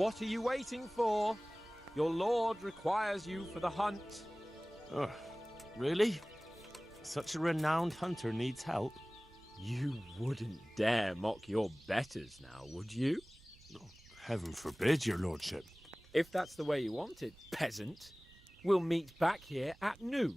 What are you waiting for? Your lord requires you for the hunt. Oh, really? Such a renowned hunter needs help? You wouldn't dare mock your betters now, would you? Oh, heaven forbid, your lordship. If that's the way you want it, peasant, we'll meet back here at noon.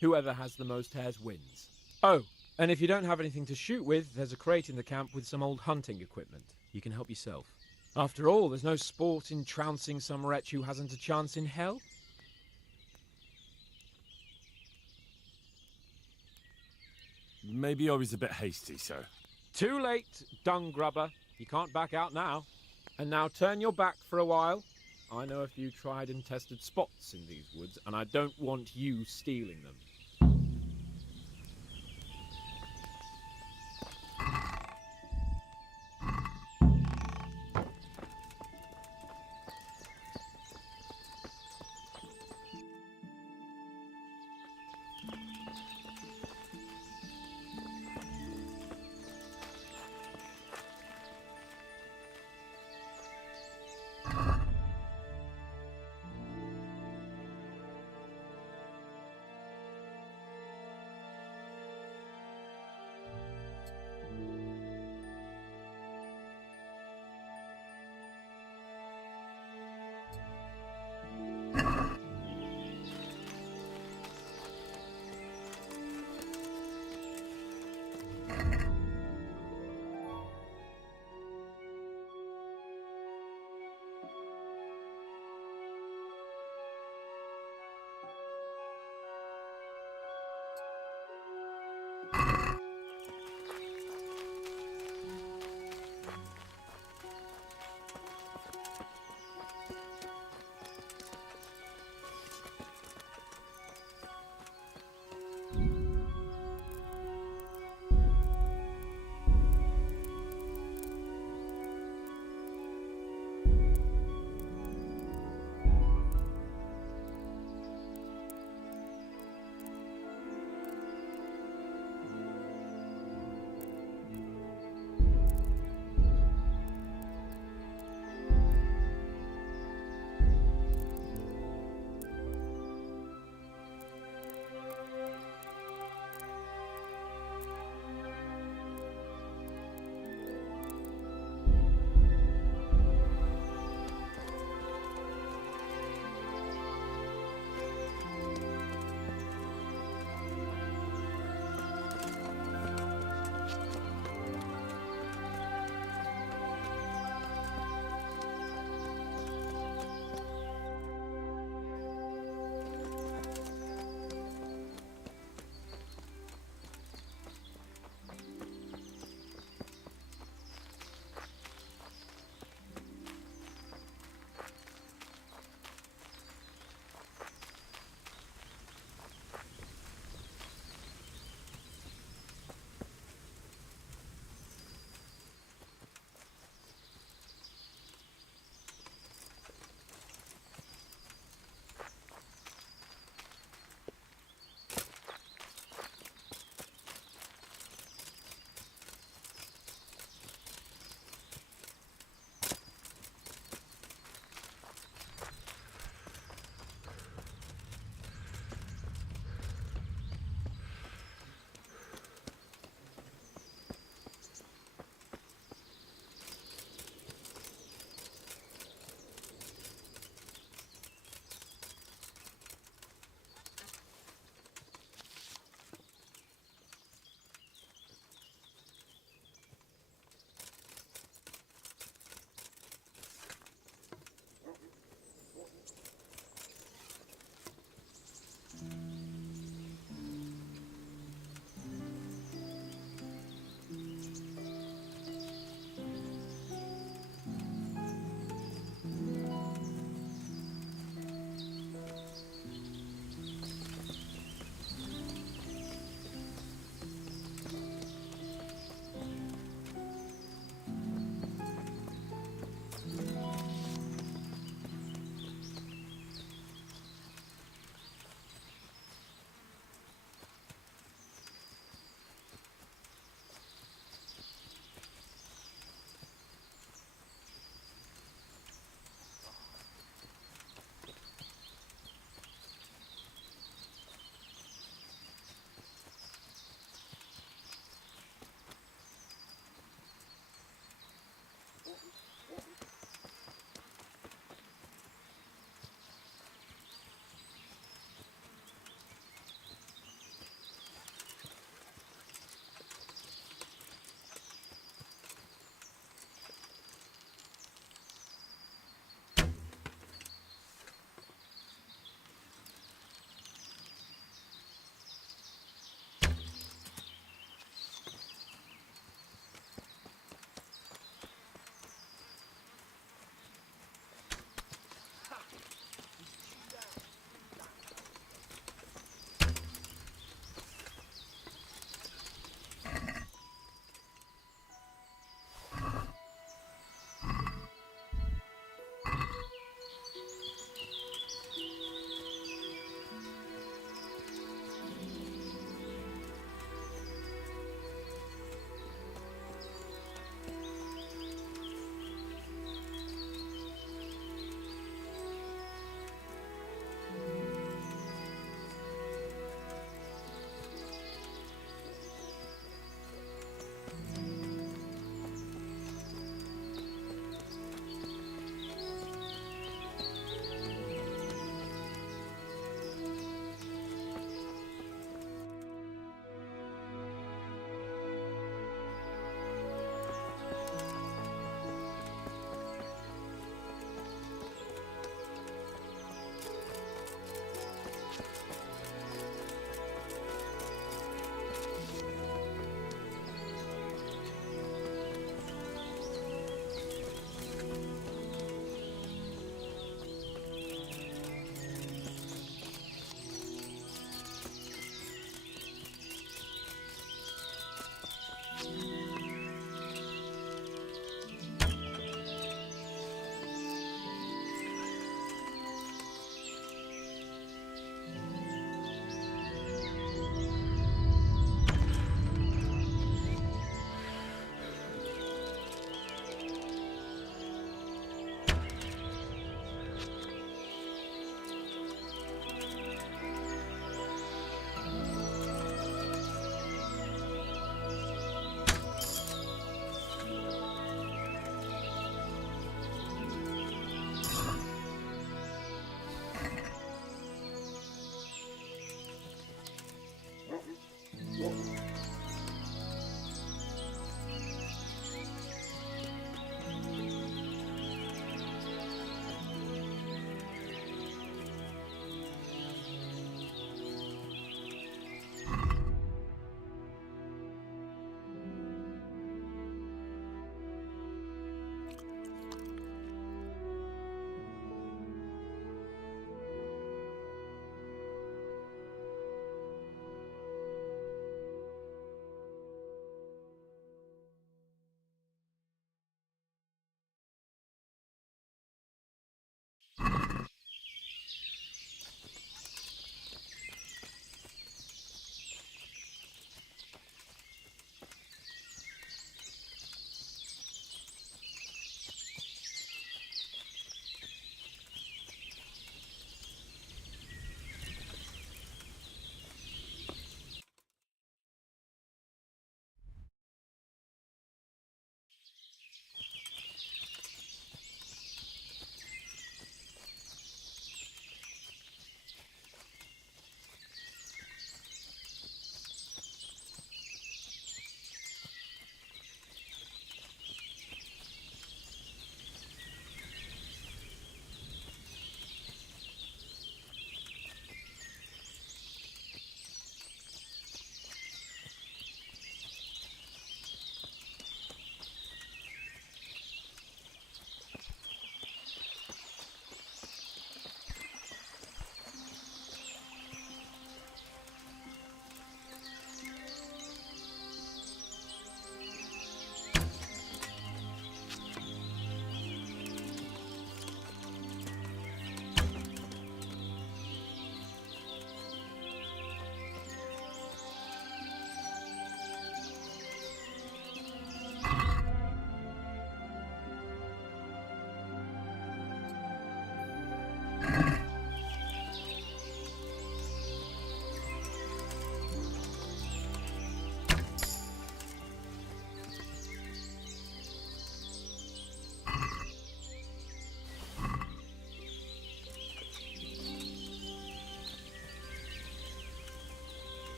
Whoever has the most hares wins. Oh, and if you don't have anything to shoot with, there's a crate in the camp with some old hunting equipment. You can help yourself. After all, there's no sport in trouncing some wretch who hasn't a chance in hell. Maybe I was a bit hasty, sir. Too late, dung grubber. You can't back out now. And now turn your back for a while. I know a few tried and tested spots in these woods, and I don't want you stealing them.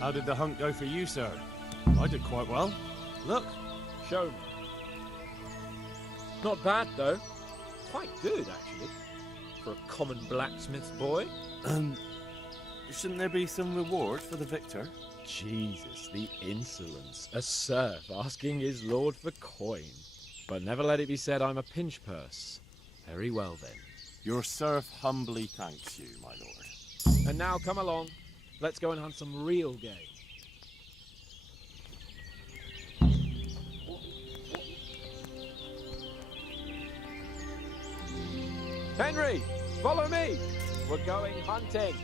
How did the hunt go for you, sir? I did quite well. Look. Show me. Not bad, though. Quite good, actually. For a common blacksmith's boy. Shouldn't there be some reward for the victor? Jesus, the insolence. A serf asking his lord for coin. But never let it be said I'm a pinch purse. Very well, then. Your serf humbly thanks you, my lord. And now, come along. Let's go and hunt some real game. Henry, follow me. We're going hunting.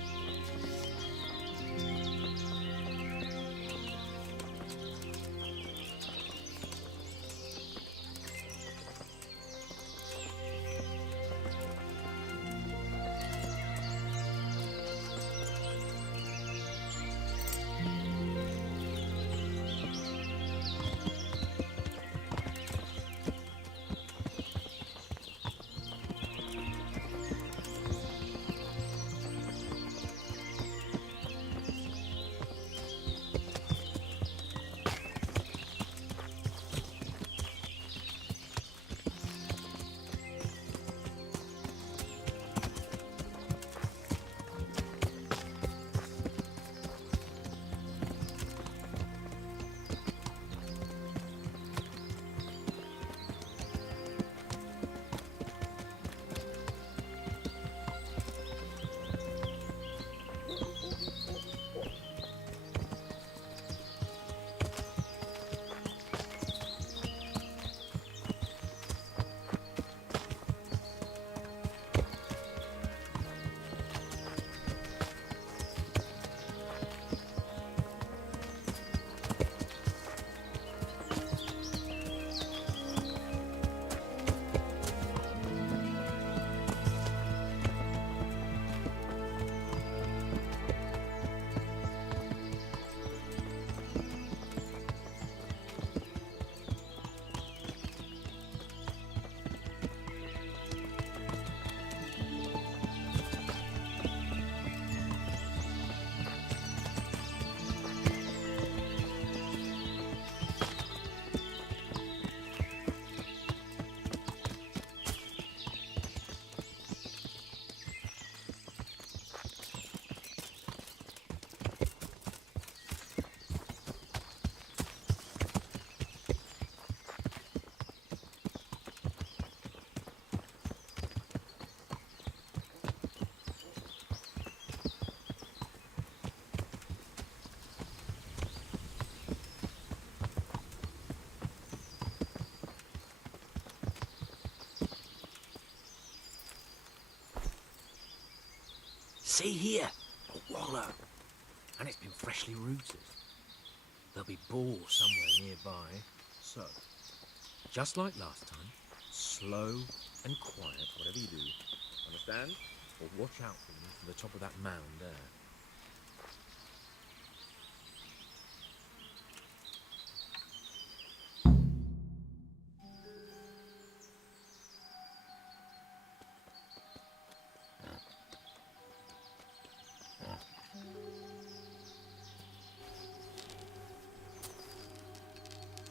See here, a wallow, and it's been freshly rooted. There'll be boar somewhere nearby, so, just like last time, slow and quiet, whatever you do, understand? Or watch out for them from the top of that mound there.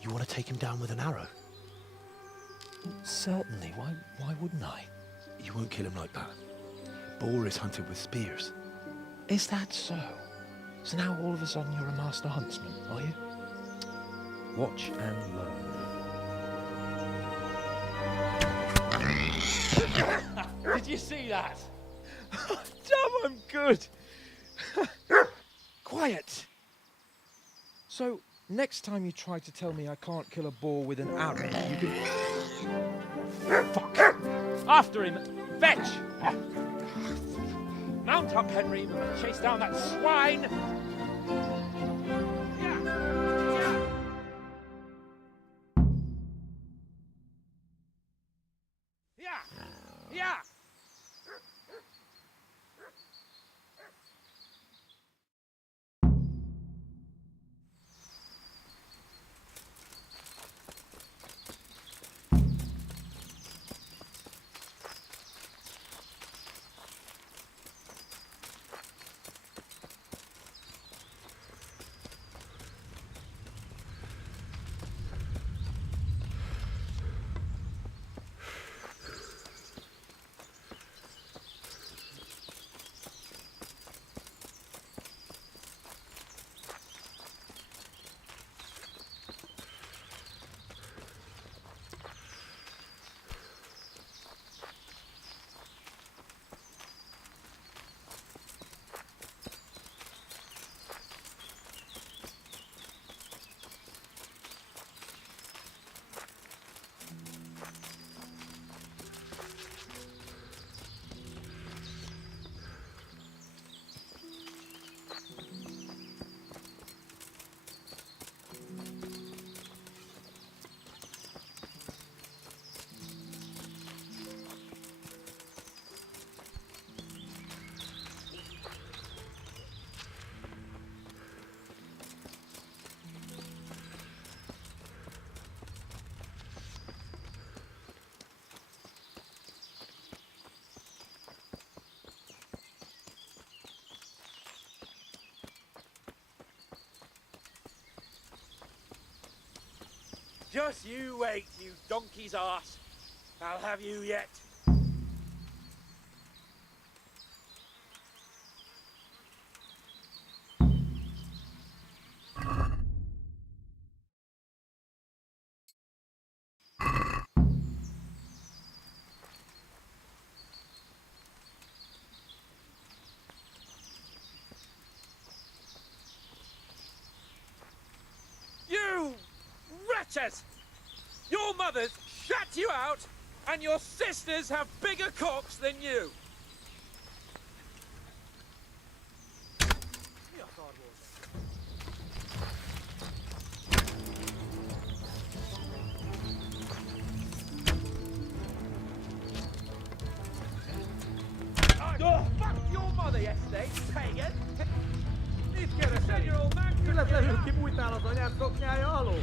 You want to take him down with an arrow? Certainly. Why wouldn't I? You won't kill him like that. Boar is hunted with spears. Is that so? So now all of a sudden you're a master huntsman, are you? Watch and learn. Did you see that? Damn, I'm good. Quiet. So, next time you try to tell me I can't kill a boar with an arrow, you can... Fuck! After him! Fetch! Mount up, Henry. We're going to chase down that swine! Yeah! Just you wait, you donkey's arse. I'll have you yet. You wretches! Your mothers shut you out, and your sisters have bigger cocks than you. I fucked your mother yesterday, pagan! Need to get a 10-year-old man. Véletlenül kibújtál az anyád szoknyája alól?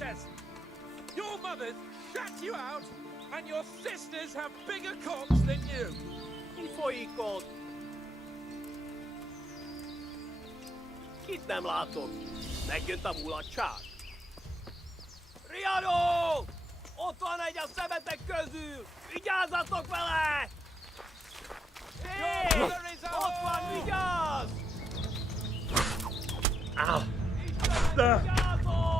Wretches! Your mothers shat you out, and your sisters have bigger cocks than you! Ifoi kod. Kit nem látok. Megjött a mulatság. Riadó! Ott van egy a szemetek közül! Vigyázzatok vele! Hé! Ott van, vigyázz! Isten, vigyázzon!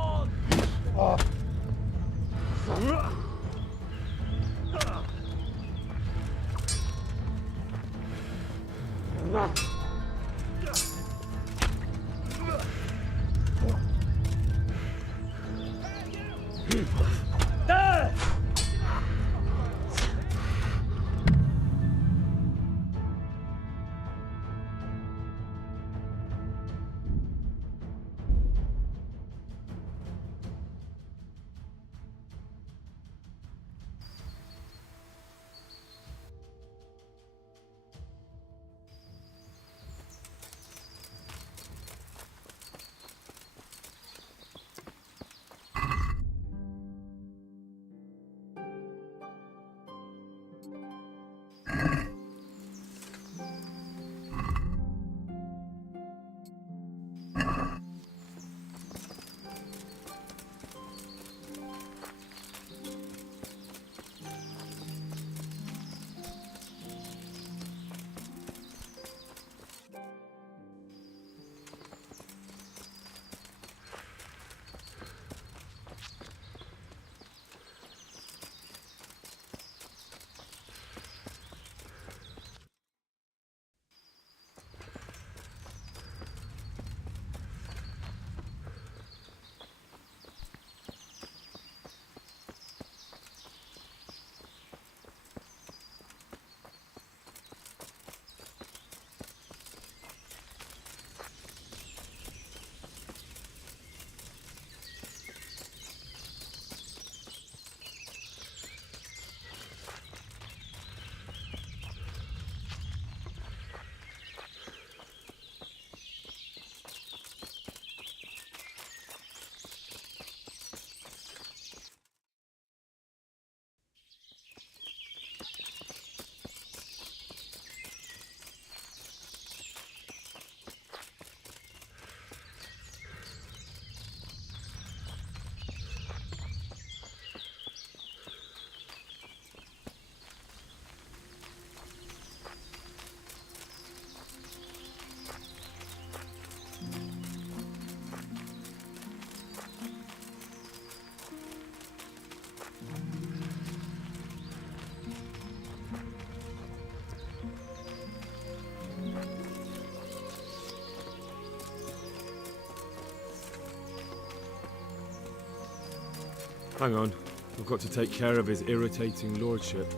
Hang on, I've got to take care of his irritating lordship.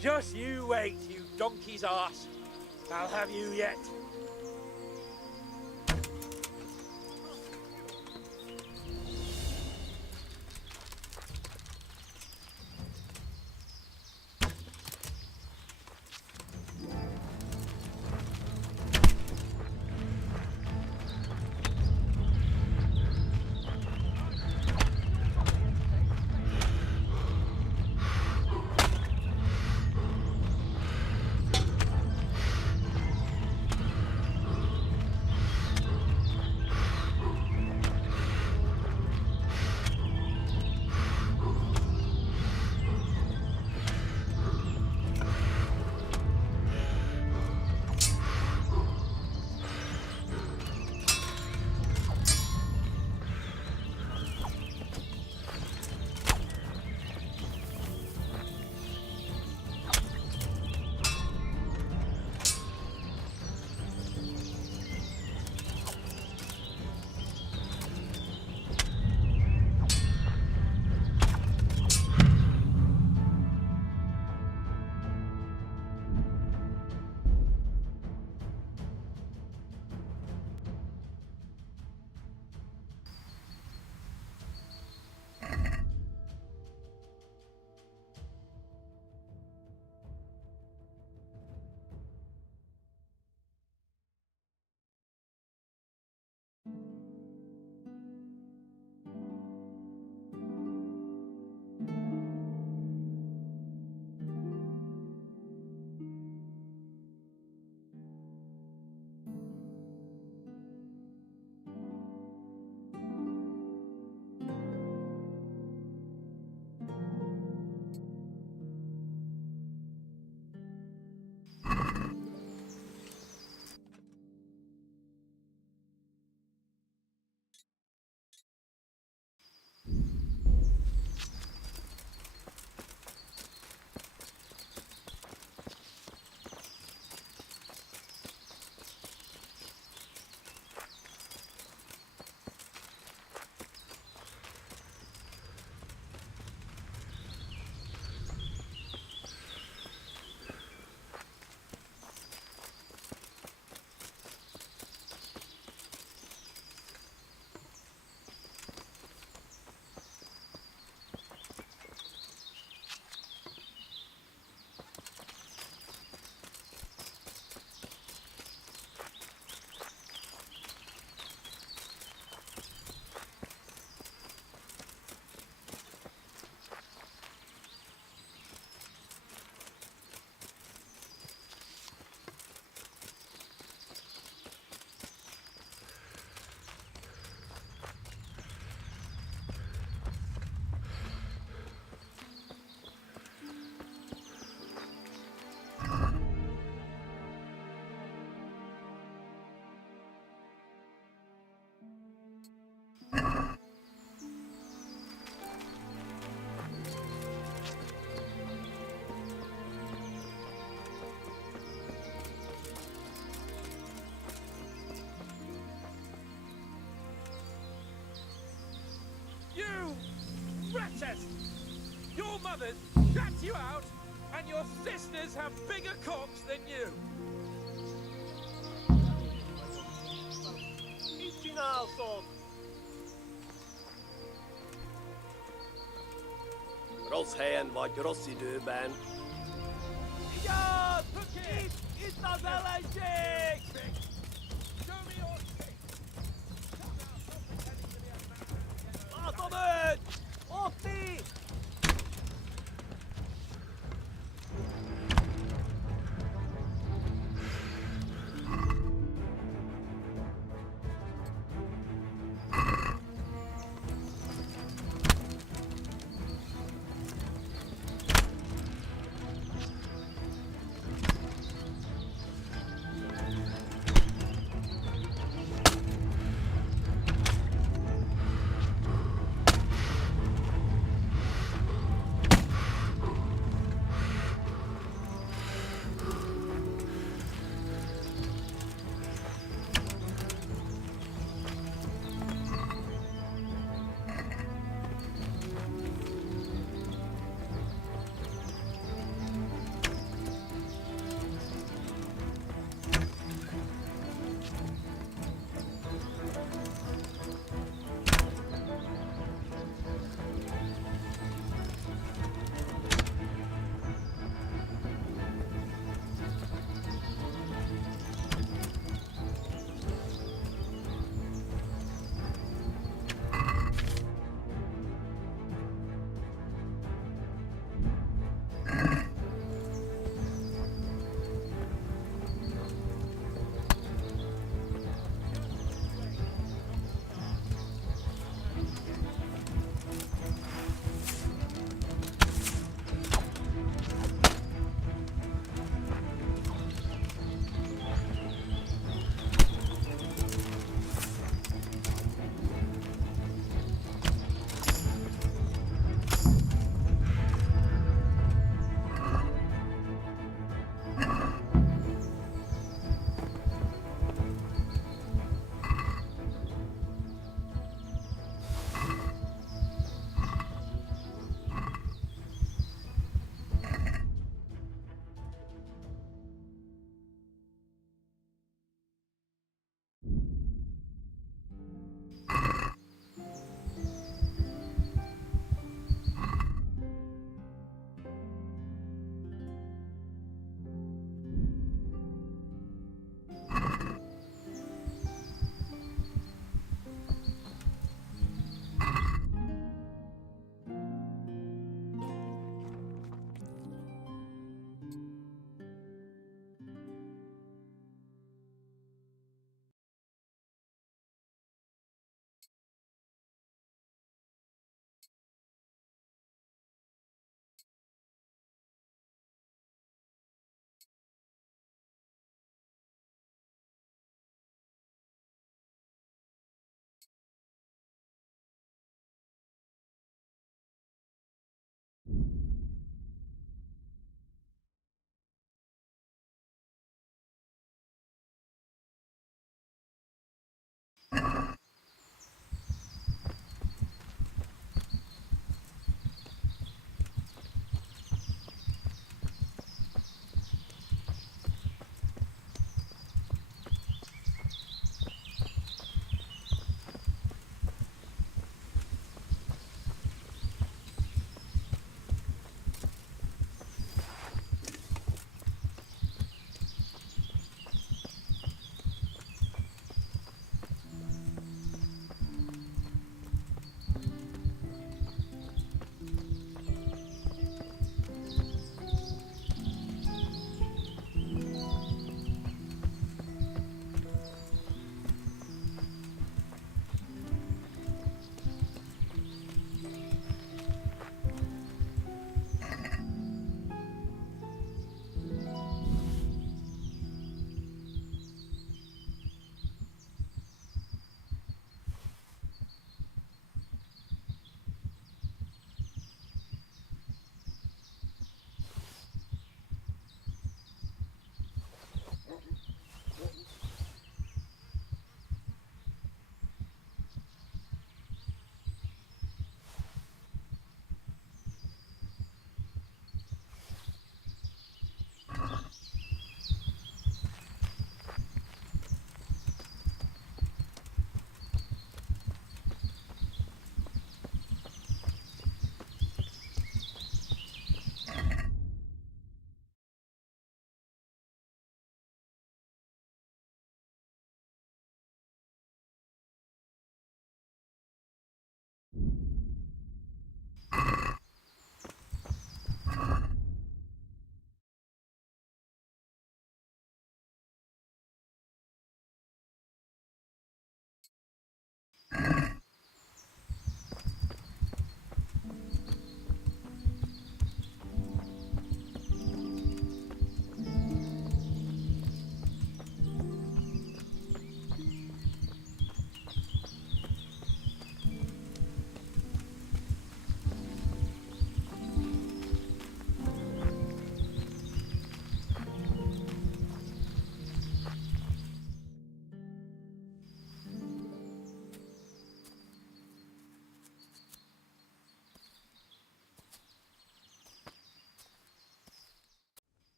Just you wait, you donkey's arse. I'll have you yet. Wretches! Your mothers shat you out, and your sisters have bigger cocks than you. Mit csinálszod? Rossz helyen vagy, rossz időben. Vigyázz! Itt az ellenség! Show me your teeth. Látom őt! Ott itt!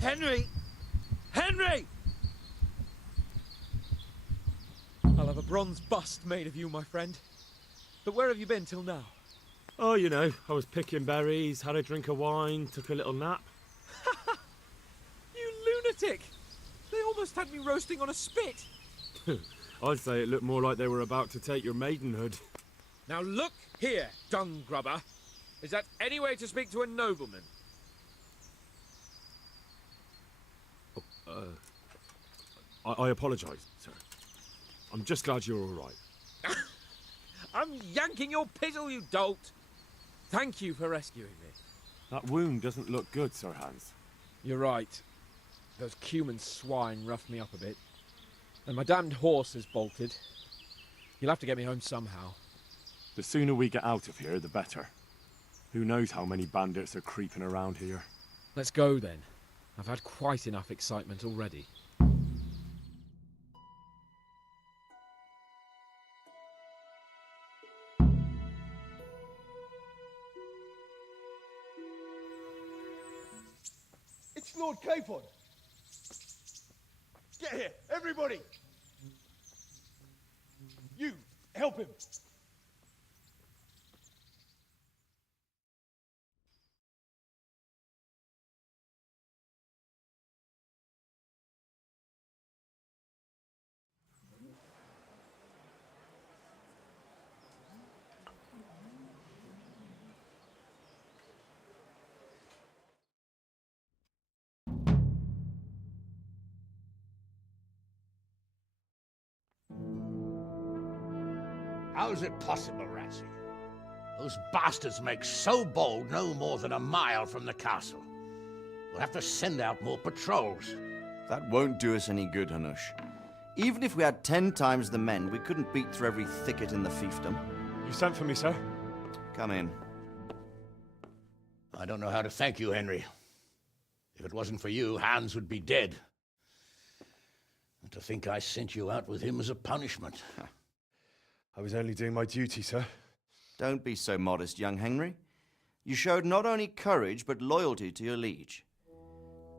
Henry! Henry! I'll have a bronze bust made of you, my friend. But where have you been till now? Oh, you know, I was picking berries, had a drink of wine, took a little nap. You lunatic! They almost had me roasting on a spit. I'd say it looked more like they were about to take your maidenhood. Now look here, dung grubber. Is that any way to speak to a nobleman? I apologise, sir. I'm just glad you're all right. I'm yanking your pizzle, you dolt! Thank you for rescuing me. That wound doesn't look good, Sir Hans. You're right. Those Cuman swine roughed me up a bit. And my damned horse is bolted. You'll have to get me home somehow. The sooner we get out of here, the better. Who knows how many bandits are creeping around here. Let's go then. I've had quite enough excitement already. It's Lord Capon. Get here, everybody. You, help him. How's it possible, Ratsy? Those bastards make so bold no more than a mile from the castle. We'll have to send out more patrols. That won't do us any good, Hanush. Even if we had 10 times the men, we couldn't beat through every thicket in the fiefdom. You sent for me, sir? Come in. I don't know how to thank you, Henry. If it wasn't for you, Hans would be dead. And to think I sent you out with him as a punishment. I was only doing my duty, sir. Don't be so modest, young Henry. You showed not only courage, but loyalty to your liege.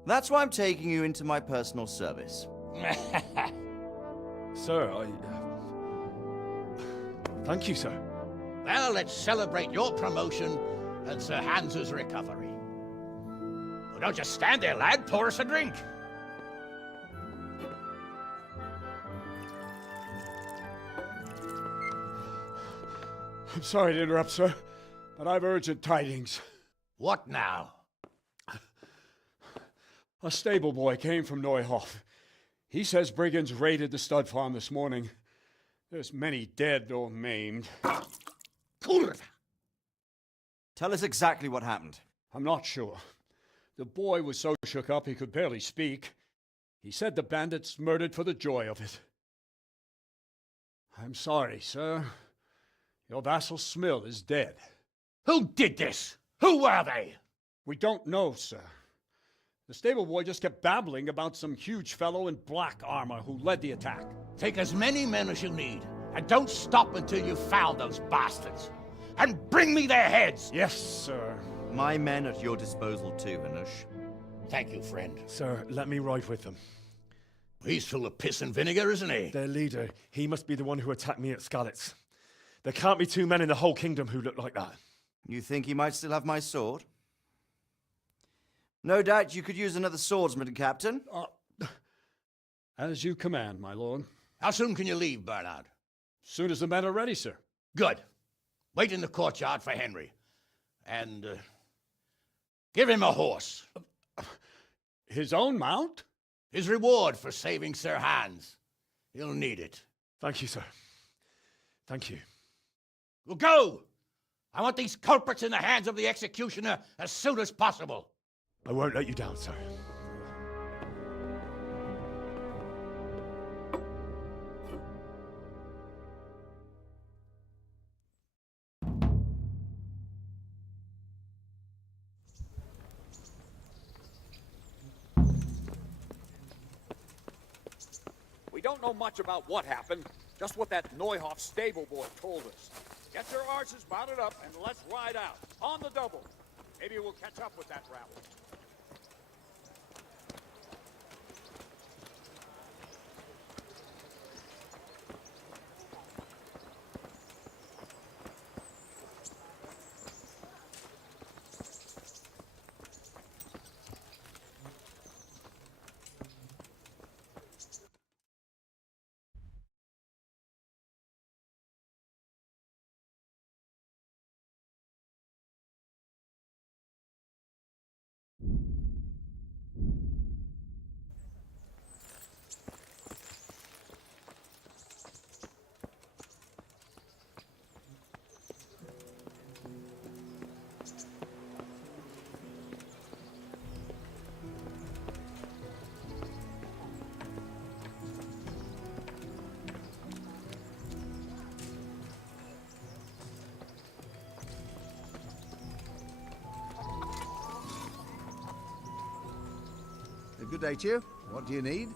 That's why I'm taking you into my personal service. Sir, thank you, sir. Well, let's celebrate your promotion and Sir Hans's recovery. Well, don't just stand there, lad. Pour us a drink. I'm sorry to interrupt, sir, but I've urgent tidings. What now? A stable boy came from Neuhof. He says brigands raided the stud farm this morning. There's many dead or maimed. Kurva! Tell us exactly what happened. I'm not sure. The boy was so shook up he could barely speak. He said the bandits murdered for the joy of it. I'm sorry, sir. Your vassal Smill is dead. Who did this? Who were they? We don't know, sir. The stable boy just kept babbling about some huge fellow in black armor who led the attack. Take as many men as you need, and don't stop until you've found those bastards. And bring me their heads! Yes, sir. My men at your disposal too, Hanush. Thank you, friend. Sir, let me ride with them. He's full of piss and vinegar, isn't he? Their leader, he must be the one who attacked me at Skalitz. There can't be 2 men in the whole kingdom who look like that. You think he might still have my sword? No doubt you could use another swordsman, Captain. As you command, my lord. How soon can you leave, Bernard? Soon as the men are ready, sir. Good. Wait in the courtyard for Henry. And, give him a horse. His own mount? His reward for saving Sir Hans. He'll need it. Thank you, sir. Thank you. Well, go! I want these culprits in the hands of the executioner as soon as possible. I won't let you down, sir. We don't know much about what happened, just what that Neuhof stable boy told us. Get your horses mounted up and let's ride out. On the double. Maybe we'll catch up with that rabble. Good day to you. What do you need?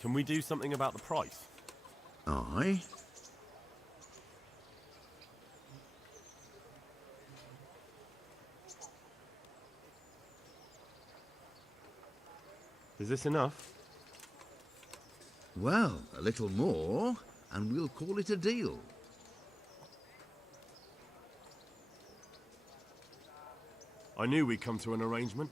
Can we do something about the price? Aye. Is this enough? Well, a little more, and we'll call it a deal. I knew we'd come to an arrangement.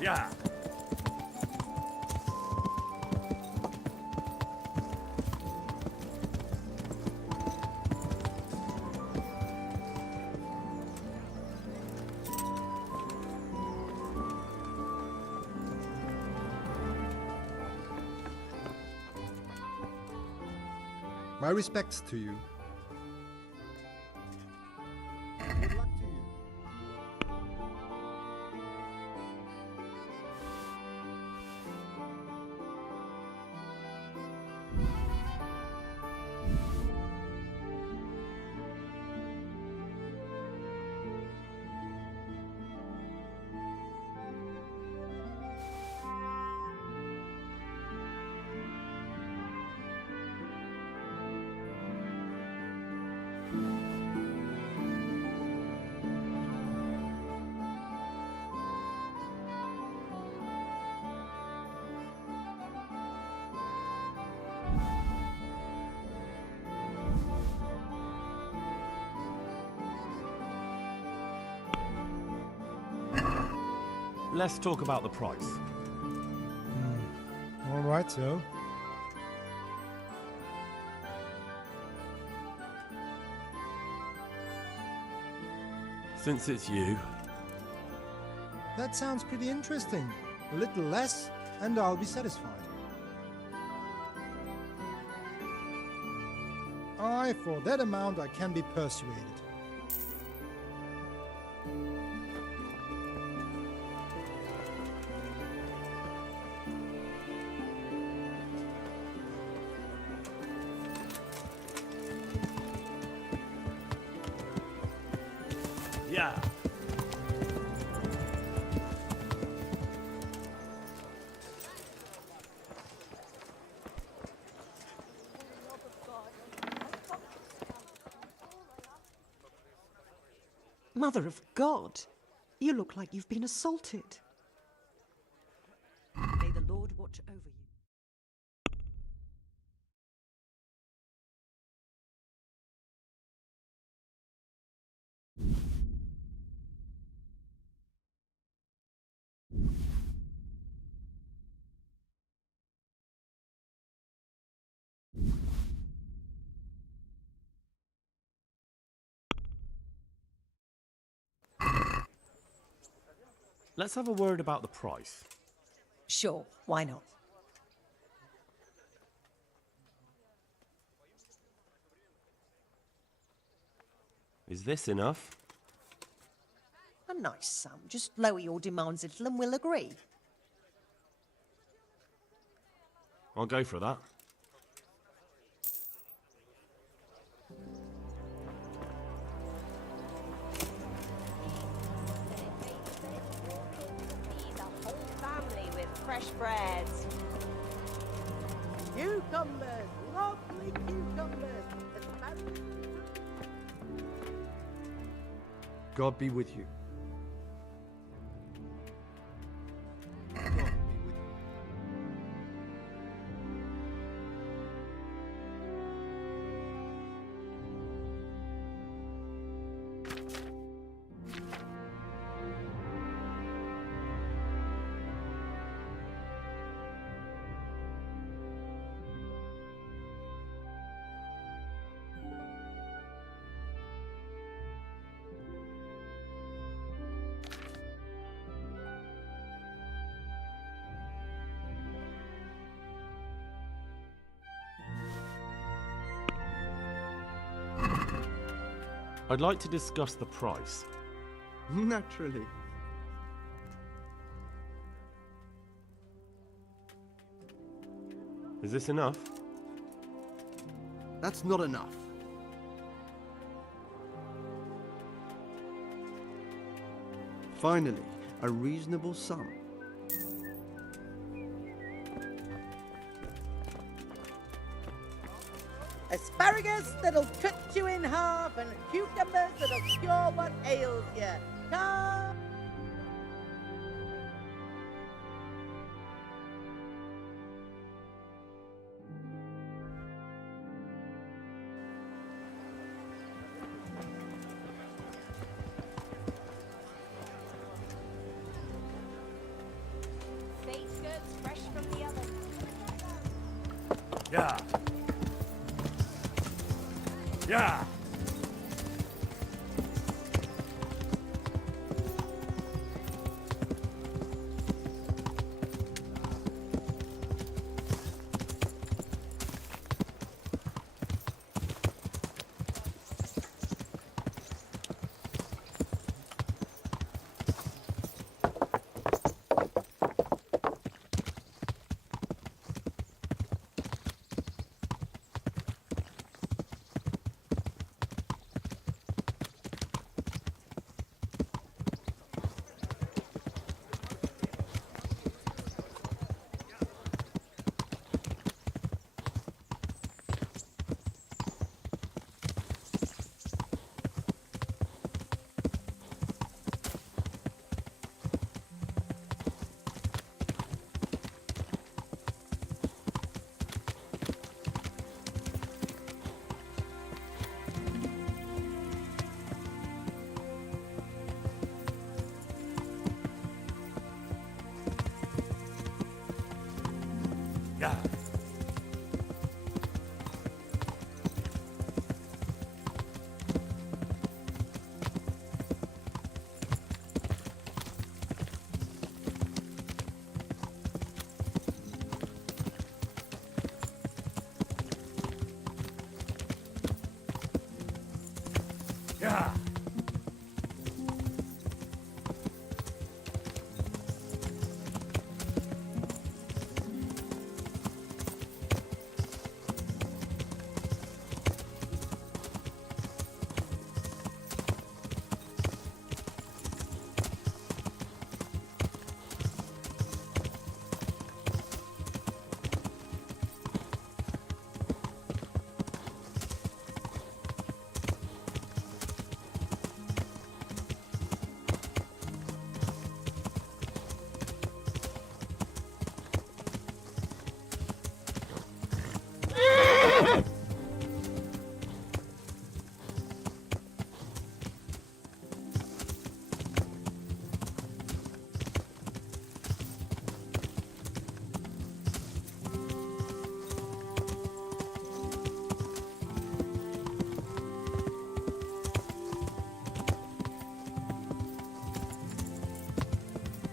Yeah. My respects to you. Good luck to you. Let's talk about the price. All right, so. Since it's you, That sounds pretty interesting. A little less, and I'll be satisfied. Aye, for that amount I can be persuaded. yeah. Mother of God, you look like you've been assaulted. May the Lord watch over you. Let's have a word about the price. Sure, why not? Is this enough? A nice sum. Just lower your demands a little and we'll agree. I'll go for that. Fresh breads. Cucumbers, lovely cucumbers. God be with you. I'd like to discuss the price. Naturally. Is this enough? That's not enough. Finally, a reasonable sum. Asparagus that'll cut you in half, and cucumbers that'll cure what ails you. Come. Face goods fresh from the oven. Yeah. Yeah. Yeah. Yeah.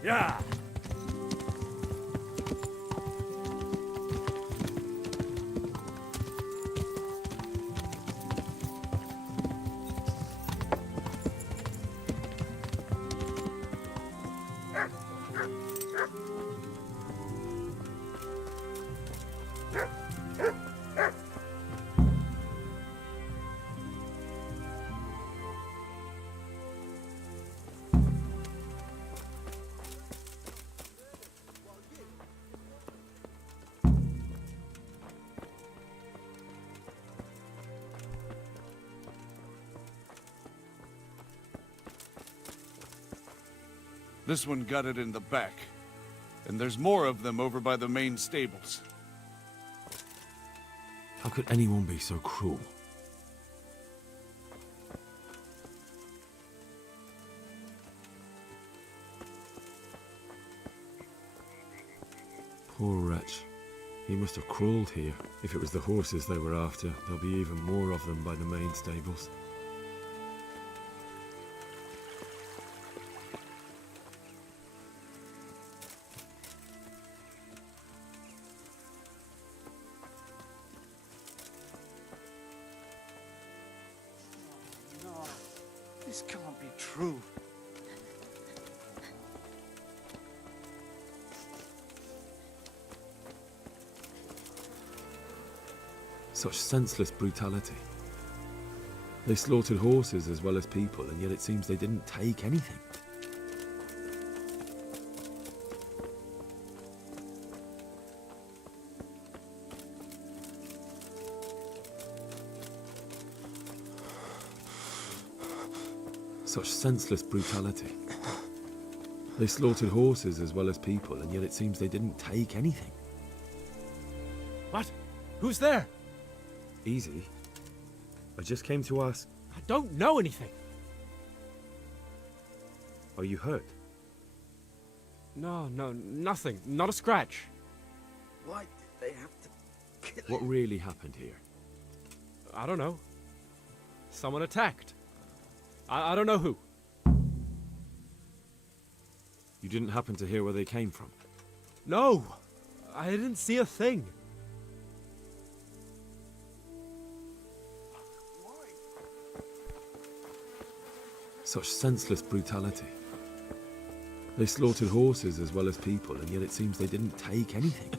Yeah. This one got it in the back. And there's more of them over by the main stables. How could anyone be so cruel? Poor wretch. He must have crawled here. If it was the horses they were after, there'll be even more of them by the main stables. This can't be true. Such senseless brutality. They slaughtered horses as well as people, and yet it seems they didn't take anything. Such senseless brutality. They slaughtered horses as well as people, and yet it seems they didn't take anything. What? Who's there? Easy. I just came to ask... I don't know anything. Are you hurt? No, nothing. Not a scratch. Why did they have to kill him? What really happened here? I don't know. Someone attacked. I don't know who. You didn't happen to hear where they came from? No! I didn't see a thing. Such senseless brutality. They slaughtered horses as well as people, and yet it seems they didn't take anything.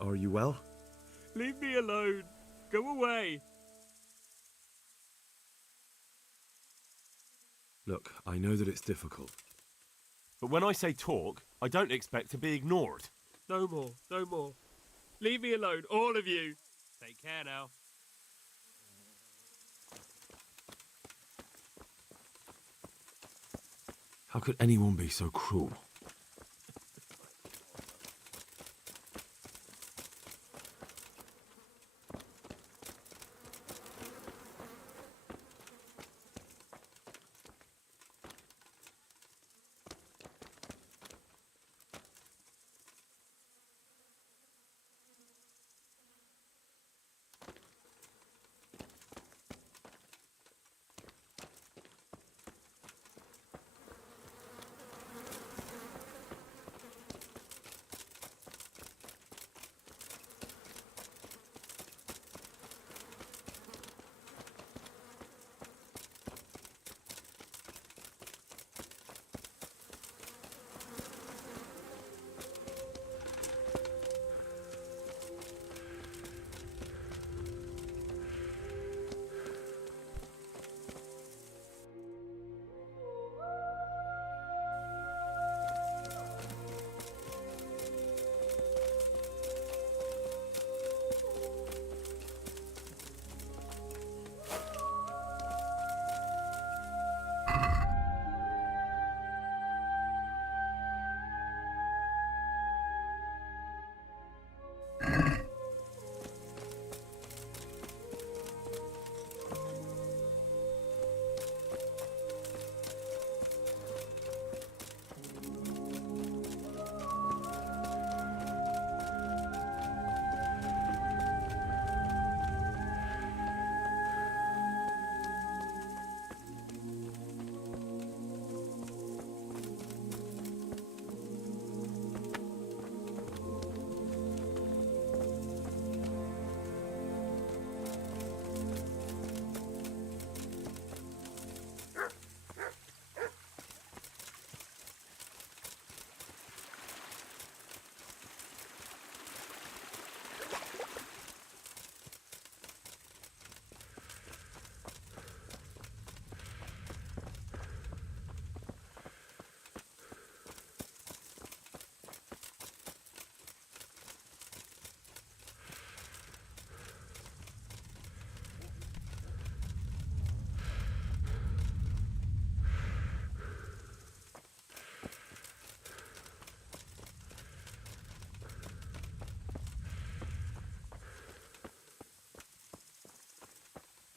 Are you well? Leave me alone. Go away. Look, I know that it's difficult. But when I say talk, I don't expect to be ignored. No more, no more. Leave me alone, all of you. Take care now. How could anyone be so cruel?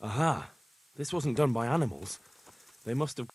Aha! This wasn't done by animals. They must have...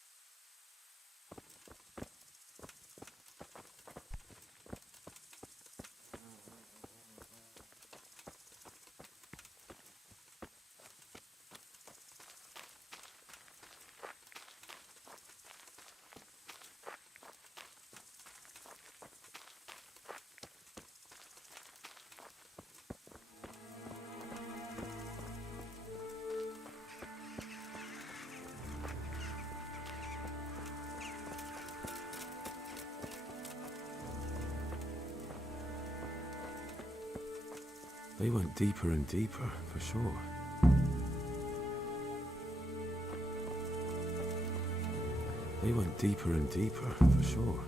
They went deeper and deeper, for sure. They went deeper and deeper, for sure.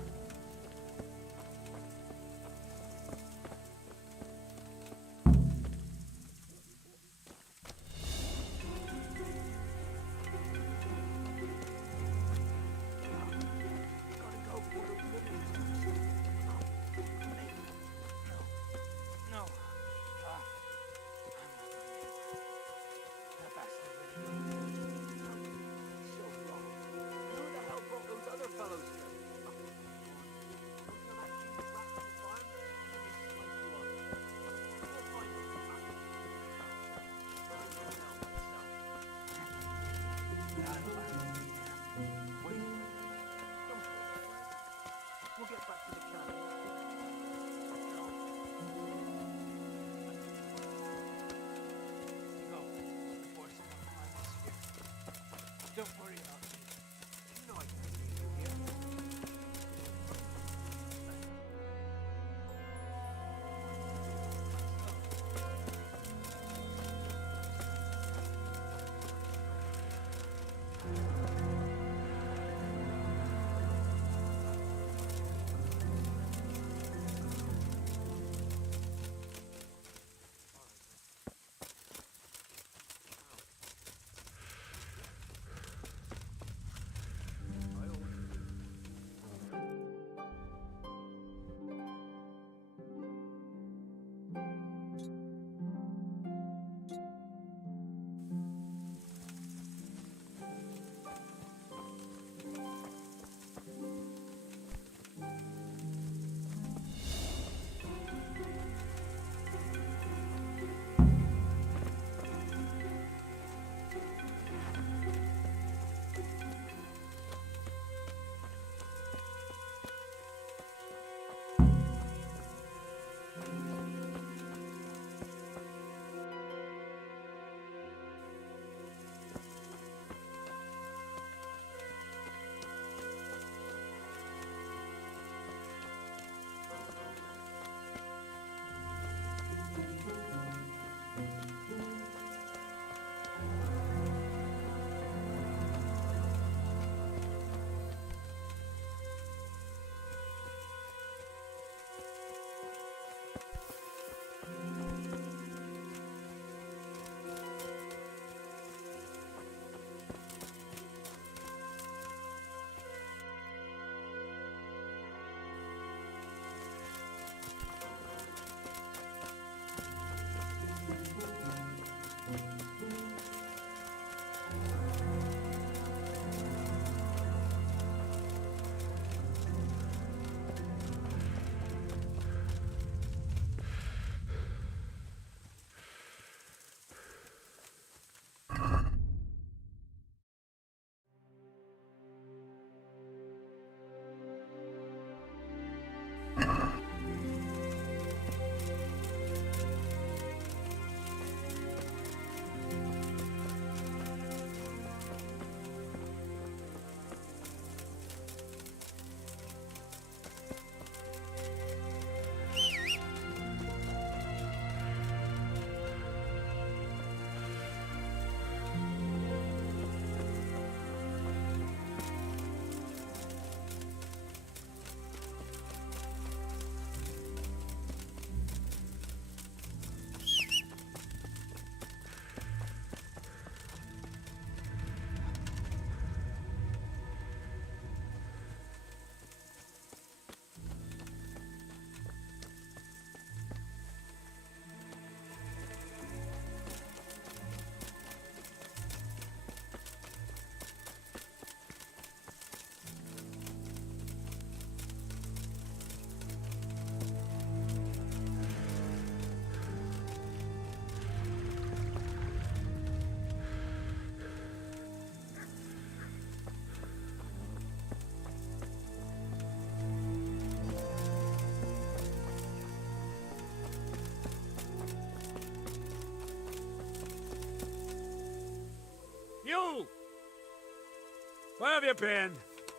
Where have you been?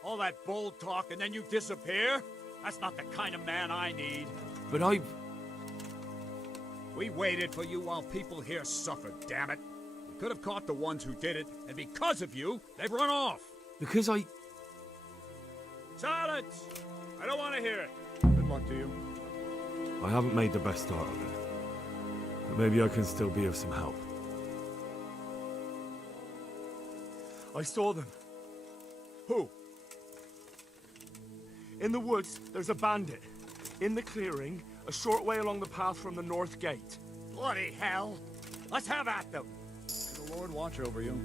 All that bold talk and then you disappear? That's not the kind of man I need. But We waited for you while people here suffered, damn it. We could have caught the ones who did it, and because of you, they've run off. Because Silence! I don't want to hear it. Good luck to you. I haven't made the best start of it. But maybe I can still be of some help. I saw them. Who? In the woods, there's a bandit. In the clearing, a short way along the path from the north gate. Bloody hell! Let's have at them! May the Lord watch over you.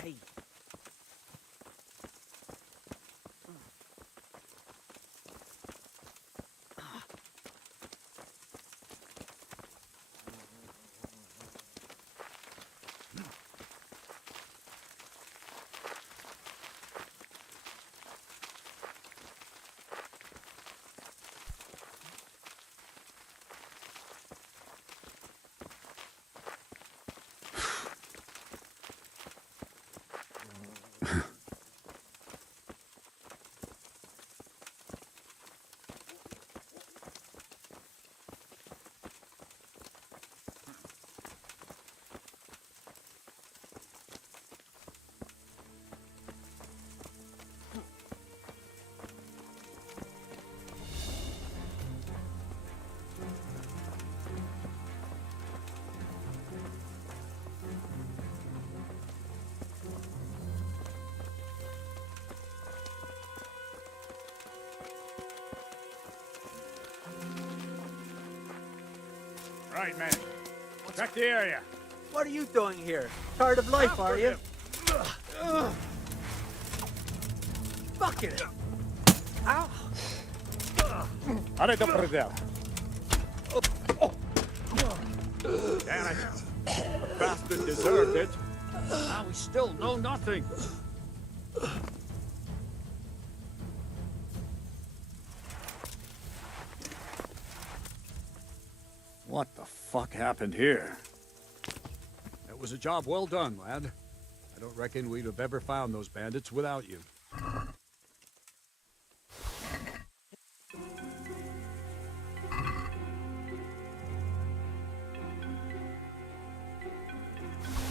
Hey. Right, man. Check the area. What are you doing here? Tired of life, are you? Fuck it. Ow. Allez, Dopredel. Damn it. The bastard deserved it. Now we still know nothing. What the fuck happened here? It was a job well done, lad. I don't reckon we'd have ever found those bandits without you.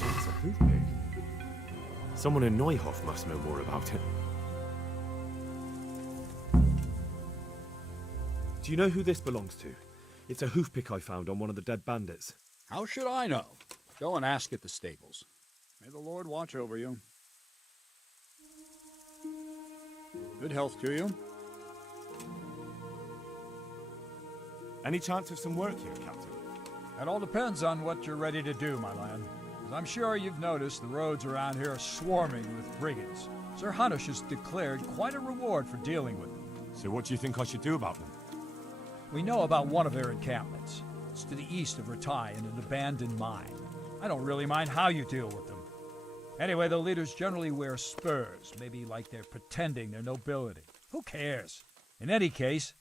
It's a toothpick. Someone in Neuhof must know more about it. Do you know who this belongs to? It's a hoofpick I found on one of the dead bandits. How should I know? Go and ask at the stables. May the Lord watch over you. Good health to you. Any chance of some work here, Captain? That all depends on what you're ready to do, my lad. As I'm sure you've noticed, the roads around here are swarming with brigands. Sir Hanush has declared quite a reward for dealing with them. So what do you think I should do about them? We know about one of their encampments. It's to the east of Ratai in an abandoned mine. I don't really mind how you deal with them. Anyway, the leaders generally wear spurs, maybe like they're pretending they're nobility. Who cares? In any case,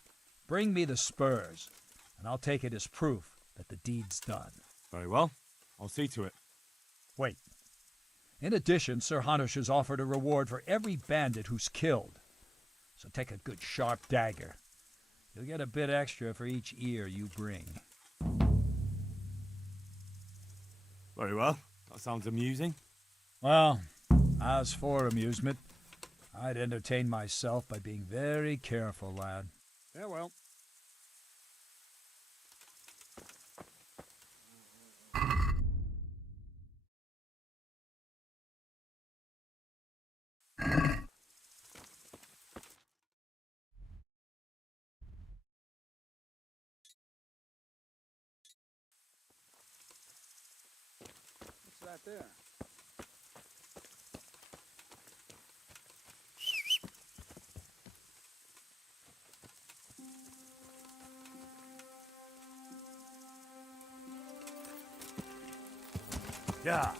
bring me the spurs, and I'll take it as proof that the deed's done. Very well. I'll see to it. Wait. In addition, Sir Hanush has offered a reward for every bandit who's killed. So take a good sharp dagger. You'll get a bit extra for each ear you bring. Very well. That sounds amusing. Well, as for amusement, I'd entertain myself by being very careful, lad. Yeah, well. What's that there? Yeah.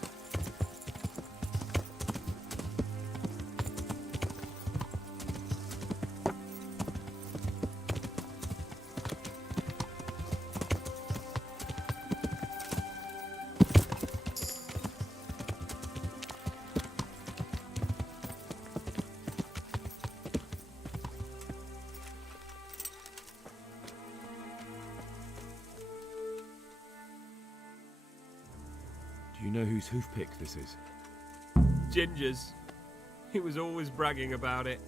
Do you know whose hoofpick this is? Ginger's. He was always bragging about it.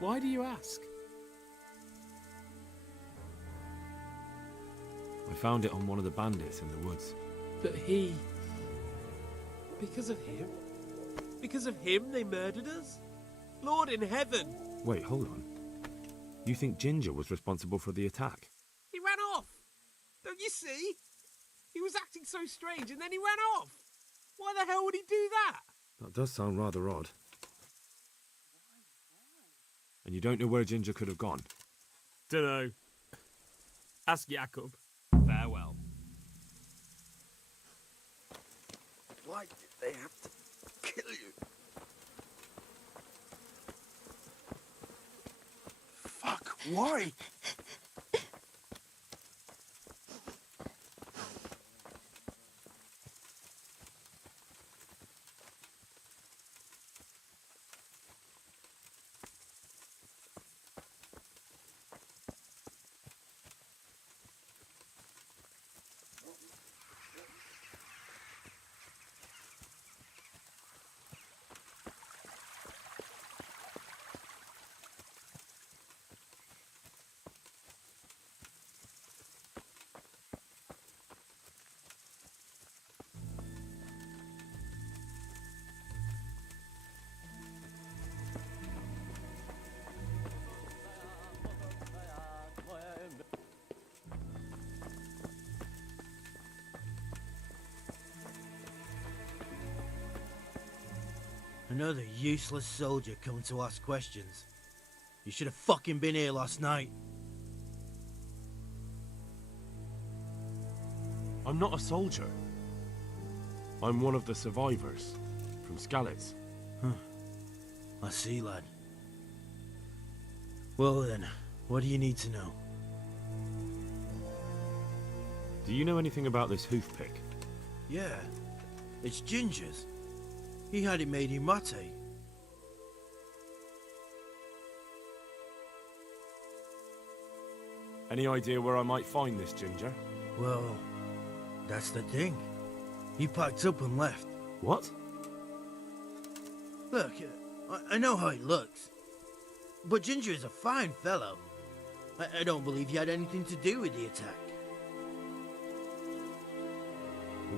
Why do you ask? I found it on one of the bandits in the woods. But he... Because of him? Because of him they murdered us? Lord in heaven! Wait, hold on. You think Ginger was responsible for the attack? He ran off! Don't you see? He was acting so strange and then he ran off! Why the hell would he do that? That does sound rather odd. And you don't know where Ginger could have gone? Dunno. Ask Jakob. Farewell. Why did they have to kill you? Fuck, why? Another useless soldier coming to ask questions. You should have fucking been here last night. I'm not a soldier. I'm one of the survivors from Skalitz. Huh. I see, lad. Well then, what do you need to know? Do you know anything about this hoofpick? Yeah, it's Ginger's. He had it made in Mate. Any idea where I might find this Ginger? Well, that's the thing. He packed up and left. What? Look, I know how he looks. But Ginger is a fine fellow. I don't believe he had anything to do with the attack.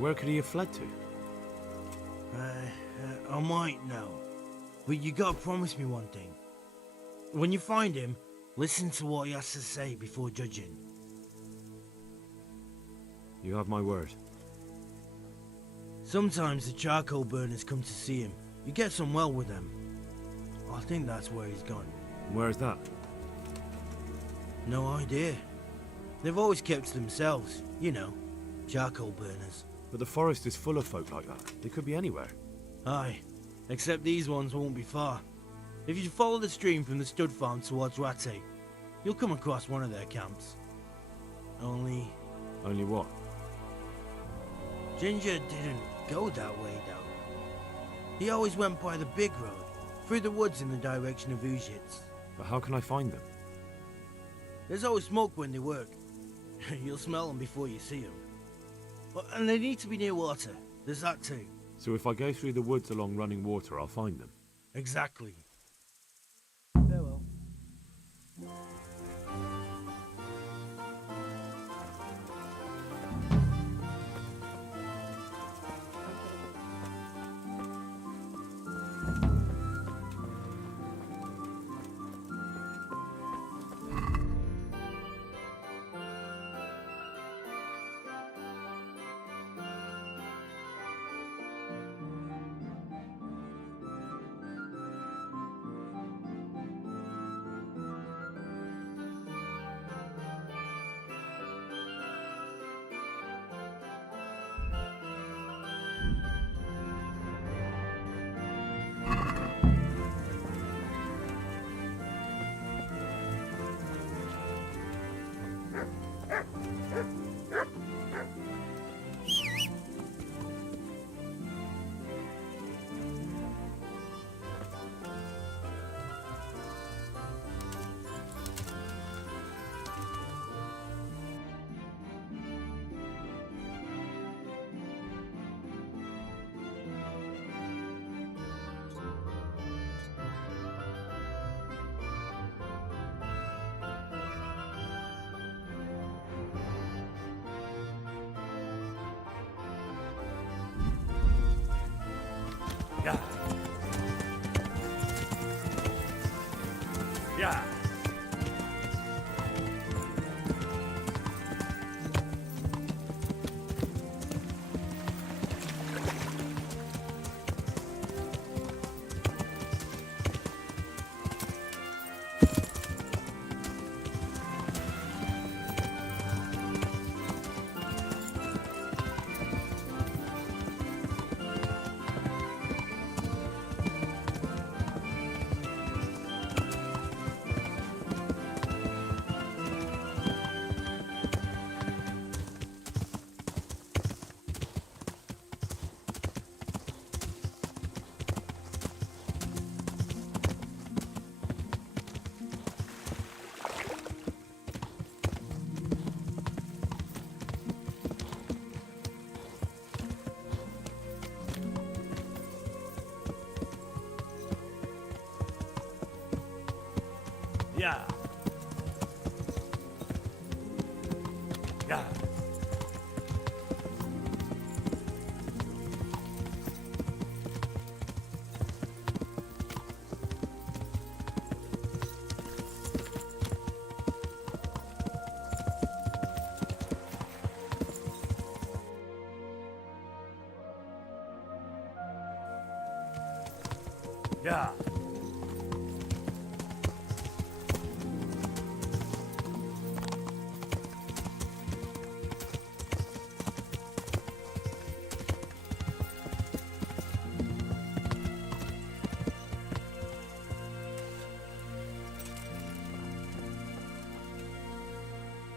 Where could he have fled to? I might know. But you gotta promise me one thing. When you find him, listen to what he has to say before judging. You have my word. Sometimes the charcoal burners come to see him. You get some well with them. I think that's where he's gone. Where's that? No idea. They've always kept to themselves, you know, charcoal burners. But the forest is full of folk like that. They could be anywhere. Aye, except these ones won't be far. If you follow the stream from the stud farm towards Rate, you'll come across one of their camps. Only what? Ginger didn't go that way, though. He always went by the big road, through the woods in the direction of Uzhitz. But how can I find them? There's always smoke when they work. You'll smell them before you see them. Well, and they need to be near water. There's that too. So if I go through the woods along running water, I'll find them. Exactly. Farewell. Yeah. Yeah. Yeah. Yeah. Yeah.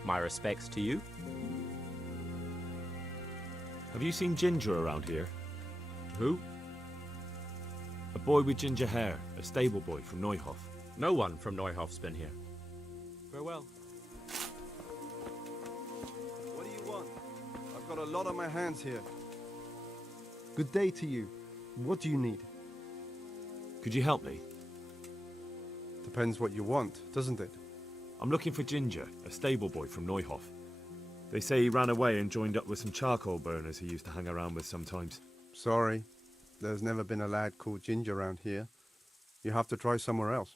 My respects to you. Have you seen Ginger around here? Who? A boy with ginger hair, a stable boy from Neuhof. No one from Neuhof's been here. Farewell. What do you want? I've got a lot on my hands here. Good day to you. What do you need? Could you help me? Depends what you want, doesn't it? I'm looking for Ginger, a stable boy from Neuhof. They say he ran away and joined up with some charcoal burners he used to hang around with sometimes. Sorry. There's never been a lad called Ginger around here. You have to try somewhere else.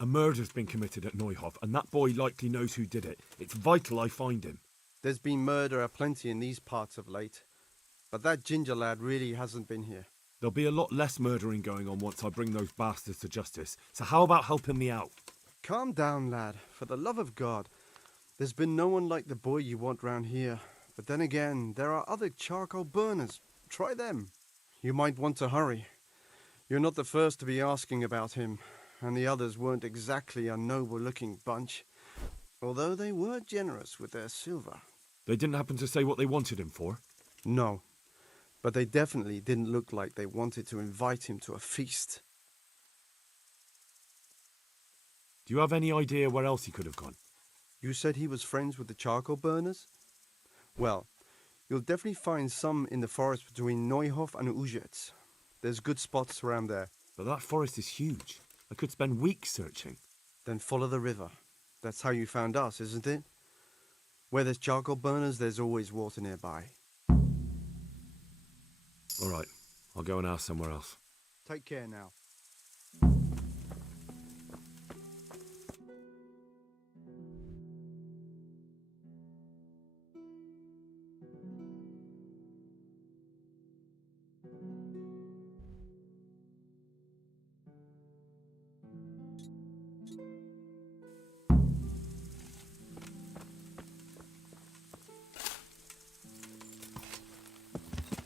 A murder's been committed at Neuhof, and that boy likely knows who did it. It's vital I find him. There's been murder aplenty in these parts of late, but that Ginger lad really hasn't been here. There'll be a lot less murdering going on once I bring those bastards to justice, so how about helping me out? Calm down, lad. For the love of God. There's been no one like the boy you want round here. But then again, there are other charcoal burners. Try them. You might want to hurry. You're not the first to be asking about him, and the others weren't exactly a noble-looking bunch, although they were generous with their silver. They didn't happen to say what they wanted him for? No, but they definitely didn't look like they wanted to invite him to a feast. Do you have any idea where else he could have gone? You said he was friends with the charcoal burners? Well, you'll definitely find some in the forest between Neuhof and Ujetz. There's good spots around there. But that forest is huge. I could spend weeks searching. Then follow the river. That's how you found us, isn't it? Where there's charcoal burners, there's always water nearby. All right, I'll go and ask somewhere else. Take care now.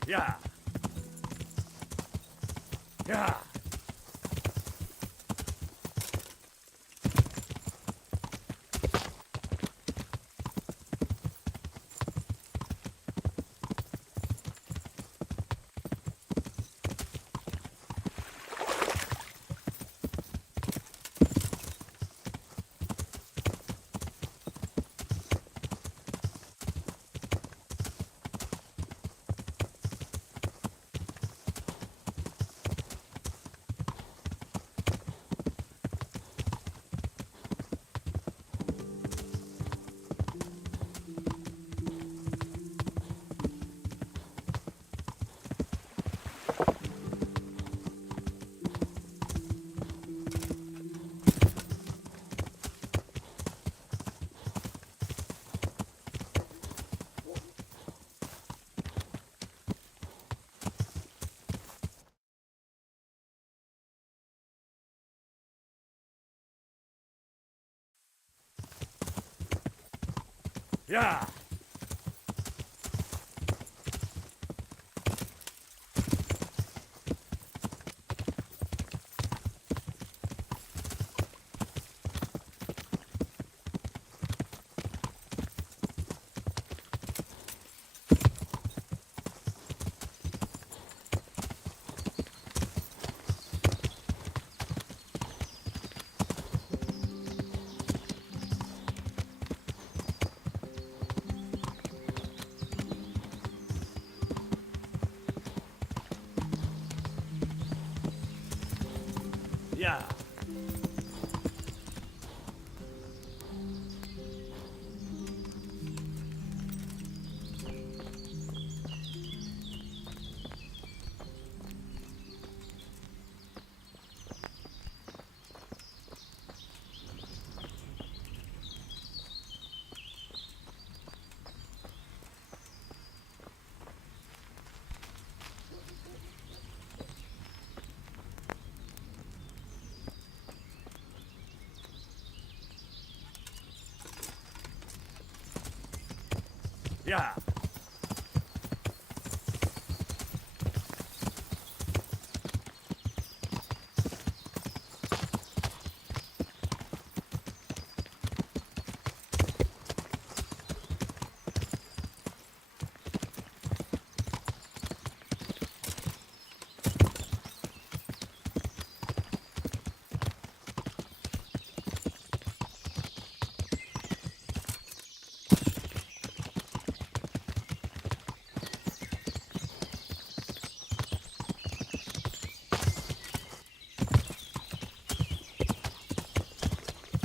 Yeah. Yeah. Yeah. Yeah.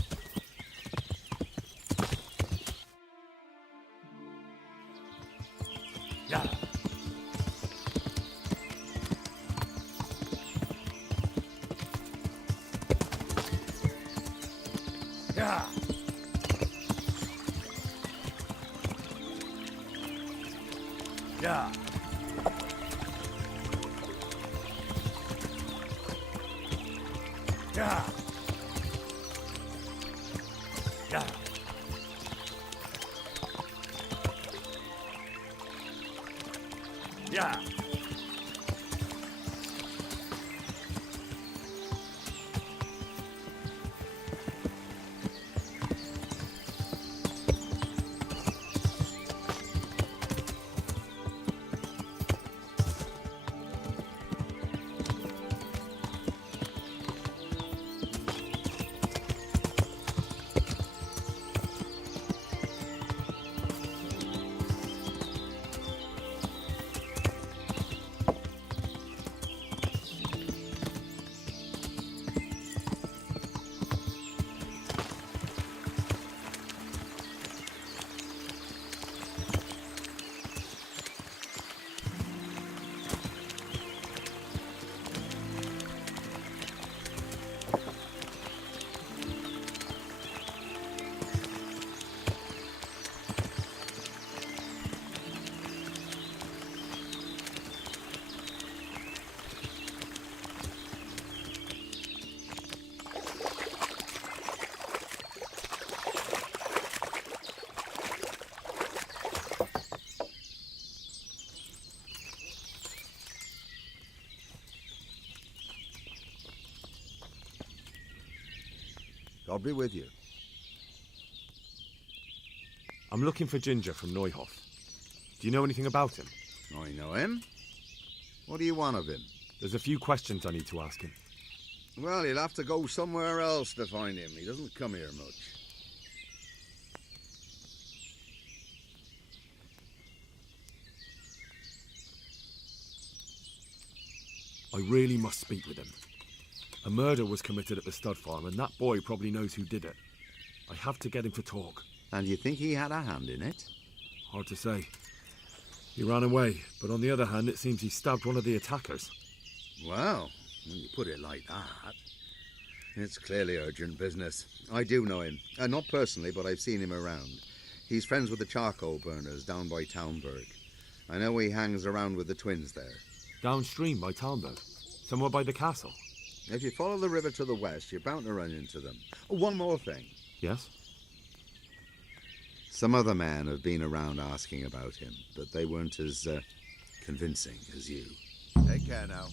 Yeah. Yeah. Yeah. Yeah. Yeah. Yeah. Yeah. God be with you. I'm looking for Ginger from Neuhof. Do you know anything about him? I know him. What do you want of him? There's a few questions I need to ask him. Well, you'll have to go somewhere else to find him. He doesn't come here much. I really must speak with him. A murder was committed at the stud farm, and that boy probably knows who did it. I have to get him to talk. And you think he had a hand in it? Hard to say. He ran away, but on the other hand, it seems he stabbed one of the attackers. Well, when you put it like that, it's clearly urgent business. I do know him. Not personally, but I've seen him around. He's friends with the charcoal burners down by Townburg. I know he hangs around with the twins there. Downstream by Townburg? Somewhere by the castle? If you follow the river to the west, you're bound to run into them. Oh, one more thing. Yes? Some other men have been around asking about him, but they weren't as convincing as you. Take care now.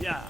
Yeah.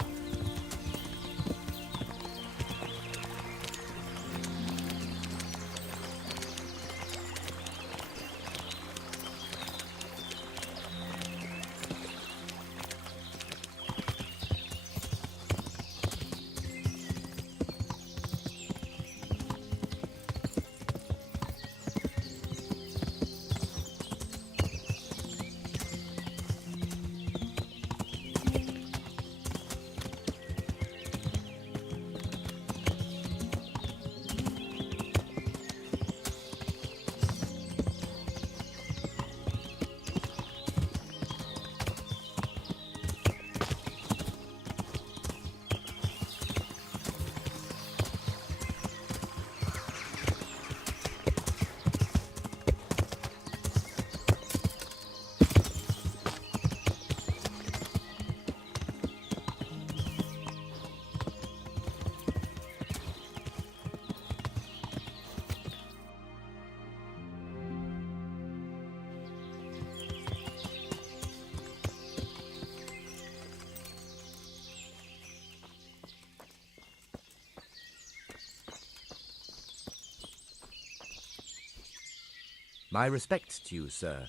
My respects to you, sir.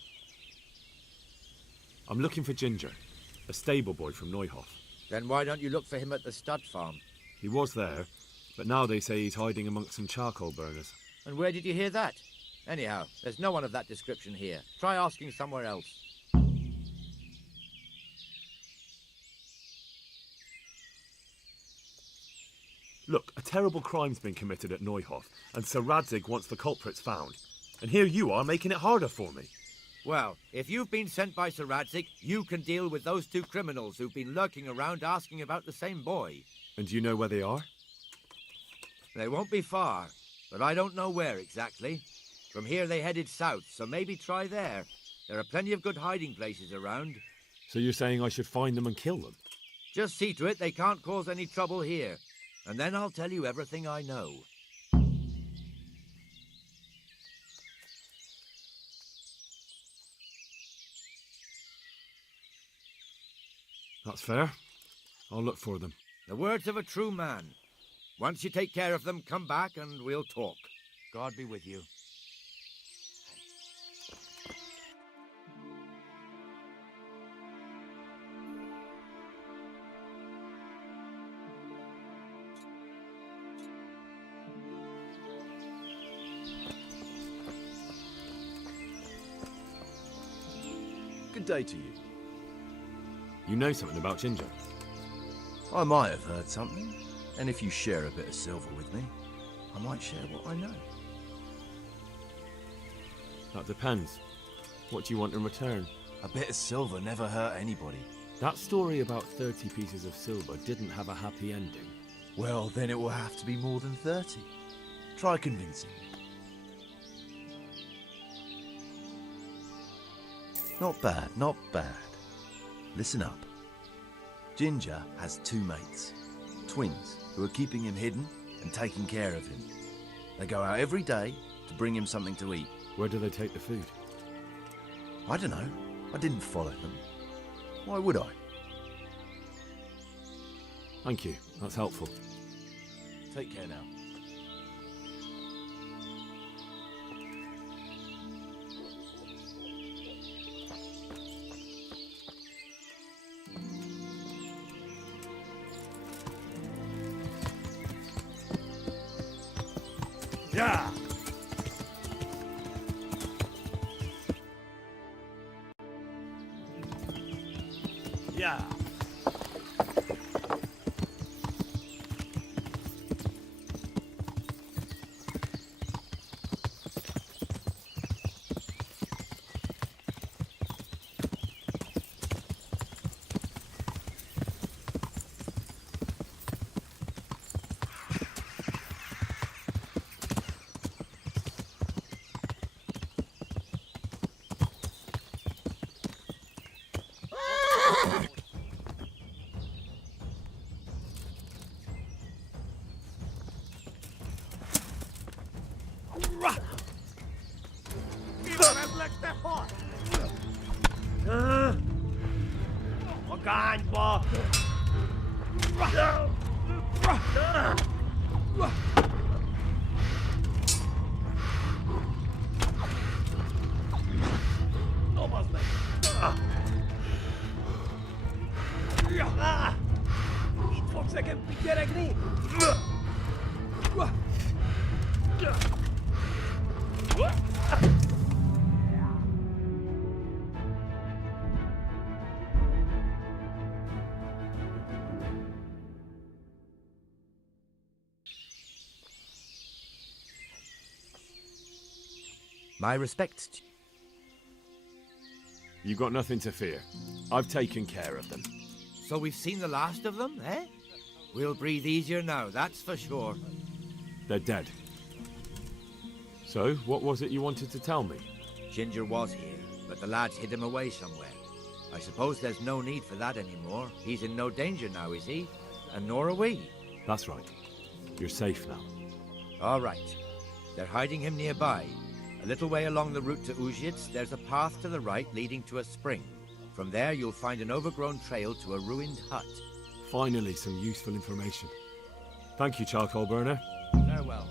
I'm looking for Ginger, a stable boy from Neuhof. Then why don't you look for him at the stud farm? He was there, but now they say he's hiding amongst some charcoal burners. And where did you hear that? Anyhow, there's no one of that description here. Try asking somewhere else. Look, a terrible crime's been committed at Neuhof, and Sir Radzig wants the culprits found. And here you are making it harder for me. Well, if you've been sent by Sir Radzig, you can deal with those two criminals who've been lurking around asking about the same boy. And do you know where they are? They won't be far, but I don't know where exactly. From here they headed south, so maybe try there. There are plenty of good hiding places around. So you're saying I should find them and kill them? Just see to it they can't cause any trouble here, and then I'll tell you everything I know. That's fair. I'll look for them. The words of a true man. Once you take care of them, come back and we'll talk. God be with you. Good day to you. You know something about Ginger? I might have heard something, and if you share a bit of silver with me, I might share what I know. That depends. What do you want in return? A bit of silver never hurt anybody. That story about 30 pieces of silver didn't have a happy ending. Well, then it will have to be more than 30. Try convincing. Not bad, not bad. Listen up. Ginger has 2 mates, twins, who are keeping him hidden and taking care of him. They go out every day to bring him something to eat. Where do they take the food? I don't know. I didn't follow them. Why would I? Thank you. That's helpful. Take care now. Yeah! Yeah! My respects to You've got nothing to fear. I've taken care of them. So we've seen the last of them, eh? We'll breathe easier now, that's for sure. They're dead. So, what was it you wanted to tell me? Ginger was here, but the lads hid him away somewhere. I suppose there's no need for that anymore. He's in no danger now, is he? And nor are we. That's right. You're safe now. All right. They're hiding him nearby. A little way along the route to Uzhitz, there's a path to the right leading to a spring. From there, you'll find an overgrown trail to a ruined hut. Finally, some useful information. Thank you, charcoal burner. Farewell.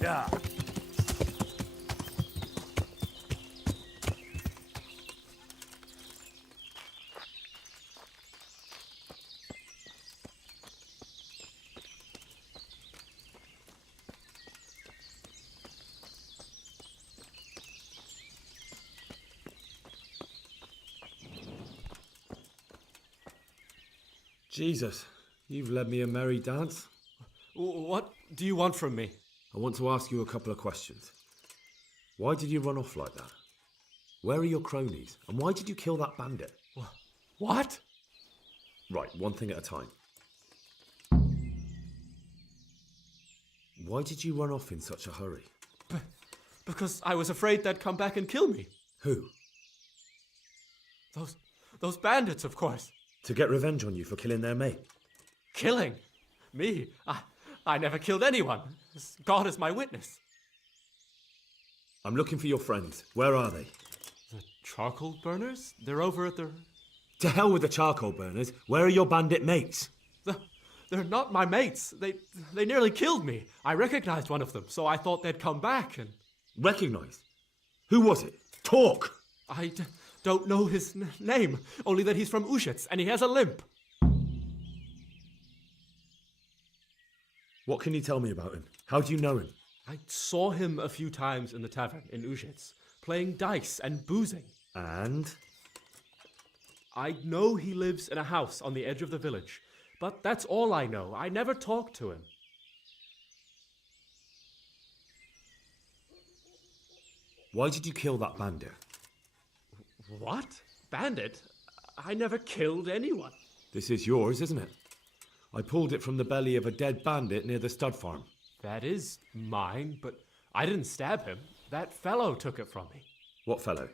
Yeah. Jesus, you've led me a merry dance. What do you want from me? I want to ask you a couple of questions. Why did you run off like that? Where are your cronies? And why did you kill that bandit? What? Right, one thing at a time. Why did you run off in such a hurry? Because I was afraid they'd come back and kill me. Who? Those bandits, of course. To get revenge on you for killing their mate? Killing? Me? I never killed anyone. God is my witness. I'm looking for your friends. Where are they? The charcoal burners? They're over at the... To hell with the charcoal burners. Where are your bandit mates? They're not my mates. They nearly killed me. I recognized one of them, so I thought they'd come back and... Recognized? Who was it? Talk! I don't know his name, only that he's from Ushets and he has a limp. What can you tell me about him? How do you know him? I saw him a few times in the tavern in Ushets, playing dice and boozing. And? I know he lives in a house on the edge of the village, but that's all I know. I never talked to him. Why did you kill that bandit? What? Bandit? I never killed anyone. This is yours, isn't it? I pulled it from the belly of a dead bandit near the stud farm. That is mine, but I didn't stab him. That fellow took it from me. What fellow?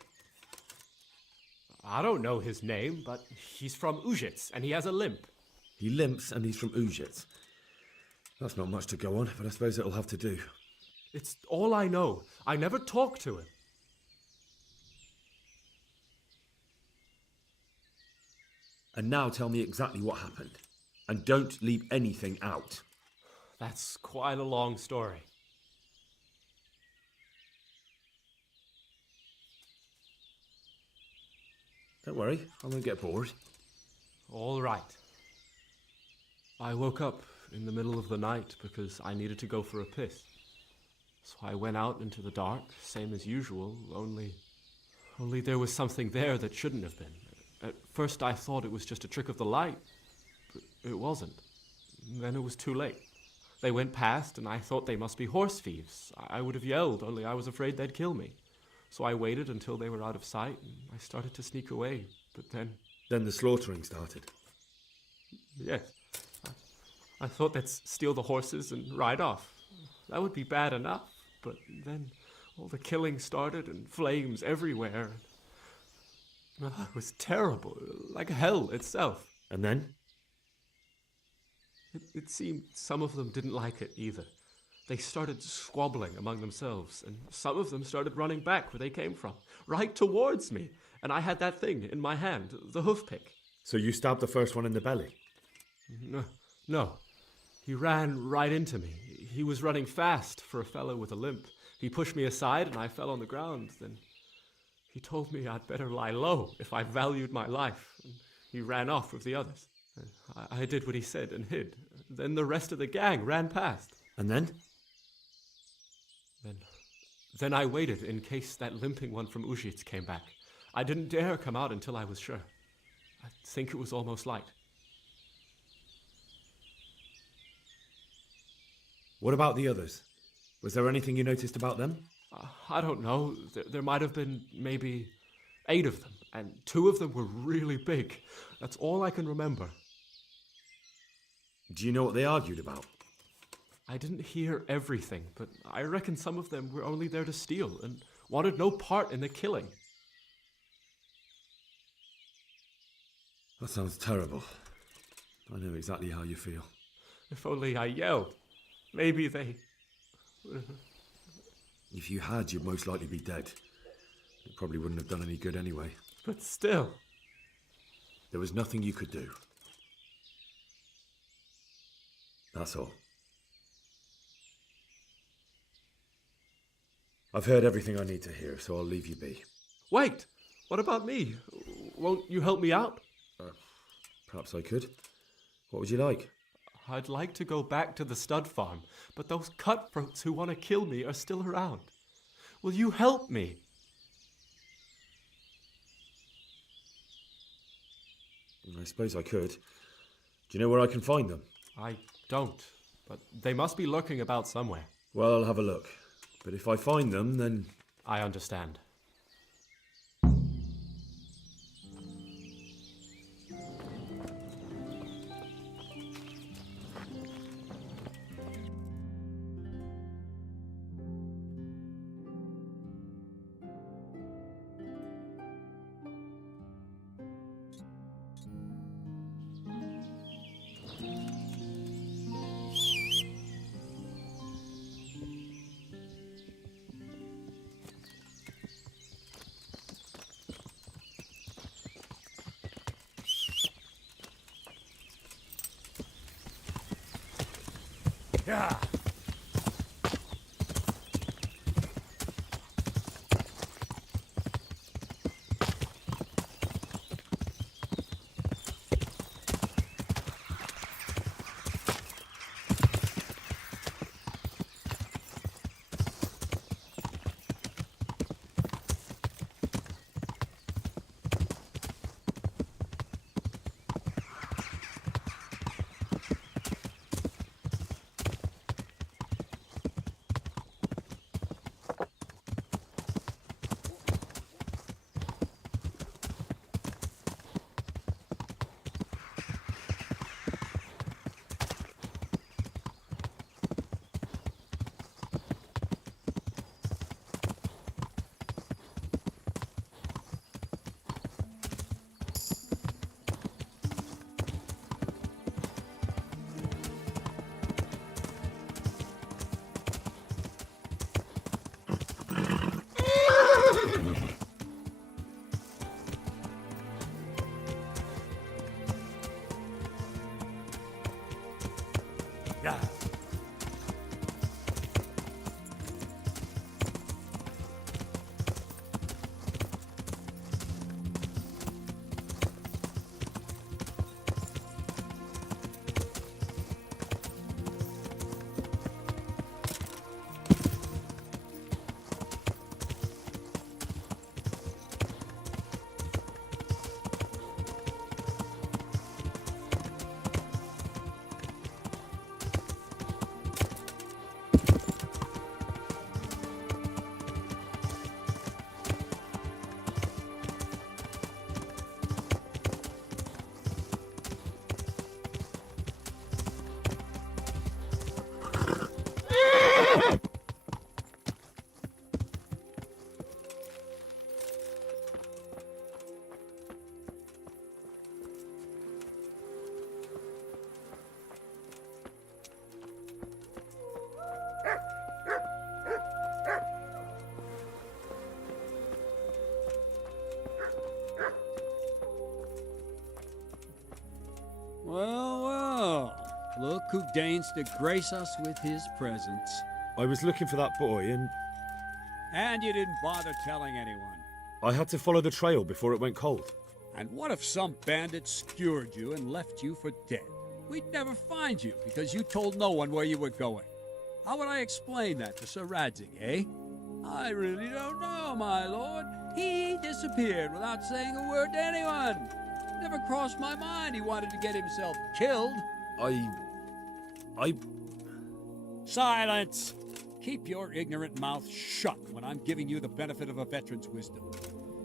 I don't know his name, but he's from Ushets and he has a limp. He limps and he's from Ushets. That's not much to go on, but I suppose it'll have to do. It's all I know. I never talked to him. And now tell me exactly what happened. And don't leave anything out. That's quite a long story. Don't worry, I won't get bored. All right. I woke up in the middle of the night because I needed to go for a piss. So I went out into the dark, same as usual, only there was something there that shouldn't have been. At first I thought it was just a trick of the light, but it wasn't. Then it was too late. They went past and I thought they must be horse thieves. I would have yelled, only I was afraid they'd kill me. So I waited until they were out of sight and I started to sneak away, but then... Then the slaughtering started? Yes. I thought they'd steal the horses and ride off. That would be bad enough, but then all the killing started and flames everywhere. It was terrible, like hell itself. And then? It seemed some of them didn't like it either. They started squabbling among themselves, and some of them started running back where they came from, right towards me. And I had that thing in my hand, the hoof pick. So you stabbed the first one in the belly? No. He ran right into me. He was running fast for a fellow with a limp. He pushed me aside and I fell on the ground. Then he told me I'd better lie low if I valued my life. And he ran off with the others. I did what he said and hid. Then the rest of the gang ran past. And then? Then I waited in case that limping one from Ushits came back. I didn't dare come out until I was sure. I think it was almost light. What about the others? Was there anything you noticed about them? I don't know. There might have been maybe 8 of them, and 2 of them were really big. That's all I can remember. Do you know what they argued about? I didn't hear everything, but I reckon some of them were only there to steal and wanted no part in the killing. That sounds terrible. I know exactly how you feel. If only I yelled. Maybe they... If you had, you'd most likely be dead. It probably wouldn't have done any good anyway. But still... There was nothing you could do. That's all. I've heard everything I need to hear, so I'll leave you be. Wait! What about me? Won't you help me out? Perhaps I could. What would you like? I'd like to go back to the stud farm, but those cutthroats who want to kill me are still around. Will you help me? I suppose I could. Do you know where I can find them? I don't, but they must be lurking about somewhere. Well, I'll have a look. But if I find them, then... I understand. Yeah. Yeah. Well, well. Look who deigns to grace us with his presence. I was looking for that boy, and And you didn't bother telling anyone. I had to follow the trail before it went cold. And what if some bandit skewered you and left you for dead? We'd never find you because you told no one where you were going. How would I explain that to Sir Radzig, eh? I really don't know, my lord. He disappeared without saying a word to anyone. Never crossed my mind he wanted to get himself killed. Silence! Keep your ignorant mouth shut when I'm giving you the benefit of a veteran's wisdom.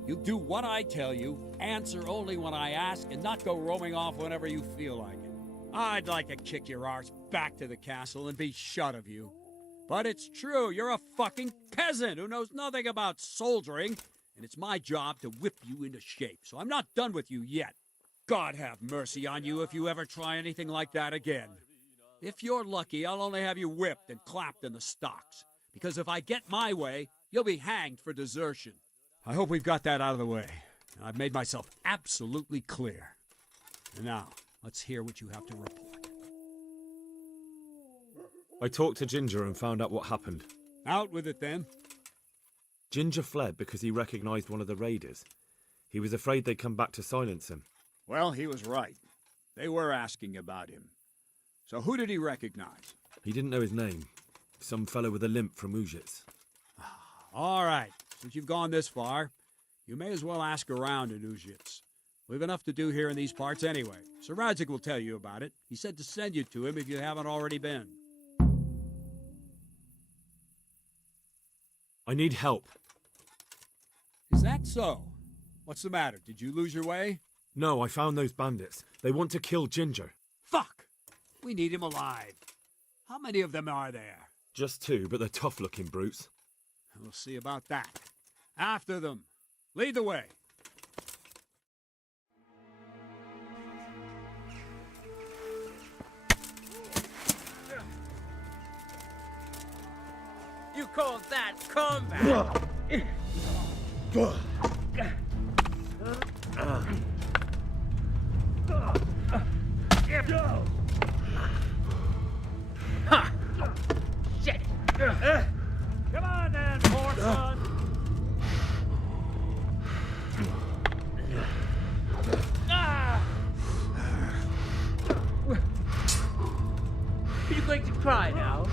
You do what I tell you, answer only when I ask, and not go roaming off whenever you feel like it. I'd like to kick your arse back to the castle and be shut of you. But it's true, you're a fucking peasant who knows nothing about soldiering, and it's my job to whip you into shape, so I'm not done with you yet. God have mercy on you if you ever try anything like that again. If you're lucky, I'll only have you whipped and clapped in the stocks, because if I get my way, you'll be hanged for desertion. I hope we've got that out of the way, and I've made myself absolutely clear. And now, let's hear what you have to report. I talked to Ginger and found out what happened. Out with it, then. Ginger fled because he recognized one of the raiders. He was afraid they'd come back to silence him. Well, he was right. They were asking about him. So who did he recognize? He didn't know his name. Some fellow with a limp from Ujits. All right. Since you've gone this far, you may as well ask around in Ujits. We've enough to do here in these parts anyway. Sir Radzig will tell you about it. He said to send you to him if you haven't already been. I need help. Is that so? What's the matter? Did you lose your way? No, I found those bandits. They want to kill Ginger. Fuck! We need him alive. How many of them are there? Just 2, but they're tough-looking brutes. We'll see about that. After them. Lead the way. You call that combat? Come on then, poor son. Are you going to cry now?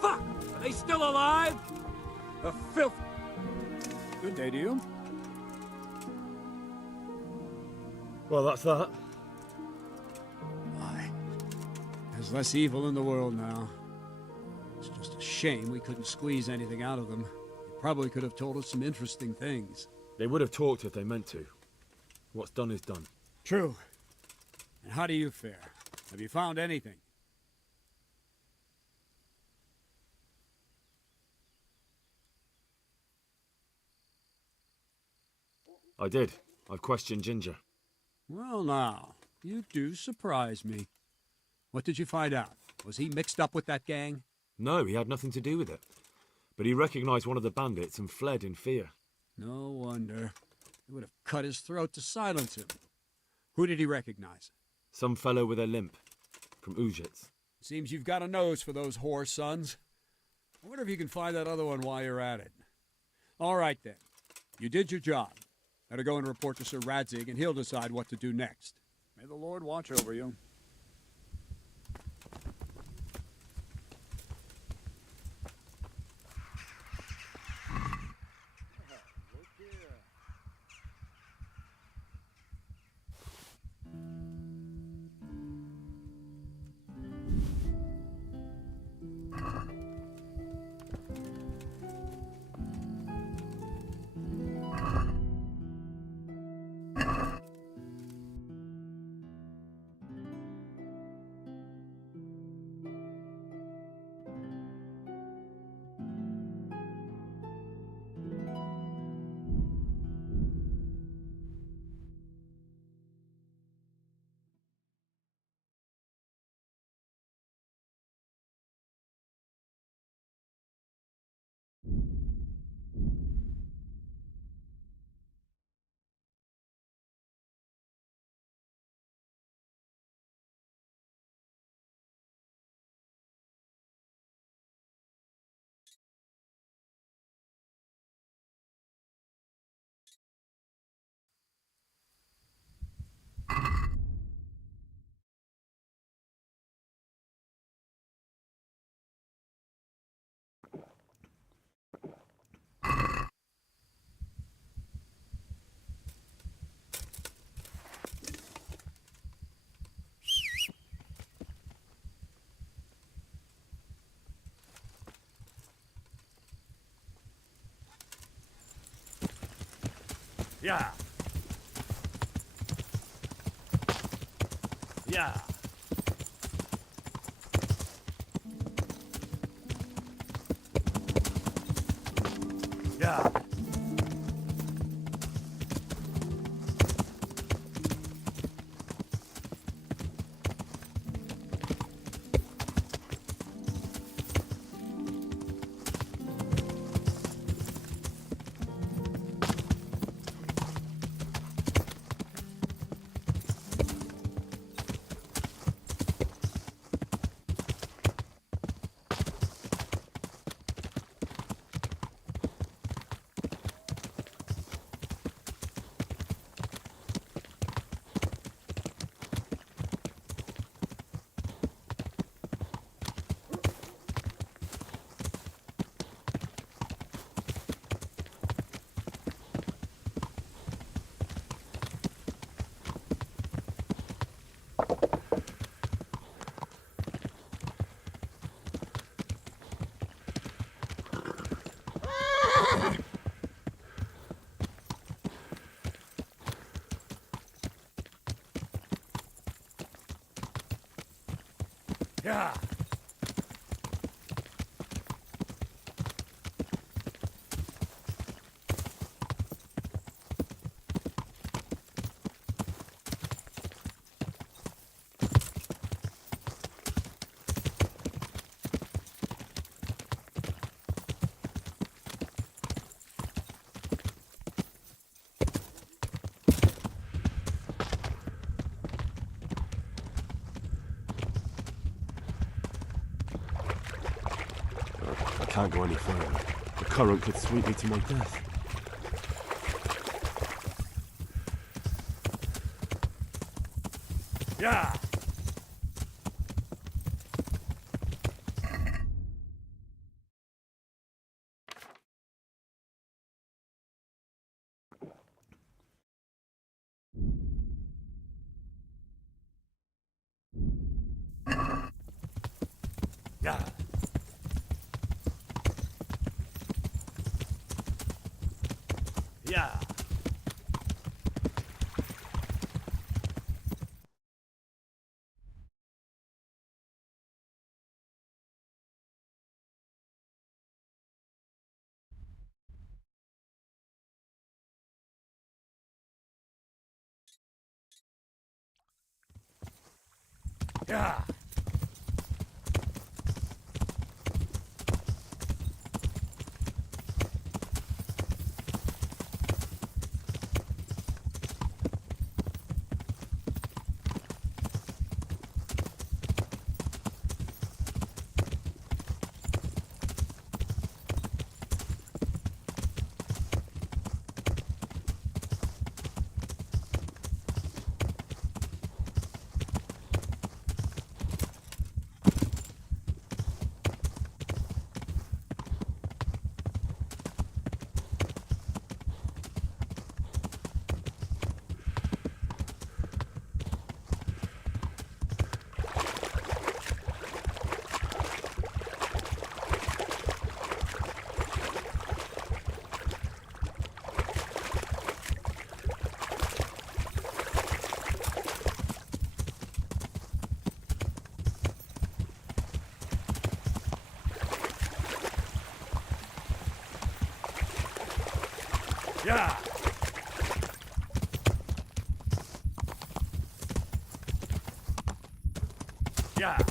Fuck! Are they still alive? The filth. Good day to you. Well, that's that. Aye. There's less evil in the world now. It's just a shame we couldn't squeeze anything out of them. They probably could have told us some interesting things. They would have talked if they meant to. What's done is done. True. And how do you fare? Have you found anything? I did. I've questioned Ginger. Well, now, you do surprise me. What did you find out? Was he mixed up with that gang? No, he had nothing to do with it. But he recognized one of the bandits and fled in fear. No wonder. They would have cut his throat to silence him. Who did he recognize? Some fellow with a limp. From Uzhitz. Seems you've got a nose for those whore sons. I wonder if you can find that other one while you're at it. All right, then. You did your job. Better go and report to Sir Radzig, and he'll decide what to do next. May the Lord watch over you. Yeah. Yeah. Yeah. Yeah. I can't go any further. The current could sweep me to my death. Yeah. Yeah. Yeah. Yeah. Yeah. Yeah.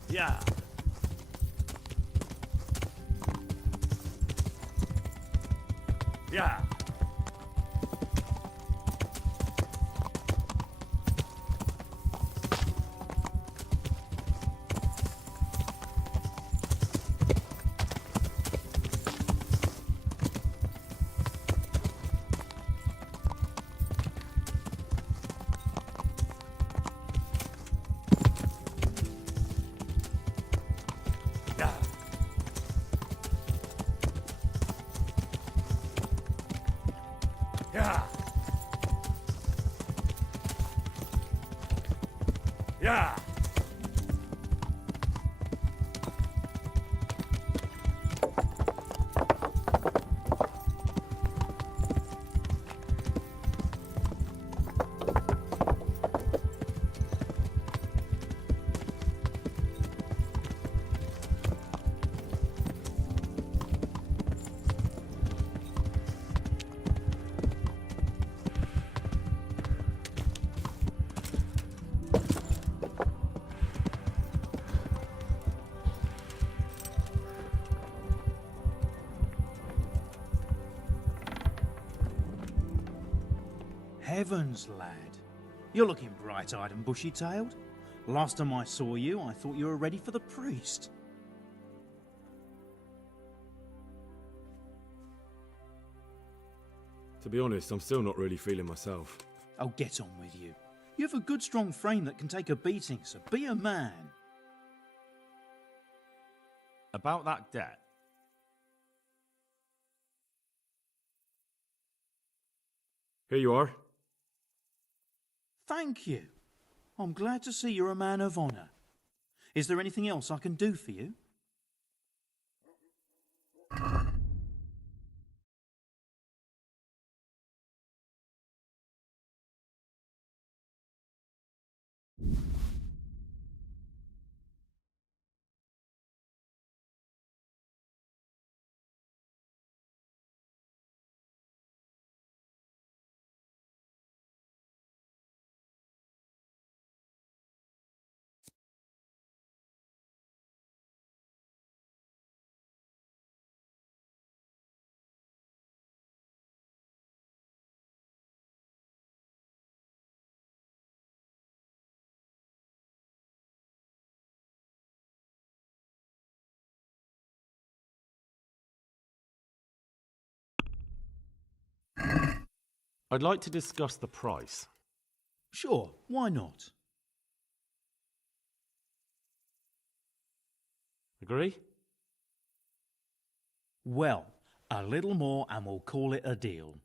Yeah. Yeah. Yeah. Yeah. Yeah. heavens, lad. You're looking bright-eyed and bushy-tailed. Last time I saw you, I thought you were ready for the priest. To be honest, I'm still not really feeling myself. Oh, get on with you. You have a good, strong frame that can take a beating, so be a man. About that debt. Here you are. Thank you. I'm glad to see you're a man of honour. Is there anything else I can do for you? I'd like to discuss the price. Sure, why not? Agree? Well, a little more and we'll call it a deal.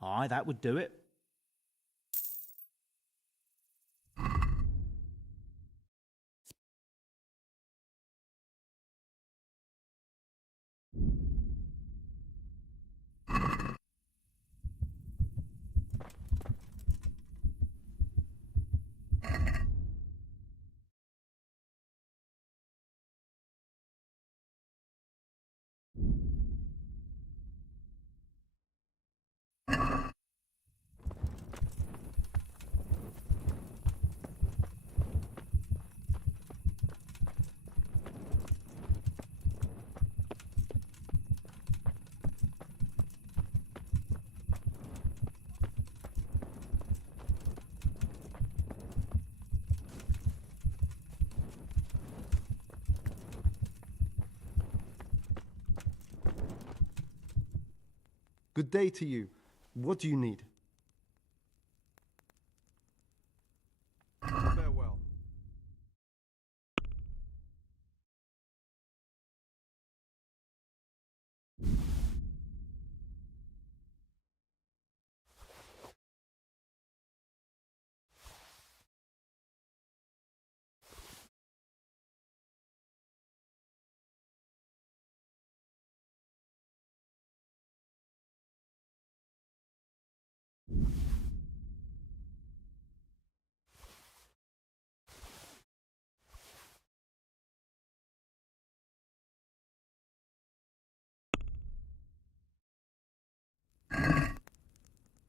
Aye, that would do it. Good day to you. What do you need? Farewell.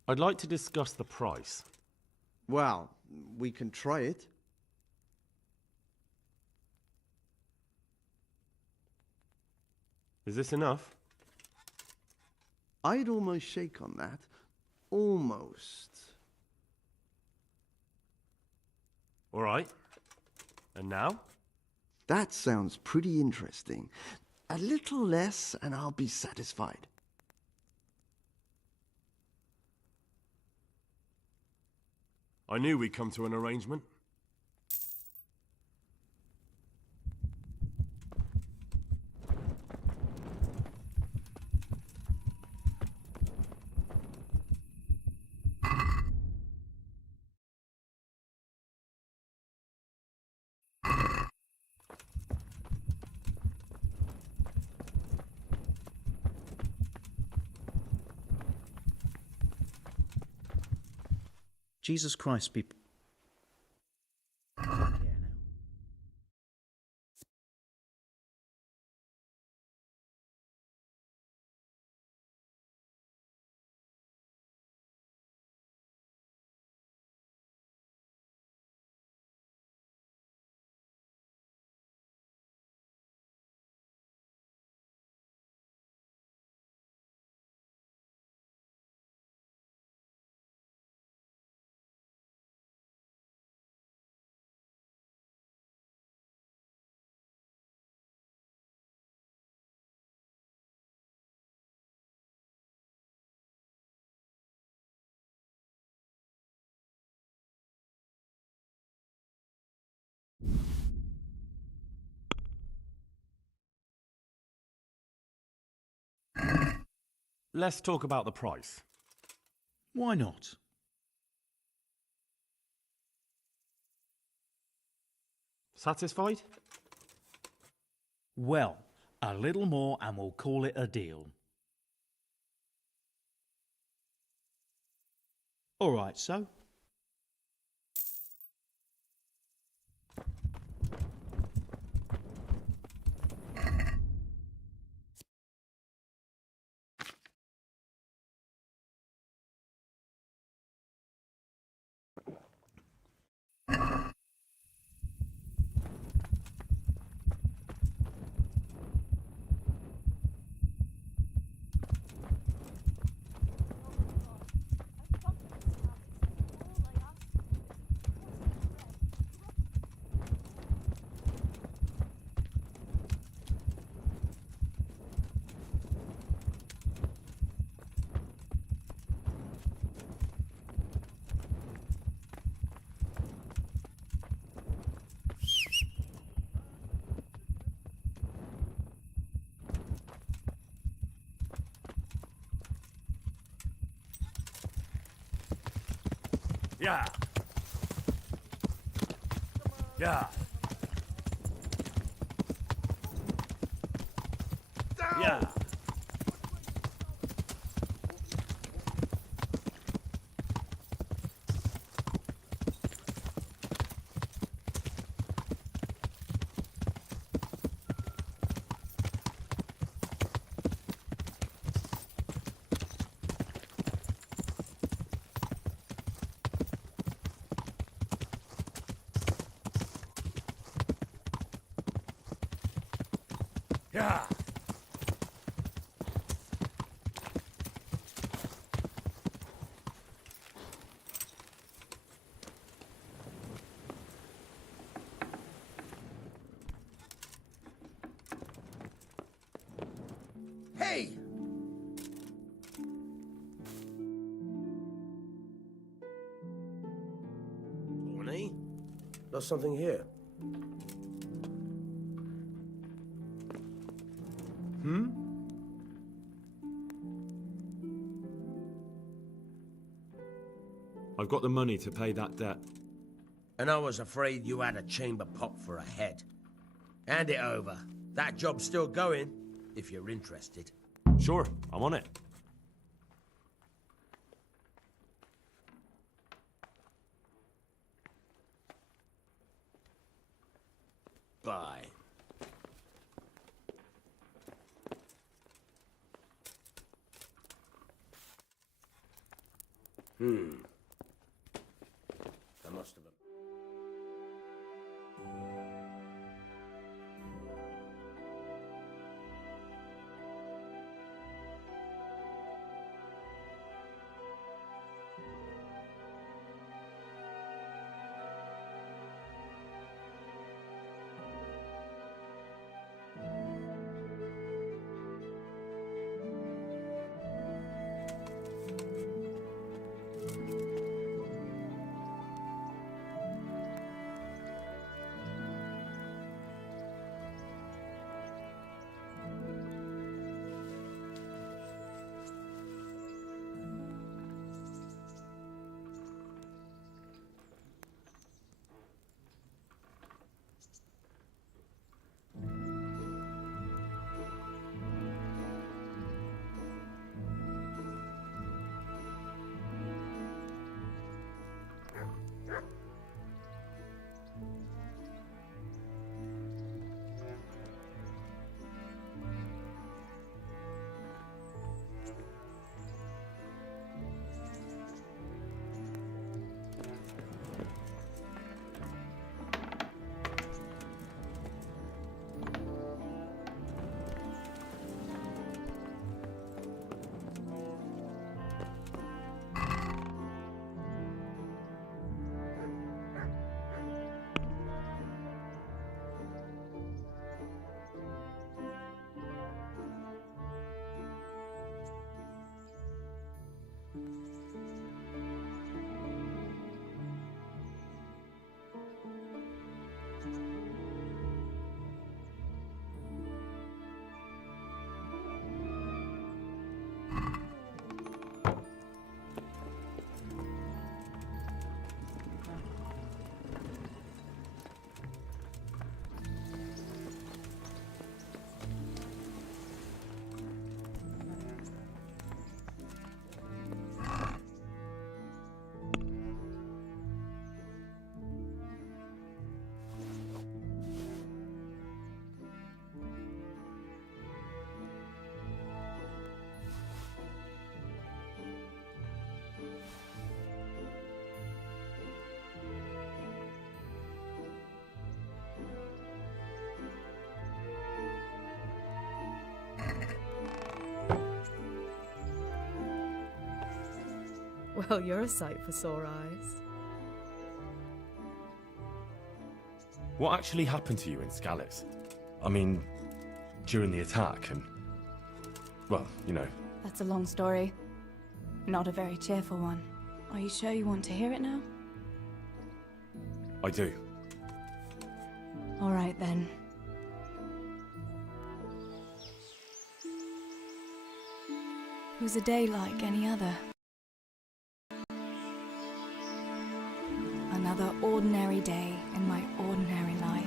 I'd like to discuss the price. Well, we can try it. Is this enough? I'd almost shake on that. Almost. All right. And now? That sounds pretty interesting. A little less and I'll be satisfied. I knew we'd come to an arrangement. Jesus Christ be let's talk about the price. Why not? Satisfied? Well, a little more and we'll call it a deal. All right, so? Yeah. Yeah. Yeah. Yeah. Hey! Tawny? There's something here. Hmm? I've got the money to pay that debt. And I was afraid you had a chamber pot for a head. Hand it over. That job's still going, if you're interested. Sure, I'm on it. Bye. That must have been. Well, you're a sight for sore eyes. What actually happened to you in Scalix? I mean, during the attack and... well, you know. That's a long story. Not a very cheerful one. Are you sure you want to hear it now? I do. All right, then. It was a day like any other. Another ordinary day in my ordinary life.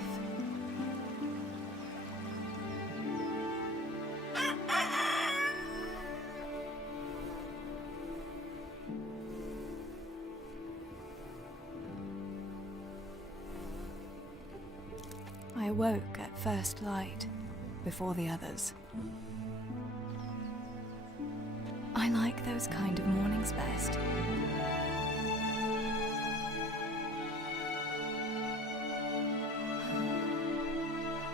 I awoke at first light, before the others. I like those kind of mornings best.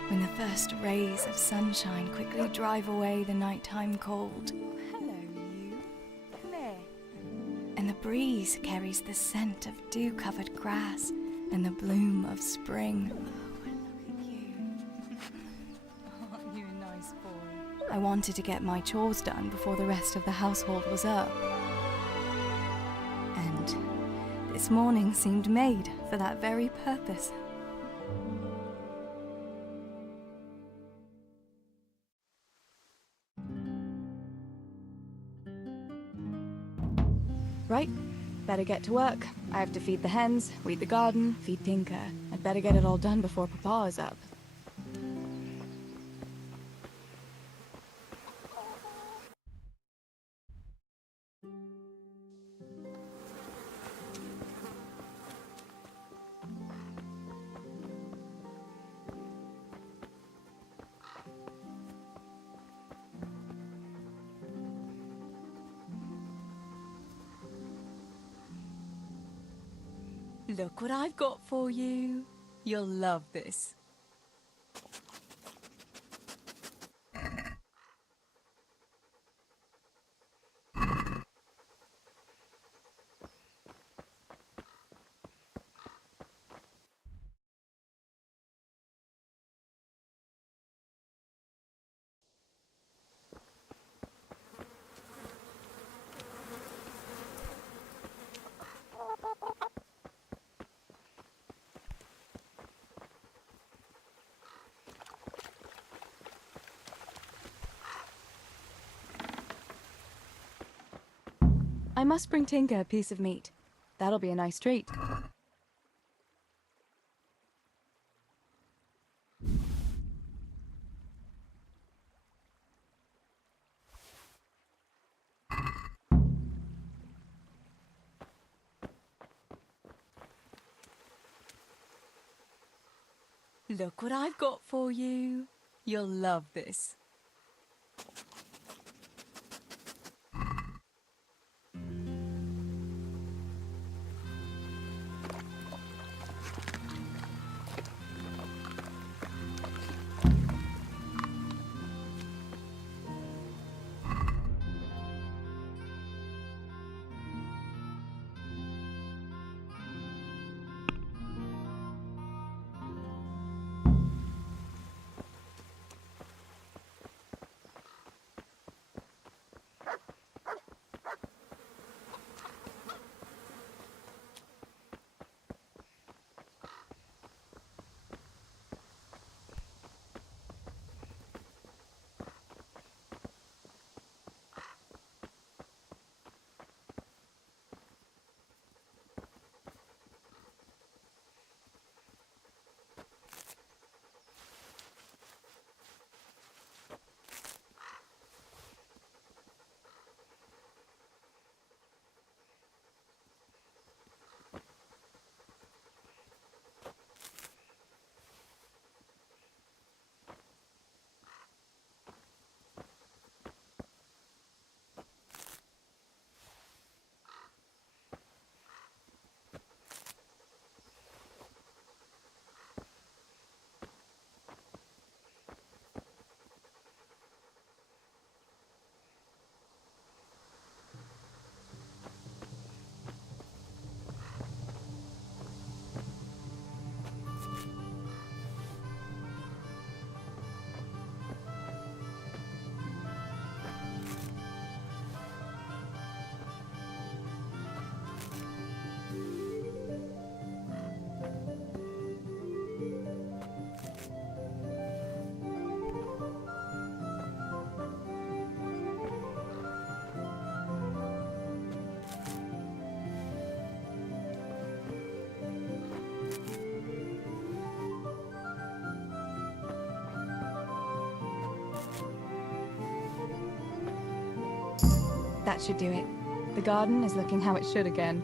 When the first rays of sunshine quickly drive away the nighttime cold. Hello, you. Come here. And the breeze carries the scent of dew-covered grass and the bloom of spring. Aren't you a nice boy? I wanted to get my chores done before the rest of the household was up. And this morning seemed made for that very purpose. Right, better get to work. I have to feed the hens, weed the garden, feed Tinker. I'd better get it all done before Papa is up. Look what I've got for you. You'll love this. I must bring Tinker a piece of meat. That'll be a nice treat. Look what I've got for you. You'll love this. That should do it. The garden is looking how it should again.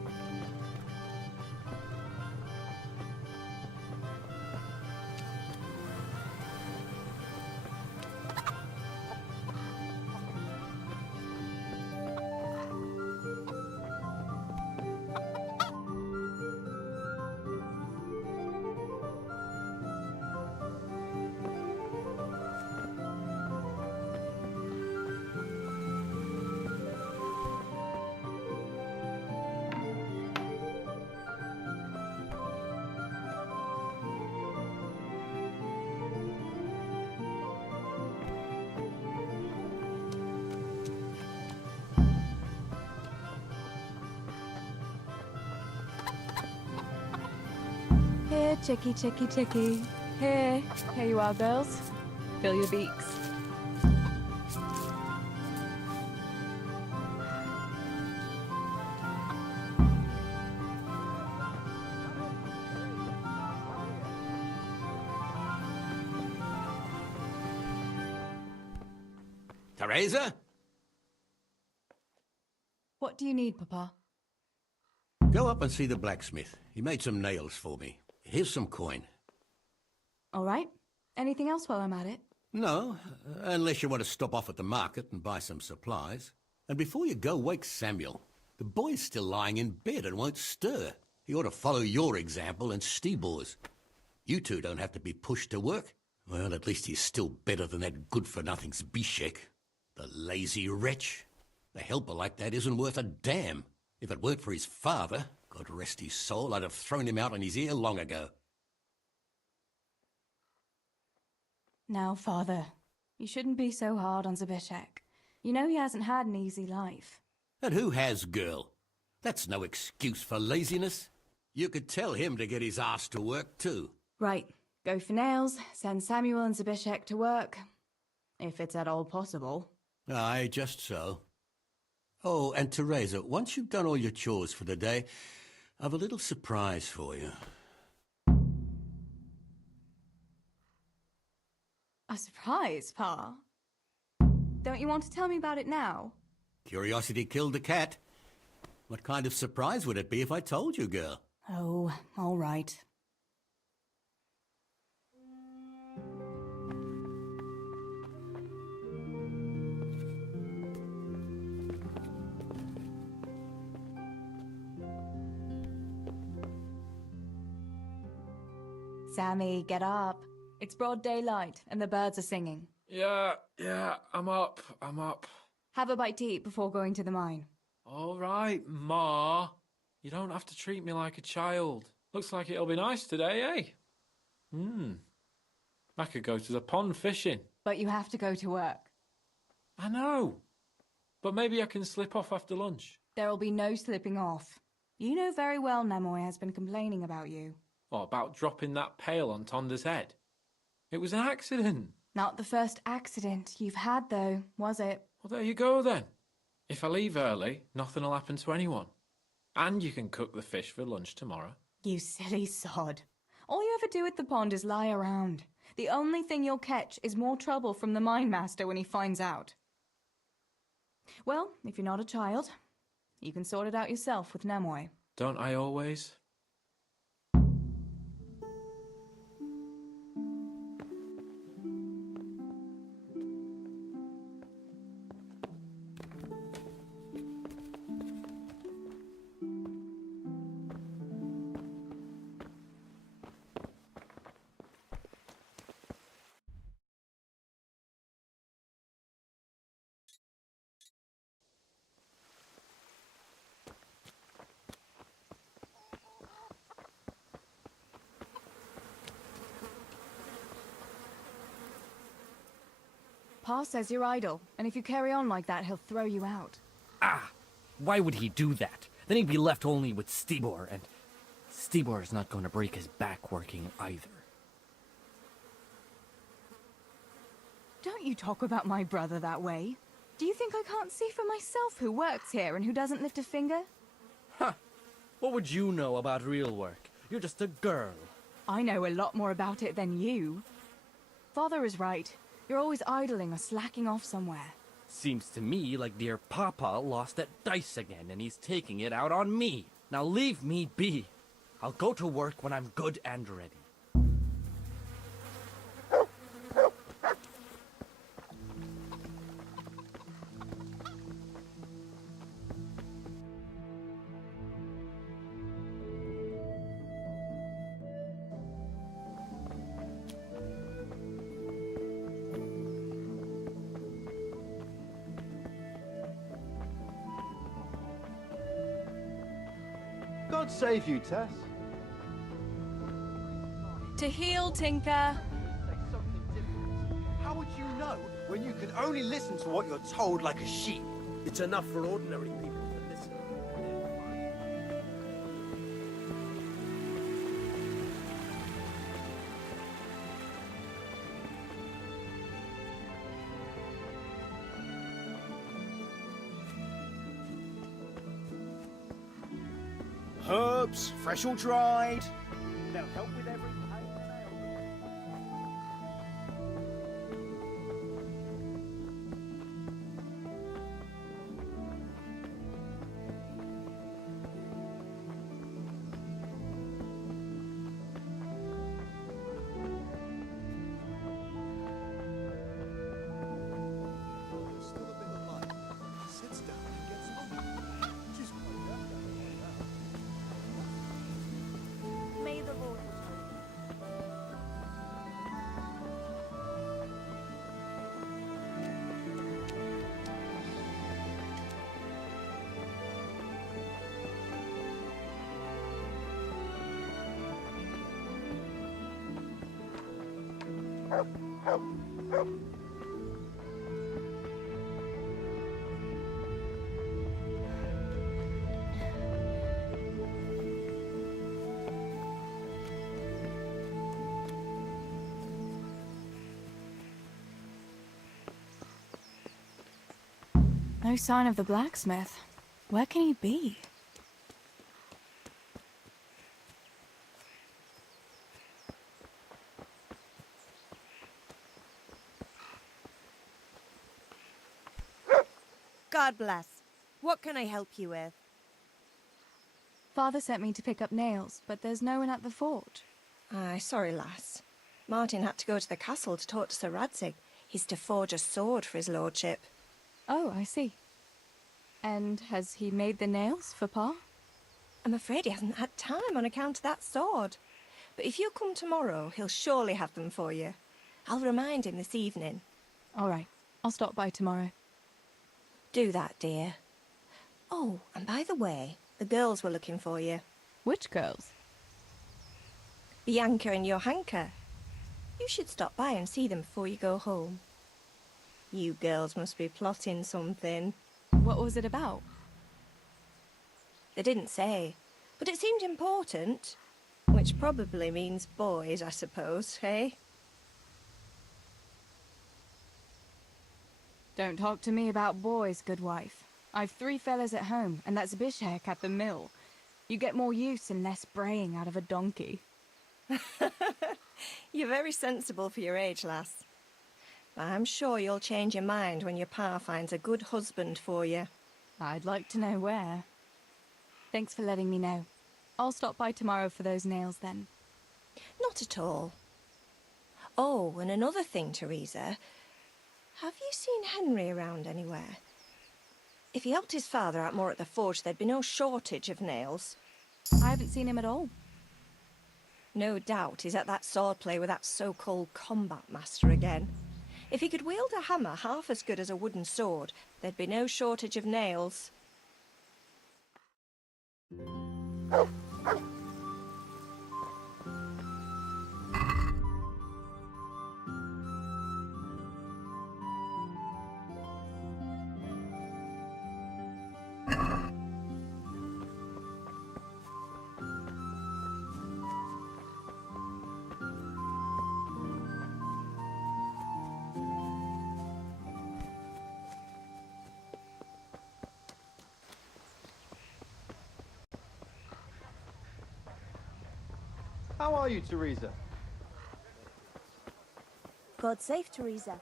Here, chickie, chickie, chickie. Here you are, girls. Fill your beaks. Teresa? What do you need, Papa? Go up and see the blacksmith. He made some nails for me. Here's some coin. All right. Anything else while I'm at it? No, unless you want to stop off at the market and buy some supplies. And before you go, wake Samuel. The boy's still lying in bed and won't stir. He ought to follow your example and Stibor's. You two don't have to be pushed to work. Well, at least he's still better than that good-for-nothing Zbyszek. The lazy wretch. A helper like that isn't worth a damn. If it weren't for his father, God rest his soul, I'd have thrown him out on his ear long ago. Now, Father, you shouldn't be so hard on Zbyszek. You know he hasn't had an easy life. And who has, girl? That's no excuse for laziness. You could tell him to get his ass to work, too. Right. Go for nails, send Samuel and Zbyszek to work. If it's at all possible. Aye, just so. Oh, and Teresa, once you've done all your chores for the day, I've a little surprise for you. A surprise, Pa? Don't you want to tell me about it now? Curiosity killed the cat. What kind of surprise would it be if I told you, girl? Oh, all right. Sammy, get up. It's broad daylight, and the birds are singing. Yeah, I'm up. Have a bite to eat before going to the mine. All right, Ma. You don't have to treat me like a child. Looks like it'll be nice today, eh? I could go to the pond fishing. But you have to go to work. I know. But maybe I can slip off after lunch. There'll be no slipping off. You know very well Nemoy has been complaining about you. Or about dropping that pail on Tonda's head. It was an accident. Not the first accident you've had, though, was it? Well, there you go, then. If I leave early, nothing will happen to anyone. And you can cook the fish for lunch tomorrow. You silly sod. All you ever do at the pond is lie around. The only thing you'll catch is more trouble from the mine master when he finds out. Well, if you're not a child, you can sort it out yourself with Nemoy. Don't I always? Pa says you're idle, and if you carry on like that, he'll throw you out. Why would he do that? Then he'd be left only with Stibor, and Stibor's not going to break his back working either. Don't you talk about my brother that way. Do you think I can't see for myself who works here and who doesn't lift a finger? What would you know about real work? You're just a girl. I know a lot more about it than you. Father is right. You're always idling or slacking off somewhere. Seems to me like dear Papa lost at dice again, and he's taking it out on me. Now leave me be. I'll go to work when I'm good and ready. God save you, Tess. To heal, Tinker. How would you know when you can only listen to what you're told like a sheep? It's enough for ordinary people to listen. Herbs, fresh or dried. They'll help with every pain and ailment. Still a bit of light. Sits down and gets on. Just like that guy. May the Lord return. No sign of the blacksmith. Where can he be? God bless. What can I help you with? Father sent me to pick up nails, but there's no one at the fort. Aye, sorry, lass. Martin had to go to the castle to talk to Sir Radzig. He's to forge a sword for his lordship. Oh, I see. And has he made the nails for Pa? I'm afraid he hasn't had time on account of that sword. But if you come tomorrow, he'll surely have them for you. I'll remind him this evening. All right, I'll stop by tomorrow. Do that, dear. Oh, and by the way, the girls were looking for you. Which girls? Bianca and Johanka. You should stop by and see them before you go home. You girls must be plotting something. What was it about? They didn't say, but it seemed important. Which probably means boys, I suppose, hey? Don't talk to me about boys, good wife. I've 3 fellas at home, and that's Bishek at the mill. You get more use and less braying out of a donkey. You're very sensible for your age, lass. I'm sure you'll change your mind when your pa finds a good husband for you. I'd like to know where. Thanks for letting me know. I'll stop by tomorrow for those nails then. Not at all. Oh, and another thing, Teresa. Have you seen Henry around anywhere? If he helped his father out more at the forge, there'd be no shortage of nails. I haven't seen him at all. No doubt he's at that swordplay with that so-called combat master again. If he could wield a hammer half as good as a wooden sword, there'd be no shortage of nails. How are you, Teresa? God save Teresa.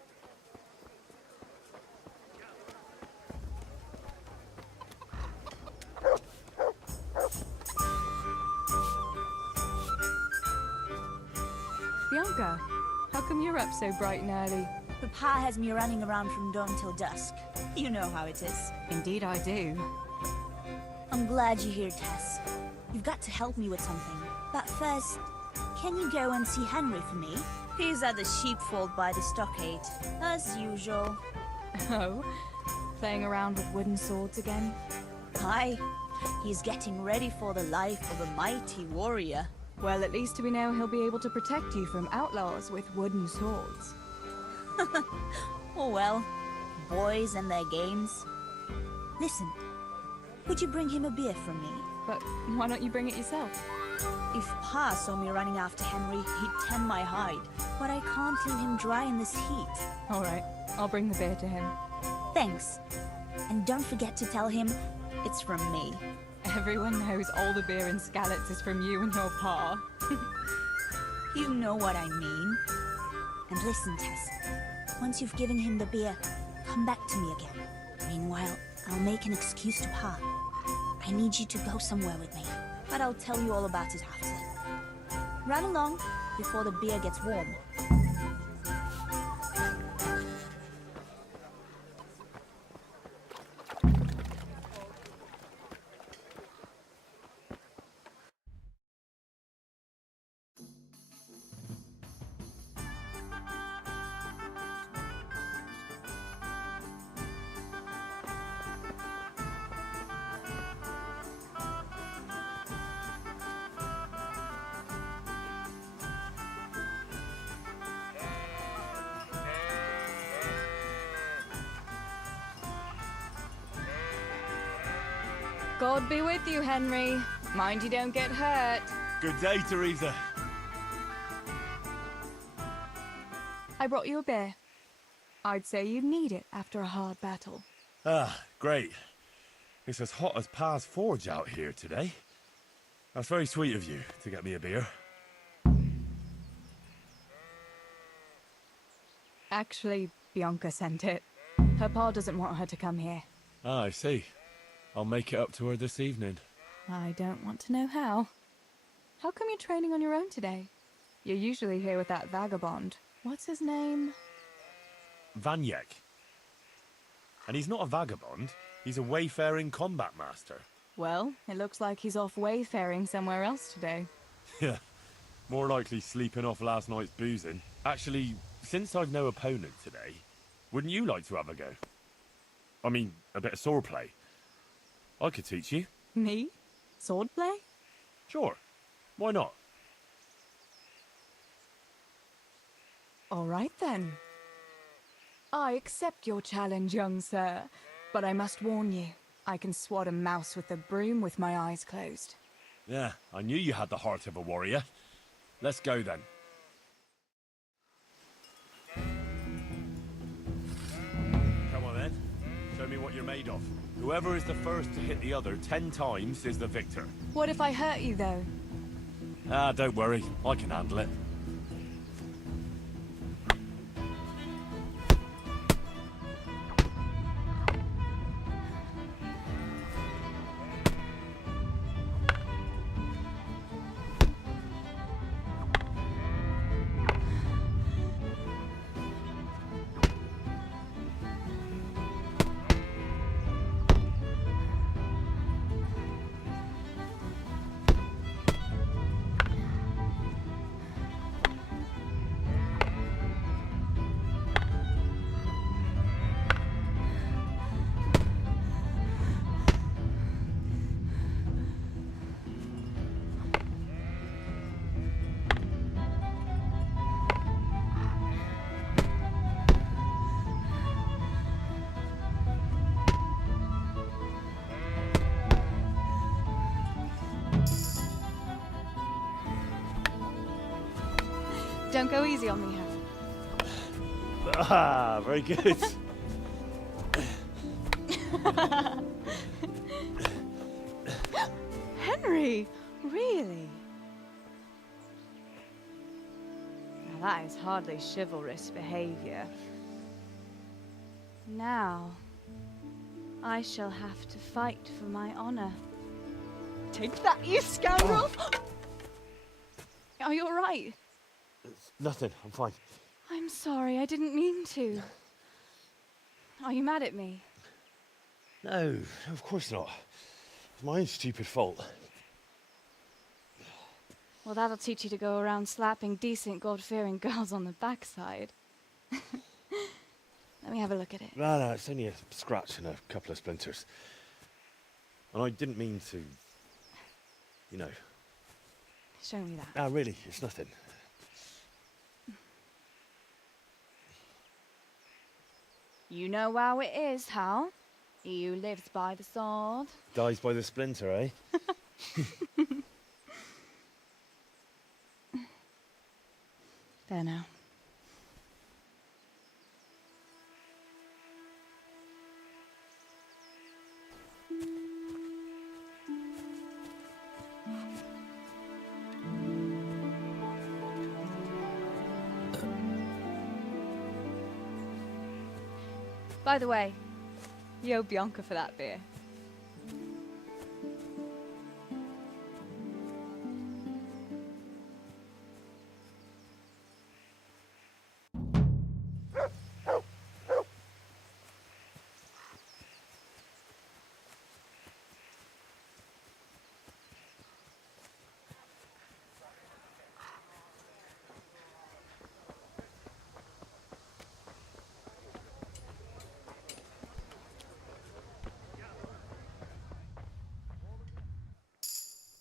Bianca, how come you're up so bright and early? Papa has me running around from dawn till dusk. You know how it is. Indeed I do. I'm glad you're here, Tess. You've got to help me with something. But first, can you go and see Henry for me? He's at the sheepfold by the stockade, as usual. Oh? Playing around with wooden swords again? Aye. He's getting ready for the life of a mighty warrior. Well, at least we know he'll be able to protect you from outlaws with wooden swords. Oh well, boys and their games. Listen, would you bring him a beer from me? But why don't you bring it yourself? If Pa saw me running after Henry, he'd tan my hide. But I can't leave him dry in this heat. All right, I'll bring the beer to him. Thanks. And don't forget to tell him it's from me. Everyone knows all the beer in Skalitz is from you and your pa. You know what I mean. And listen, Tess. Once you've given him the beer, come back to me again. Meanwhile, I'll make an excuse to Pa. I need you to go somewhere with me, but I'll tell you all about it after. Run along before the beer gets warm. God be with you, Henry. Mind you don't get hurt. Good day, Teresa. I brought you a beer. I'd say you need it after a hard battle. Ah, great. It's as hot as Pa's Forge out here today. That's very sweet of you to get me a beer. Actually, Bianca sent it. Her pa doesn't want her to come here. Ah, I see. I'll make it up to her this evening. I don't want to know how. How come you're training on your own today? You're usually here with that vagabond. What's his name? Vanyek. And he's not a vagabond. He's a wayfaring combat master. Well, it looks like he's off wayfaring somewhere else today. Yeah. More likely sleeping off last night's boozing. Actually, since I've no opponent today, wouldn't you like to have a go? I mean, a bit of swordplay. I could teach you. Me? Swordplay? Sure. Why not? All right then. I accept your challenge, young sir. But I must warn you, I can swat a mouse with a broom with my eyes closed. Yeah, I knew you had the heart of a warrior. Let's go then. Come on then. Show me what you're made of. Whoever is the first to hit the other 10 times is the victor. What if I hurt you, though? Ah, don't worry. I can handle it. Don't go easy on me, Harry. Ah, very good. Henry, really? Now that is hardly chivalrous behavior. Now, I shall have to fight for my honor. Take that, you scoundrel! Are you all right? It's nothing. I'm fine. I'm sorry, I didn't mean to. Are you mad at me? No, of course not. It's my own stupid fault. Well, that'll teach you to go around slapping decent, God-fearing girls on the backside. Let me have a look at it. No, it's only a scratch and a couple of splinters. And I didn't mean to, you know. Show me that. No, really, it's nothing. You know how it is, Hal. He who lives by the sword Dies by the splinter, eh? There now. By the way, you owe Bianca for that beer.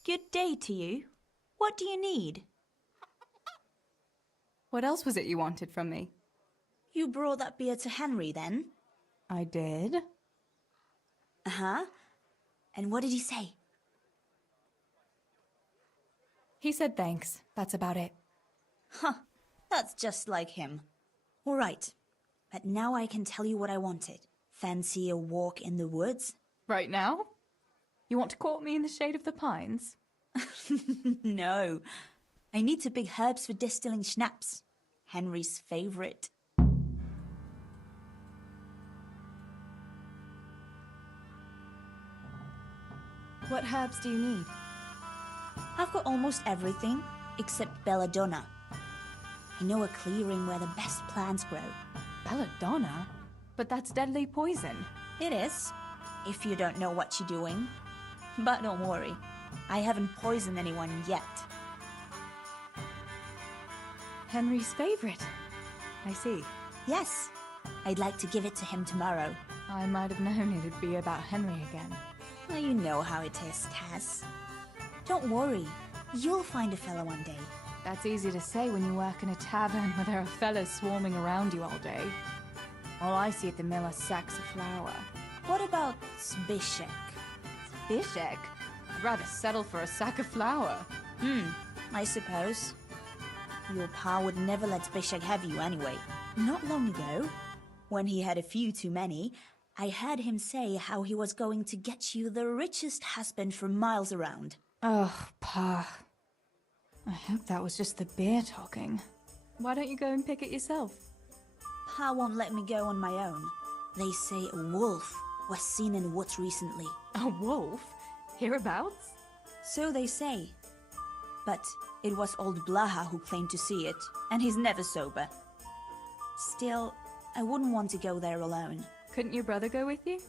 Good day to you. What do you need? What else was it you wanted from me? You brought that beer to Henry, then? I did. Uh-huh. And what did he say? He said thanks. That's about it. Huh. That's just like him. All right. But now I can tell you what I wanted. Fancy a walk in the woods? Right now? You want to court me in the shade of the pines? No. I need to pick herbs for distilling schnapps. Henry's favorite. What herbs do you need? I've got almost everything except belladonna. I know a clearing where the best plants grow. Belladonna? But that's deadly poison. It is, if you don't know what you're doing. But don't worry, I haven't poisoned anyone yet. Henry's favorite. I see. Yes, I'd like to give it to him tomorrow. I might have known it'd be about Henry again. Well, you know how it is, Tess. Don't worry, you'll find a fella one day. That's easy to say when you work in a tavern where there are fellas swarming around you all day. All I see at the mill are sacks of flour. What about Zbyszek? Zbyszek? I'd rather settle for a sack of flour. I suppose. Your pa would never let Zbyszek have you anyway. Not long ago, when he had a few too many, I heard him say how he was going to get you the richest husband for miles around. Oh, Pa. I hope that was just the beer talking. Why don't you go and pick it yourself? Pa won't let me go on my own. They say a wolf was seen in the woods recently. A wolf? Hereabouts? So they say. But it was old Blaha who claimed to see it, and he's never sober. Still, I wouldn't want to go there alone. Couldn't your brother go with you?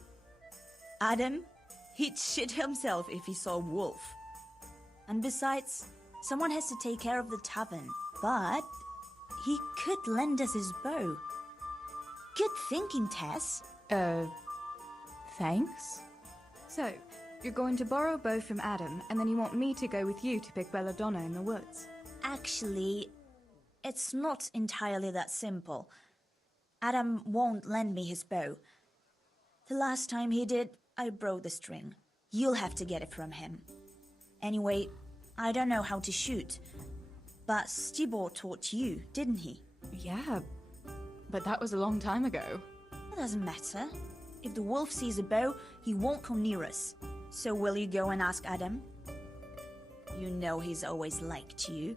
Adam? He'd shit himself if he saw a wolf. And besides, someone has to take care of the tavern. But he could lend us his bow. Good thinking, Tess. Thanks? So, you're going to borrow a bow from Adam, and then you want me to go with you to pick belladonna in the woods? Actually, it's not entirely that simple. Adam won't lend me his bow. The last time he did, I broke the string. You'll have to get it from him. Anyway, I don't know how to shoot. But Stibor taught you, didn't he? Yeah, but that was a long time ago. It doesn't matter. If the wolf sees a bow, he won't come near us. So will you go and ask Adam? You know he's always liked you.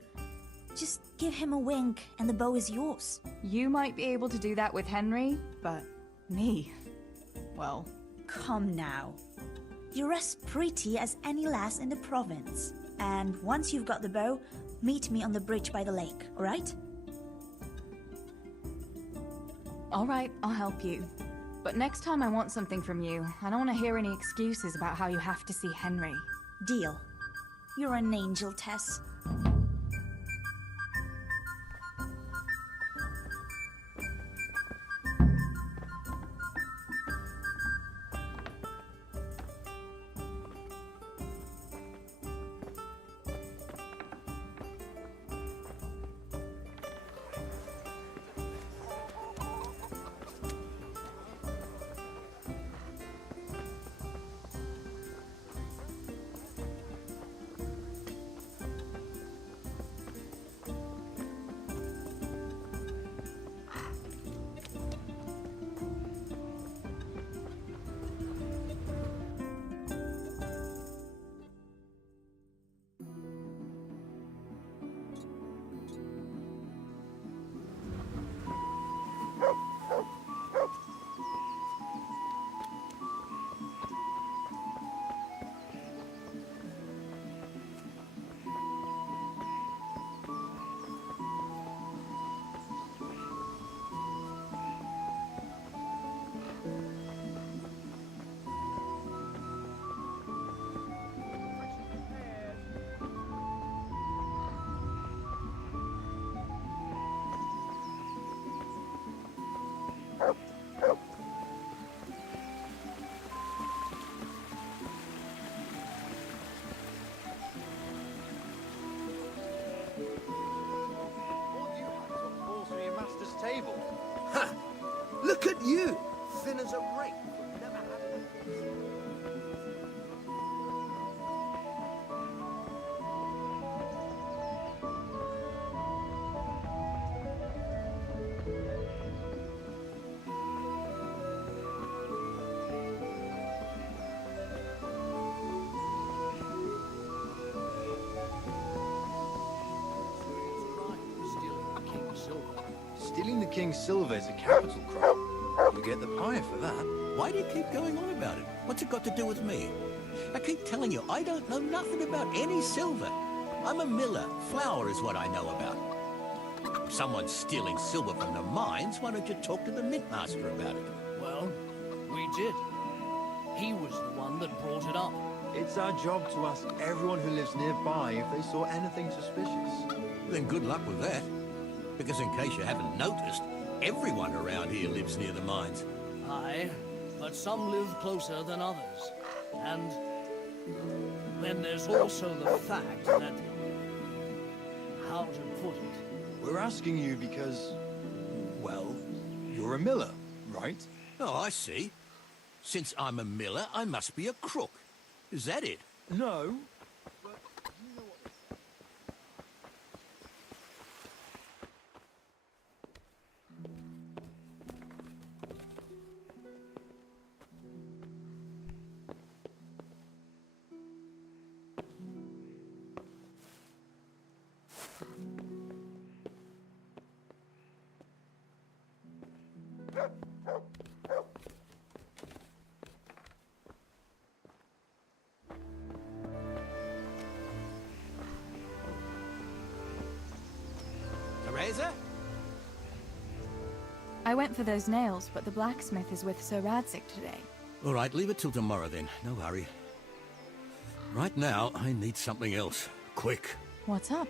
Just give him a wink and the bow is yours. You might be able to do that with Henry, but me, well... Come now. You're as pretty as any lass in the province. And once you've got the bow, Meet me on the bridge by the lake, alright? Alright, I'll help you. But next time I want something from you, I don't want to hear any excuses about how you have to see Henry. Deal. You're an angel, Tess. Table. Ha! Look at you! Thin as a rake. Never had Stealing the king's silver is a capital crime. You get the pie for that. Why do you keep going on about it? What's it got to do with me? I keep telling you, I don't know nothing about any silver. I'm a miller. Flour is what I know about. If someone's stealing silver from the mines, why don't you talk to the mint master about it? Well, we did. He was the one that brought it up. It's our job to ask everyone who lives nearby if they saw anything suspicious. Then good luck with that. Because in case you haven't noticed, everyone around here lives near the mines. Aye, but some live closer than others. And then there's also the fact that... how to put it? We're asking you because, well, you're a miller, right? Oh, I see. Since I'm a miller, I must be a crook. Is that it? No. Teresa? I went for those nails, but the blacksmith is with Sir Radzik today. All right, leave it till tomorrow then. No hurry. Right now, I need something else. Quick. What's up?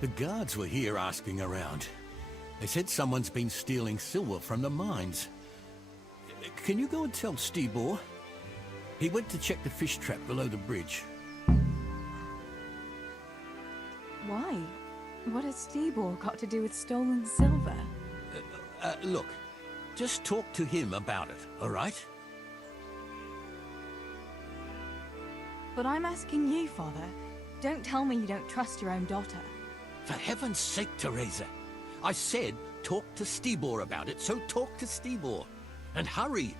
The guards were here asking around. They said someone's been stealing silver from the mines. Can you go and tell Stibor? He went to check the fish trap below the bridge. Why? What has Stibor got to do with stolen silver? Look, just talk to him about it, all right? But I'm asking you, Father. Don't tell me you don't trust your own daughter. For heaven's sake, Teresa. I said talk to Stibor about it, so talk to Stibor. And hurry.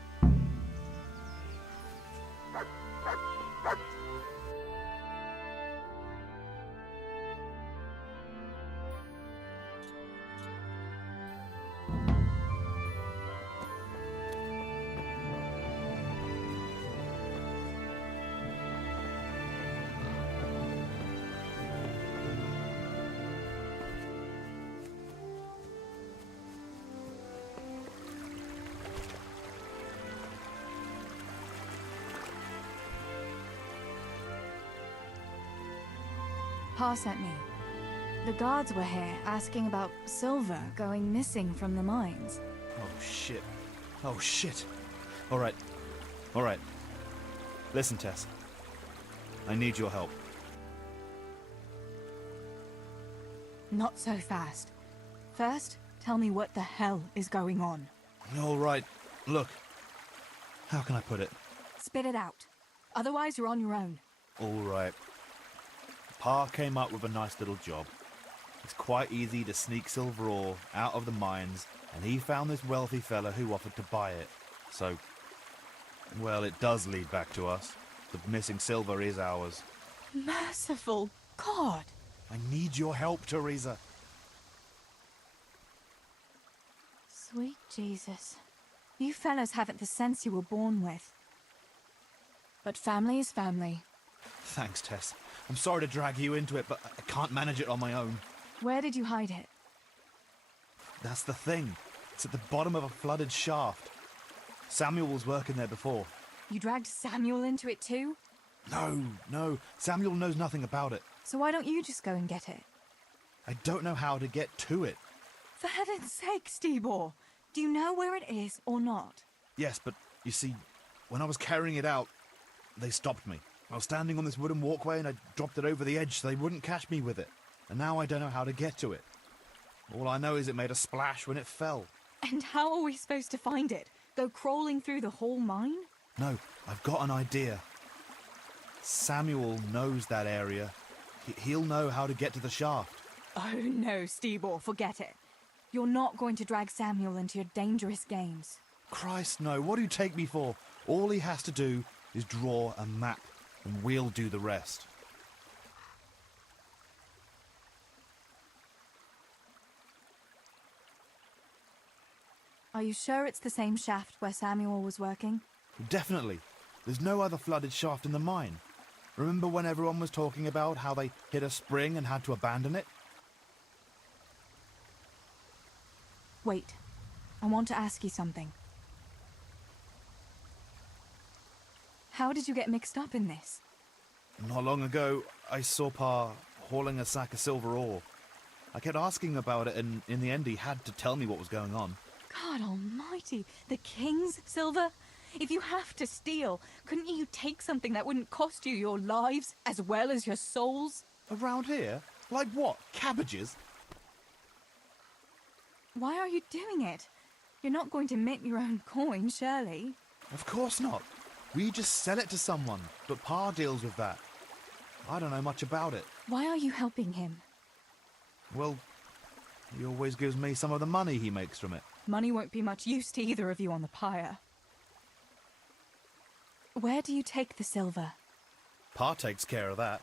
Pa sent me. The guards were here asking about silver going missing from the mines. Oh, shit. Oh, shit. All right. All right. Listen, Tess. I need your help. Not so fast. First, tell me what the hell is going on. All right. Look. How can I put it? Spit it out. Otherwise, you're on your own. All right. Pa came up with a nice little job. It's quite easy to sneak silver ore out of the mines, and he found this wealthy fella who offered to buy it. So, well, it does lead back to us. The missing silver is ours. Merciful God! I need your help, Teresa. Sweet Jesus. You fellas haven't the sense you were born with. But family is family. Thanks, Tess. I'm sorry to drag you into it, but I can't manage it on my own. Where did you hide it? That's the thing. It's at the bottom of a flooded shaft. Samuel was working there before. You dragged Samuel into it too? No. Samuel knows nothing about it. So why don't you just go and get it? I don't know how to get to it. For heaven's sake, Stebor! Do you know where it is or not? Yes, but you see, when I was carrying it out, they stopped me. I was standing on this wooden walkway and I dropped it over the edge so they wouldn't catch me with it. And now I don't know how to get to it. All I know is it made a splash when it fell. And how are we supposed to find it? Go crawling through the whole mine? No, I've got an idea. Samuel knows that area. He'll know how to get to the shaft. Oh no, Stebor, forget it. You're not going to drag Samuel into your dangerous games. Christ, no. What do you take me for? All he has to do is draw a map, and we'll do the rest. Are you sure it's the same shaft where Samuel was working? Definitely. There's no other flooded shaft in the mine. Remember when everyone was talking about how they hit a spring and had to abandon it? Wait. I want to ask you something. How did you get mixed up in this? Not long ago, I saw Pa hauling a sack of silver ore. I kept asking about it, and in the end he had to tell me what was going on. God almighty, the king's silver? If you have to steal, couldn't you take something that wouldn't cost you your lives as well as your souls? Around here? Like what? Cabbages? Why are you doing it? You're not going to mint your own coin, surely? Of course not. We just sell it to someone, but Pa deals with that. I don't know much about it. Why are you helping him? Well, he always gives me some of the money he makes from it. Money won't be much use to either of you on the pyre. Where do you take the silver? Pa takes care of that.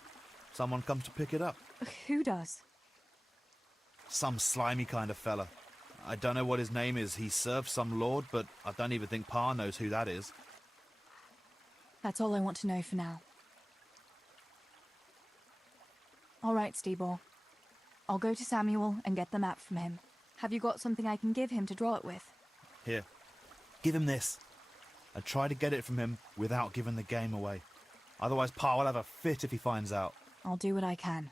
Someone comes to pick it up. Who does? Some slimy kind of fella. I don't know what his name is. He serves some lord, but I don't even think Pa knows who that is. That's all I want to know for now. All right, Stebor. I'll go to Samuel and get the map from him. Have you got something I can give him to draw it with? Here. Give him this. And try to get it from him without giving the game away. Otherwise, Pa will have a fit if he finds out. I'll do what I can.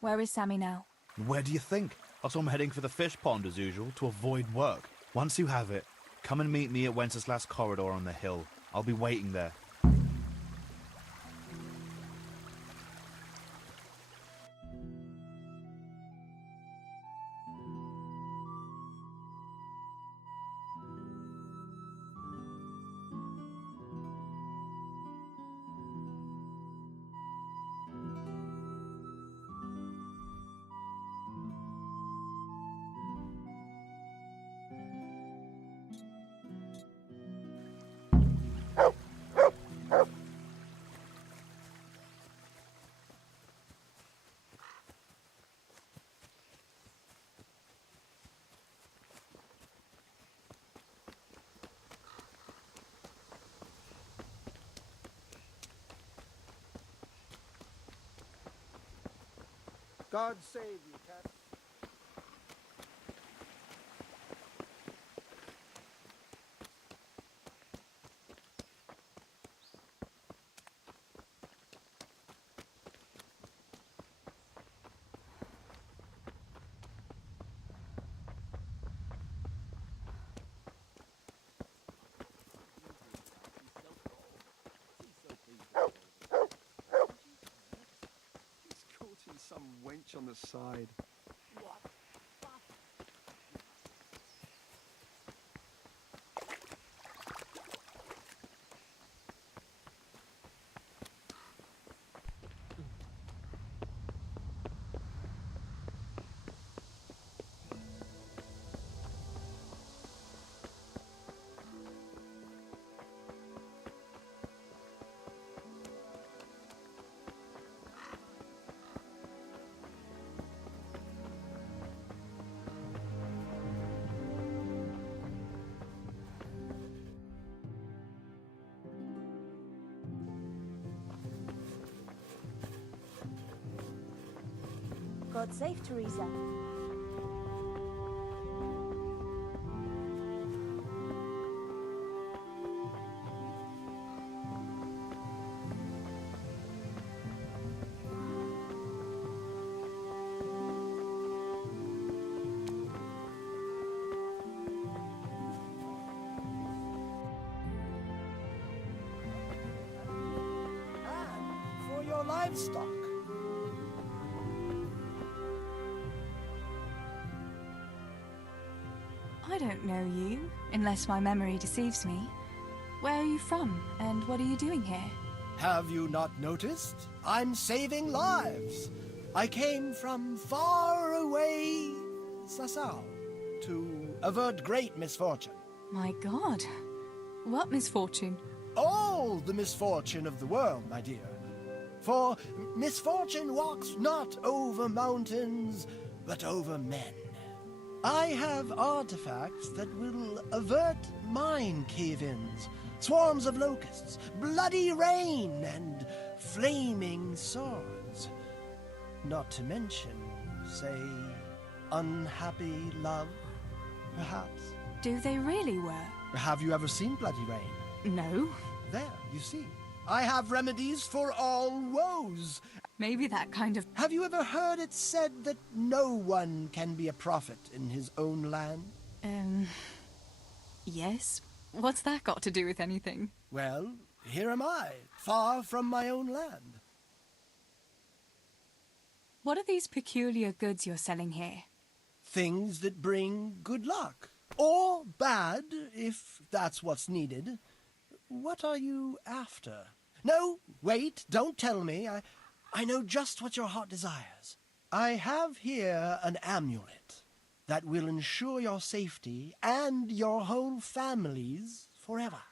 Where is Sammy now? Where do you think? I saw him heading for the fish pond as usual to avoid work. Once you have it, come and meet me at Wenceslas Corridor on the hill. I'll be waiting there. God save you, Cat. touch on the side. God save Teresa. For your livestock. I don't know you, unless my memory deceives me. Where are you from, and what are you doing here? Have you not noticed? I'm saving lives. I came from far away Sasau to avert great misfortune. My God, what misfortune? All the misfortune of the world, my dear. For misfortune walks not over mountains, but over men. I have artifacts that will avert mine cave-ins, swarms of locusts, bloody rain, and flaming swords. Not to mention, say, unhappy love, perhaps. Do they really work? Have you ever seen bloody rain? No. There, you see. I have remedies for all woes. Maybe that kind of... Have you ever heard it said that no one can be a prophet in his own land? Yes. What's that got to do with anything? Well, here am I, far from my own land. What are these peculiar goods you're selling here? Things that bring good luck. Or bad, if that's what's needed. What are you after? No, wait, don't tell me. I know just what your heart desires. I have here an amulet that will ensure your safety and your whole family's forever.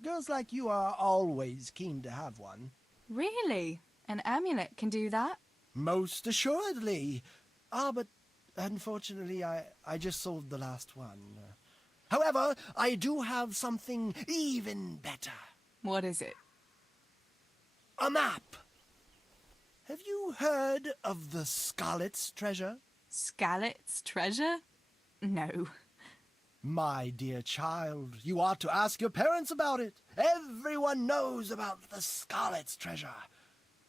Girls like you are always keen to have one. Really? An amulet can do that? Most assuredly. But unfortunately, I just sold the last one. However, I do have something even better. What is it? A map. Have you heard of the Scarlet's treasure? Scarlet's treasure? No. My dear child, you ought to ask your parents about it. Everyone knows about the Scarlet's treasure.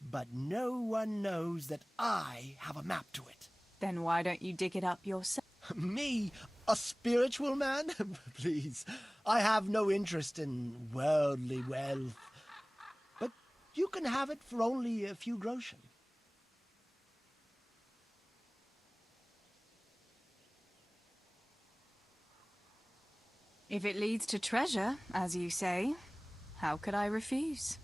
But no one knows that I have a map to it. Then why don't you dig it up yourself? Me? A spiritual man? Please, I have no interest in worldly wealth. But you can have it for only a few groschen. If it leads to treasure, as you say, how could I refuse?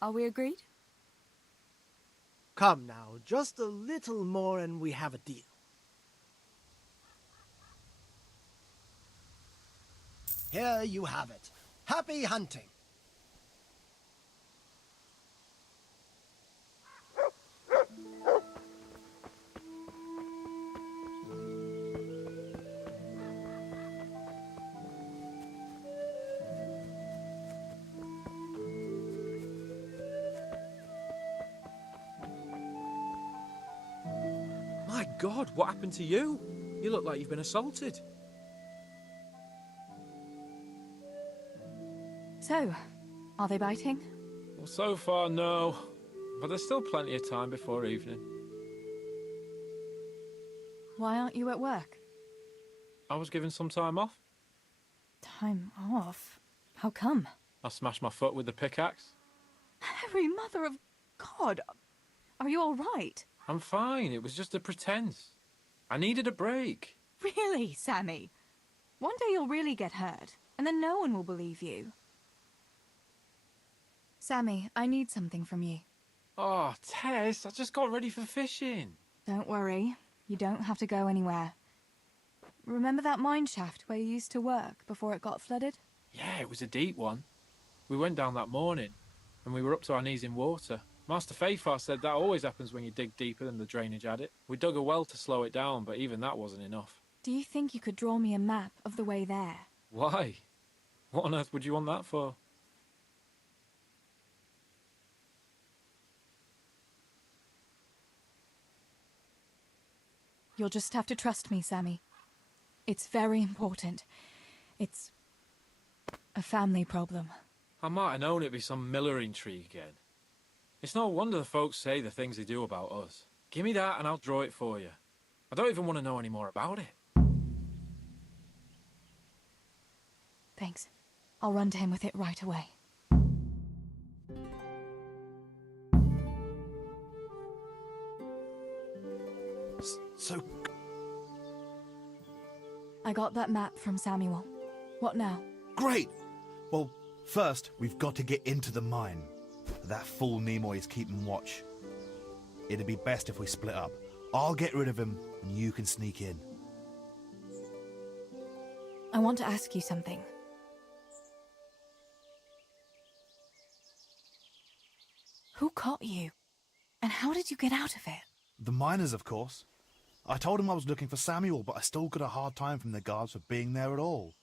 Are we agreed? Come now, just a little more and we have a deal. Here you have it. Happy hunting. My God, what happened to you? You look like you've been assaulted. So, are they biting? Well, so far, no. But there's still plenty of time before evening. Why aren't you at work? I was given some time off. Time off? How come? I smashed my foot with the pickaxe. Harry, mother of God, are you all right? I'm fine. It was just a pretense. I needed a break. Really, Sammy? One day you'll really get hurt, and then no one will believe you. Sammy, I need something from you. Oh, Tess, I just got ready for fishing. Don't worry. You don't have to go anywhere. Remember that mine shaft where you used to work before it got flooded? Yeah, it was a deep one. We went down that morning, and we were up to our knees in water. Master Fafar said that always happens when you dig deeper than the drainage had it. We dug a well to slow it down, but even that wasn't enough. Do you think you could draw me a map of the way there? Why? What on earth would you want that for? You'll just have to trust me, Sammy. It's very important. It's a family problem. I might have known it'd be some miller intrigue again. It's no wonder the folks say the things they do about us. Give me that and I'll draw it for you. I don't even want to know any more about it. Thanks. I'll run to him with it right away. So... I got that map from Samuel. What now? Great! Well, first, we've got to get into the mine. That fool Nimoy is keeping watch. It'd be best if we split up. I'll get rid of him, and you can sneak in. I want to ask you something. Who caught you? And how did you get out of it? The miners, of course. I told him I was looking for Samuel, but I still got a hard time from the guards for being there at all.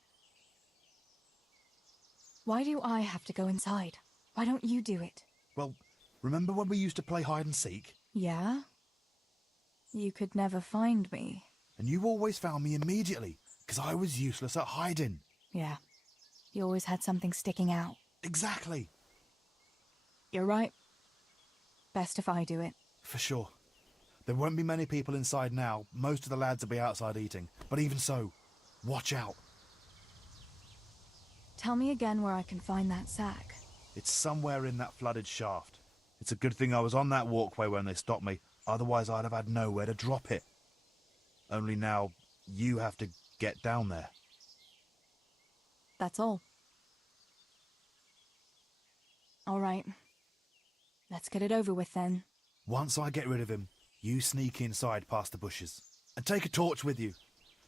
Why do I have to go inside? Why don't you do it? Well, remember when we used to play hide and seek? Yeah? You could never find me. And you always found me immediately, because I was useless at hiding. Yeah. You always had something sticking out. Exactly. You're right. Best if I do it. For sure. There won't be many people inside now. Most of the lads will be outside eating. But even so, watch out. Tell me again where I can find that sack. It's somewhere in that flooded shaft. It's a good thing I was on that walkway when they stopped me. Otherwise, I'd have had nowhere to drop it. Only now, you have to get down there. That's all. All right. Let's get it over with then. Once I get rid of him, you sneak inside past the bushes. And take a torch with you.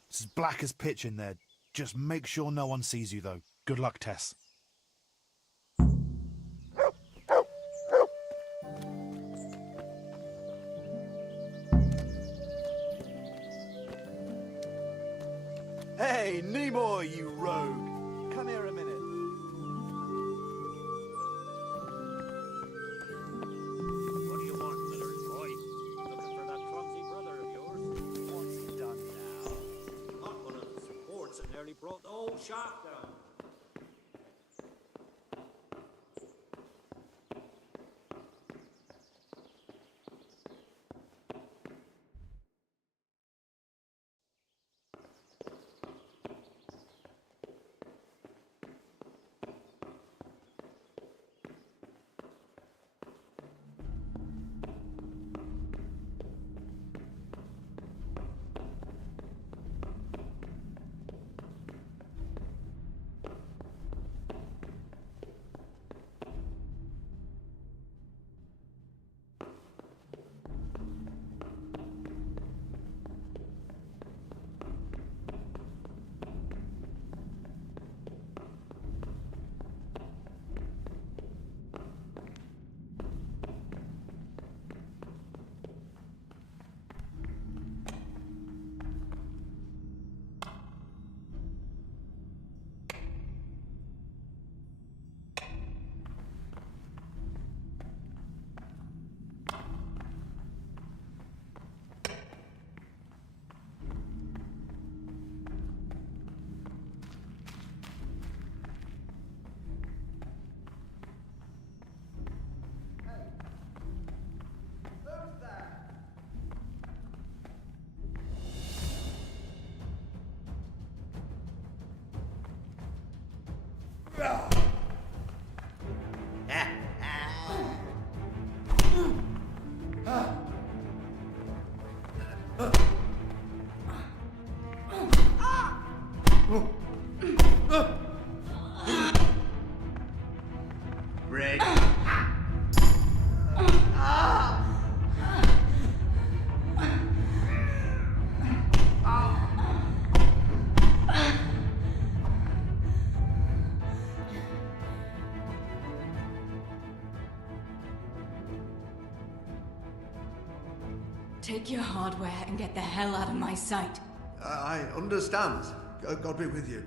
It's as black as pitch in there. Just make sure no one sees you, though. Good luck, Tess. Hey, Nimoy, you rogue! Come here a minute. What do you want, Miller boy? Looking for that clumsy brother of yours? What's he done now? Not one of the supports that nearly brought the whole shaft down. Red. Take your hardware and get the hell out of my sight. I understand. God be with you.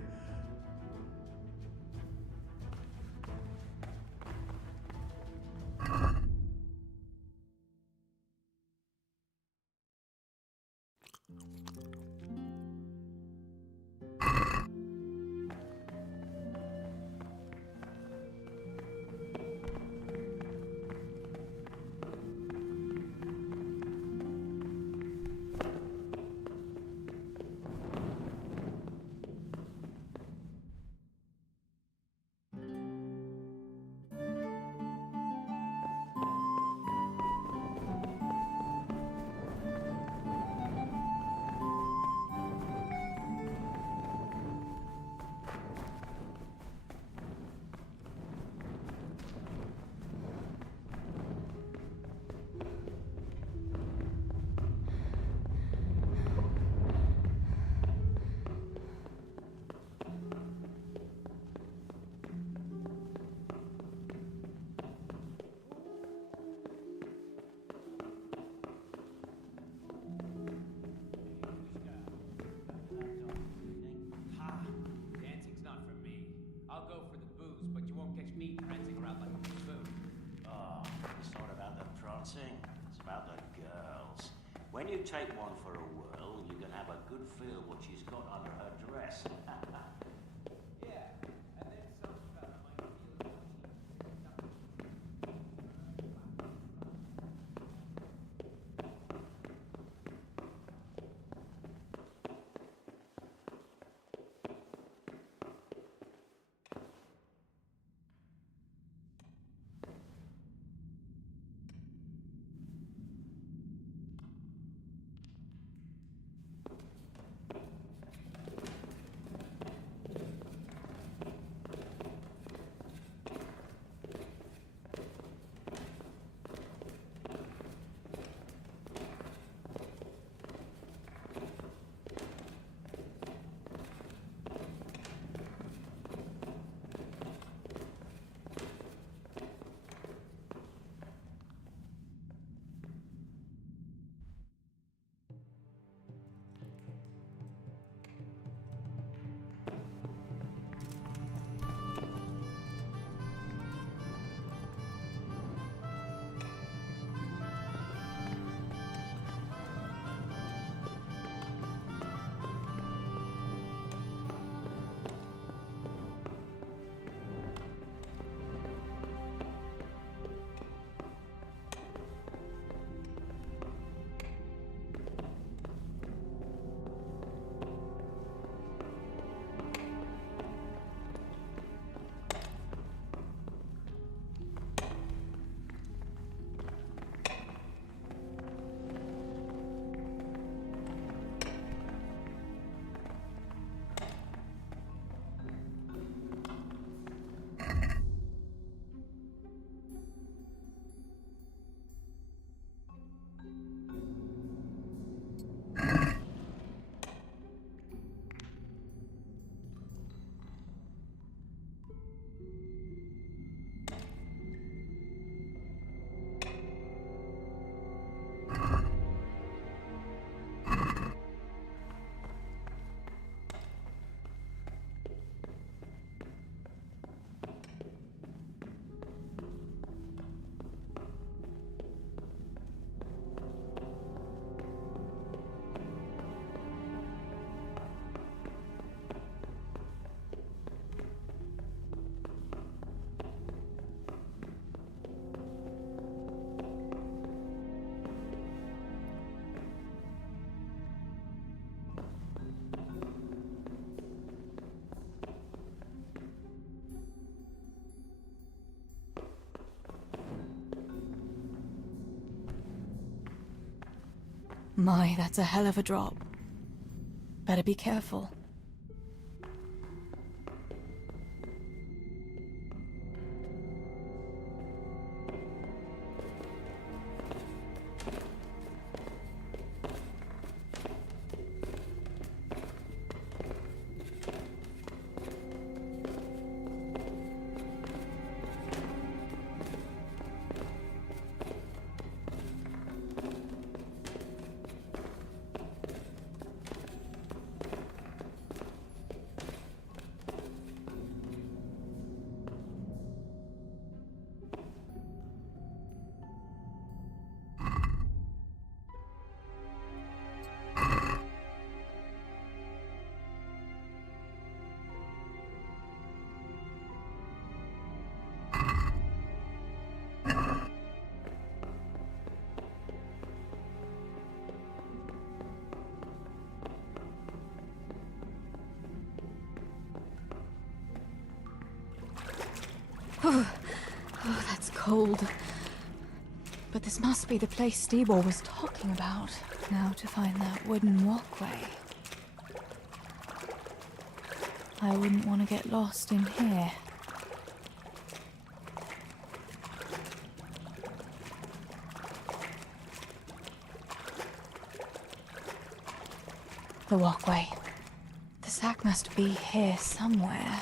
It's about the girls. When you take one for a whirl, you can have a good feel what she's got under her dress. Yeah, and then some fella might feel My, that's a hell of a drop. Better be careful. Oh, that's cold. But this must be the place Steeble was talking about. Now to find that wooden walkway. I wouldn't want to get lost in here. The walkway. The sack must be here somewhere.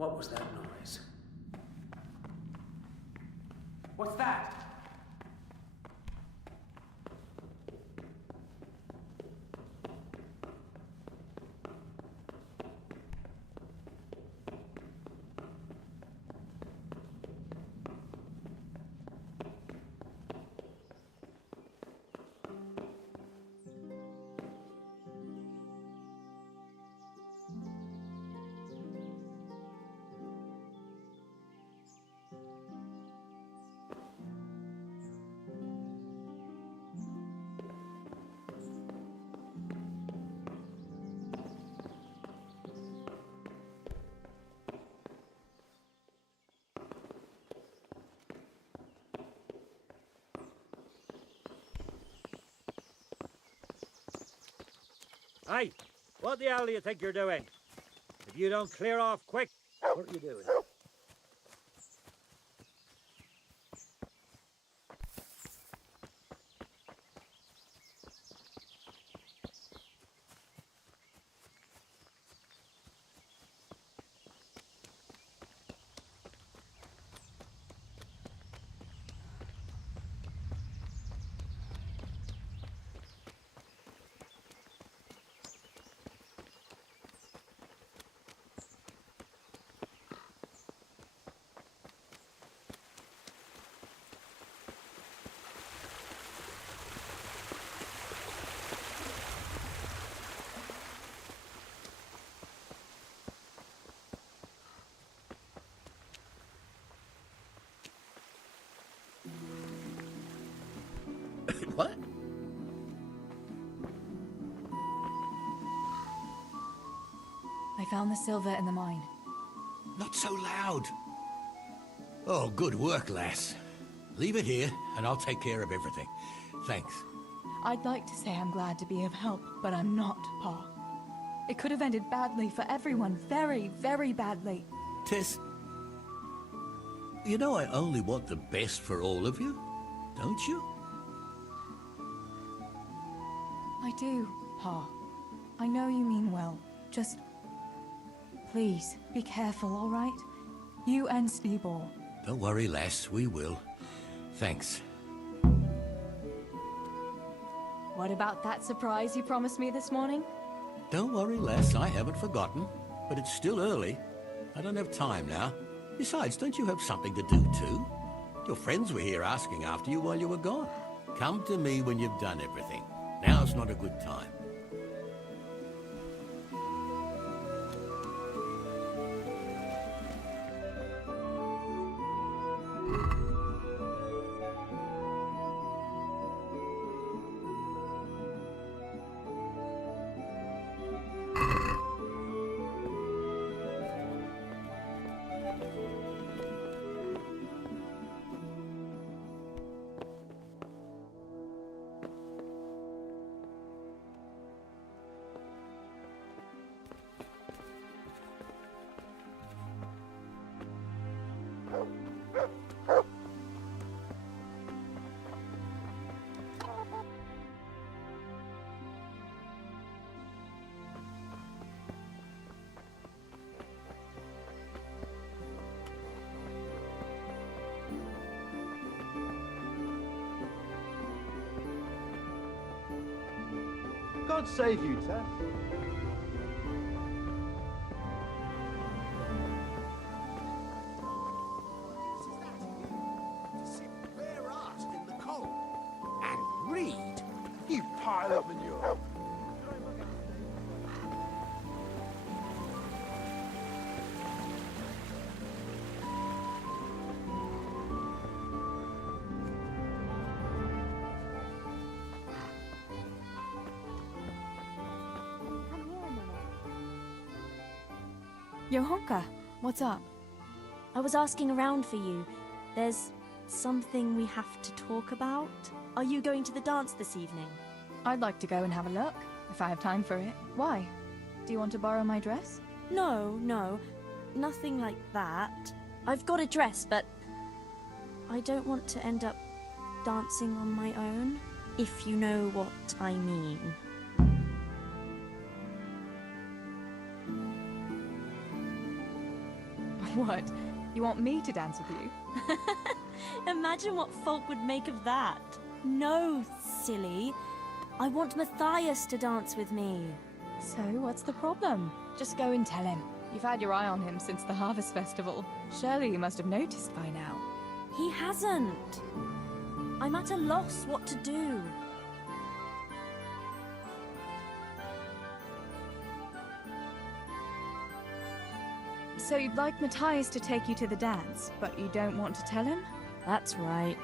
What was that noise? What's that? Hey, what the hell do you think you're doing? If you don't clear off quick, what are you doing? What? I found the silver in the mine. Not so loud. Oh, good work, lass. Leave it here, and I'll take care of everything. Thanks. I'd like to say I'm glad to be of help, but I'm not, Pa. It could have ended badly for everyone. Very, very badly. Tess, you know I only want the best for all of you, don't you? I do, Pa. I know you mean well. Just... please, be careful, all right? You and Steeball. Don't worry, lass, we will. Thanks. What about that surprise you promised me this morning? Don't worry, lass, I haven't forgotten. But it's still early. I don't have time now. Besides, don't you have something to do too? Your friends were here asking after you while you were gone. Come to me when you've done everything. Now's not a good time. God save you, Tess. Bare ass in the cold. And read. You pile of manure. Yohonka, what's up? I was asking around for you. There's something we have to talk about. Are you going to the dance this evening? I'd like to go and have a look, if I have time for it. Why? Do you want to borrow my dress? No, nothing like that. I've got a dress, but I don't want to end up dancing on my own, if you know what I mean. What? You want me to dance with you? Imagine what folk would make of that. No, silly. I want Matthias to dance with me. So, what's the problem? Just go and tell him. You've had your eye on him since the Harvest Festival. Surely you must have noticed by now. He hasn't. I'm at a loss what to do. So you'd like Matthias to take you to the dance, but you don't want to tell him? That's right.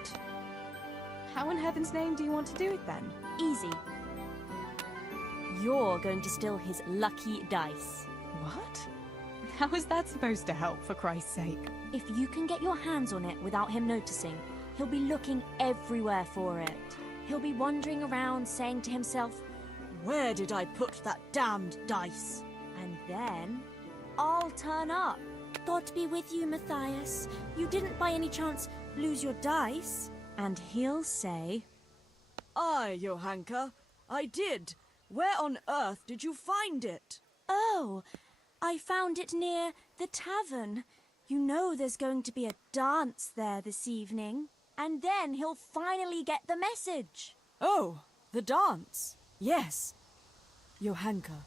How in heaven's name do you want to do it then? Easy. You're going to steal his lucky dice. What? How is that supposed to help, for Christ's sake? If you can get your hands on it without him noticing, he'll be looking everywhere for it. He'll be wandering around saying to himself, "Where did I put that damned dice?" And then I'll turn up. God be with you, Matthias. You didn't by any chance lose your dice? And he'll say, Aye, Johanka, I did. Where on earth did you find it? "Oh, I found it near the tavern. You know there's going to be a dance there this evening." And then he'll finally get the message. Oh, the dance. Yes. Johanka,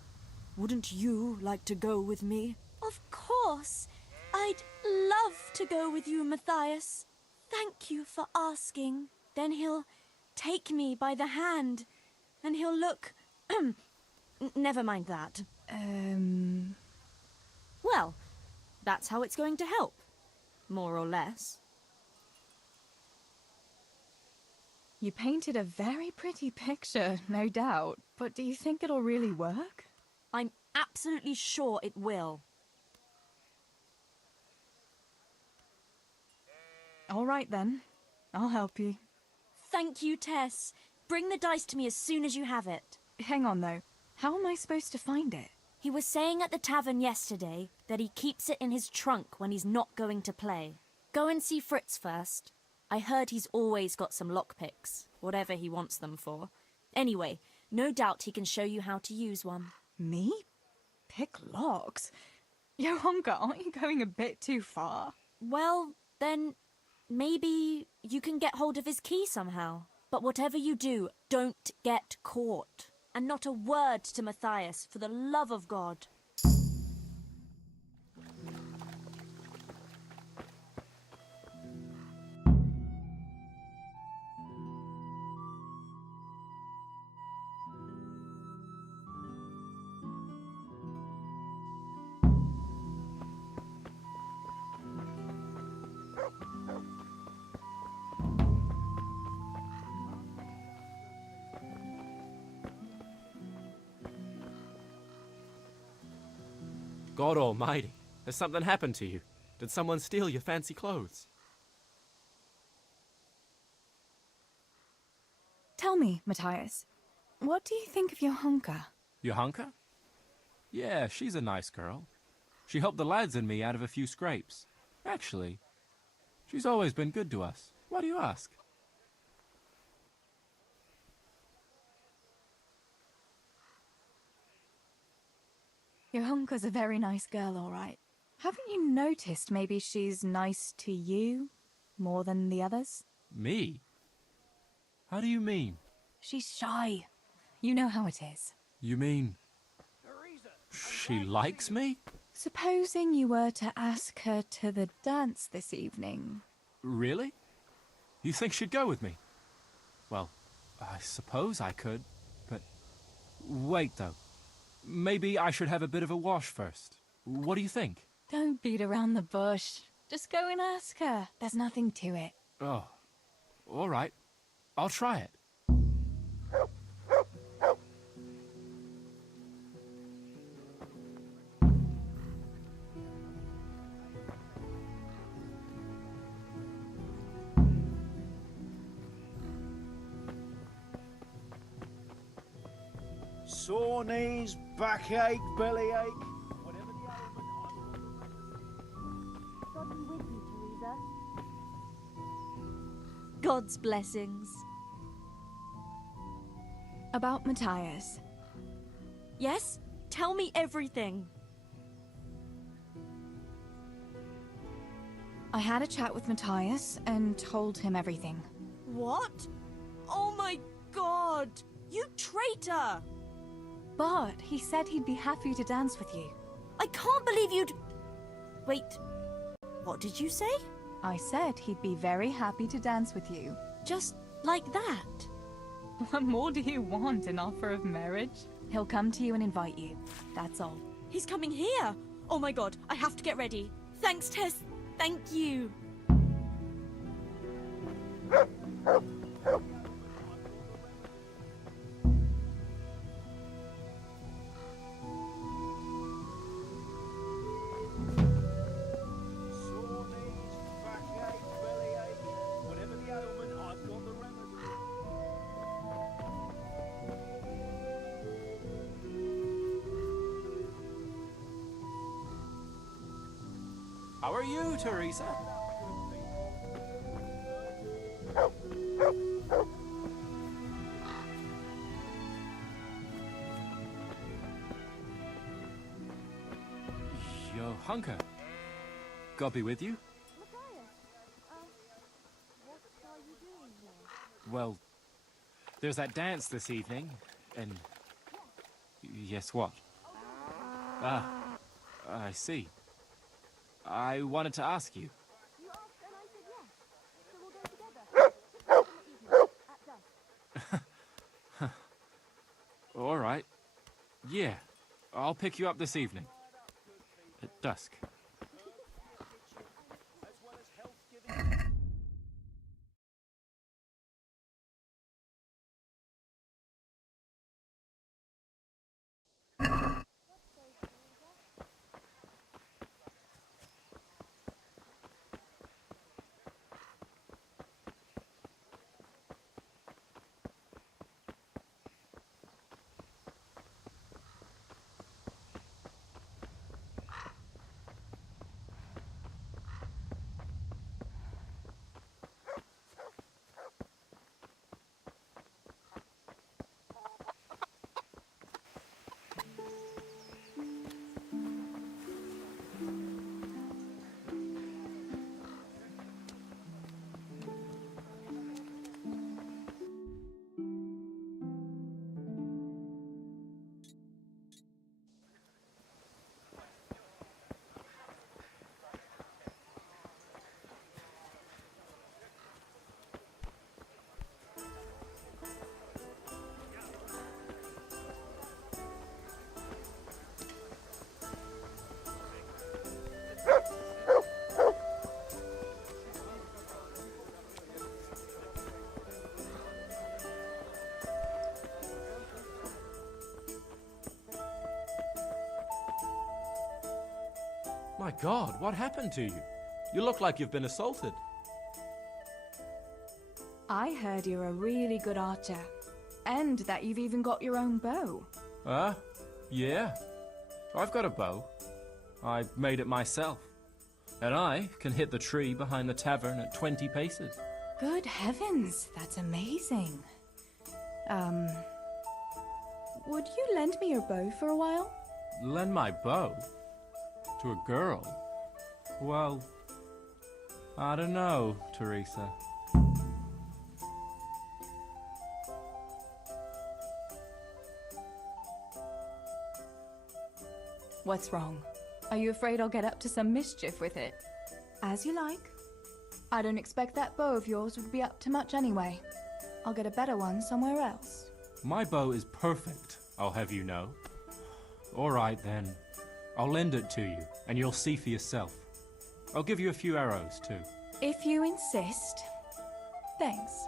wouldn't you like to go with me? Of course. I'd love to go with you, Matthias. Thank you for asking. Then he'll take me by the hand, and he'll look... Never mind that. Well, that's how it's going to help. More or less. You painted a very pretty picture, no doubt. But do you think it'll really work? I'm absolutely sure it will. All right then. I'll help you. Thank you, Tess. Bring the dice to me as soon as you have it. Hang on, though. How am I supposed to find it? He was saying at the tavern yesterday that he keeps it in his trunk when he's not going to play. Go and see Fritz first. I heard he's always got some lockpicks, whatever he wants them for. Anyway, no doubt he can show you how to use one. Me? Pick locks? Johanka, aren't you going a bit too far? Well, then maybe you can get hold of his key somehow. But whatever you do, don't get caught. And not a word to Matthias, for the love of God. God almighty, has something happened to you? Did someone steal your fancy clothes? Tell me, Matthias, what do you think of Johanka? Johanka? Yeah, she's a nice girl. She helped the lads and me out of a few scrapes. Actually, she's always been good to us. Why do you ask? Johanka's a very nice girl, all right. Haven't you noticed maybe she's nice to you more than the others? Me? How do you mean? She's shy. You know how it is. You mean... she likes me? Supposing you were to ask her to the dance this evening. Really? You think she'd go with me? Well, I suppose I could, but... Wait, though. Maybe I should have a bit of a wash first. What do you think? Don't beat around the bush. Just go and ask her. There's nothing to it. Oh, all right. I'll try it. Sore knees, backache, bellyache. Whatever the God be with you, Teresa. God's blessings. About Matthias. Yes? Tell me everything. I had a chat with Matthias and told him everything. What? Oh my god! You traitor! But he said he'd be happy to dance with you. I can't believe you'd... Wait, what did you say? I said he'd be very happy to dance with you. Just like that? What more do you want, an offer of marriage? He'll come to you and invite you. That's all. He's coming here! Oh my god, I have to get ready. Thanks, Tess. Thank you. How are you, Teresa? Yo, Hunker. God be with you? Well, there's that dance this evening, and... Yes, what? Ah, I see. I wanted to ask you. All right. Yeah, I'll pick you up this evening. At dusk. My God, what happened to you? You look like you've been assaulted. I heard you're a really good archer. And that you've even got your own bow. Yeah. I've got a bow. I made it myself. And I can hit the tree behind the tavern at 20 paces. Good heavens, that's amazing. Would you lend me your bow for a while? Lend my bow? To a girl? Well, I don't know, Teresa. What's wrong? Are you afraid I'll get up to some mischief with it? As you like. I don't expect that bow of yours would be up to much anyway. I'll get a better one somewhere else. My bow is perfect, I'll have you know. All right, then. I'll lend it to you, and you'll see for yourself. I'll give you a few arrows, too. If you insist. Thanks.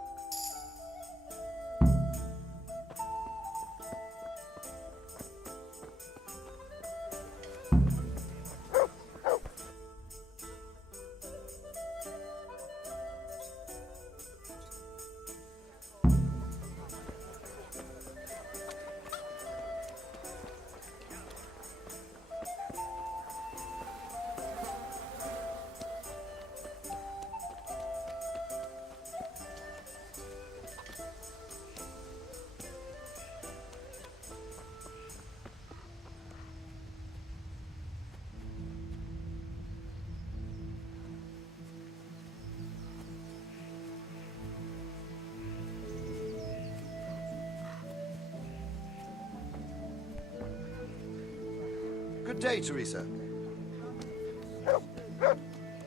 day, Teresa.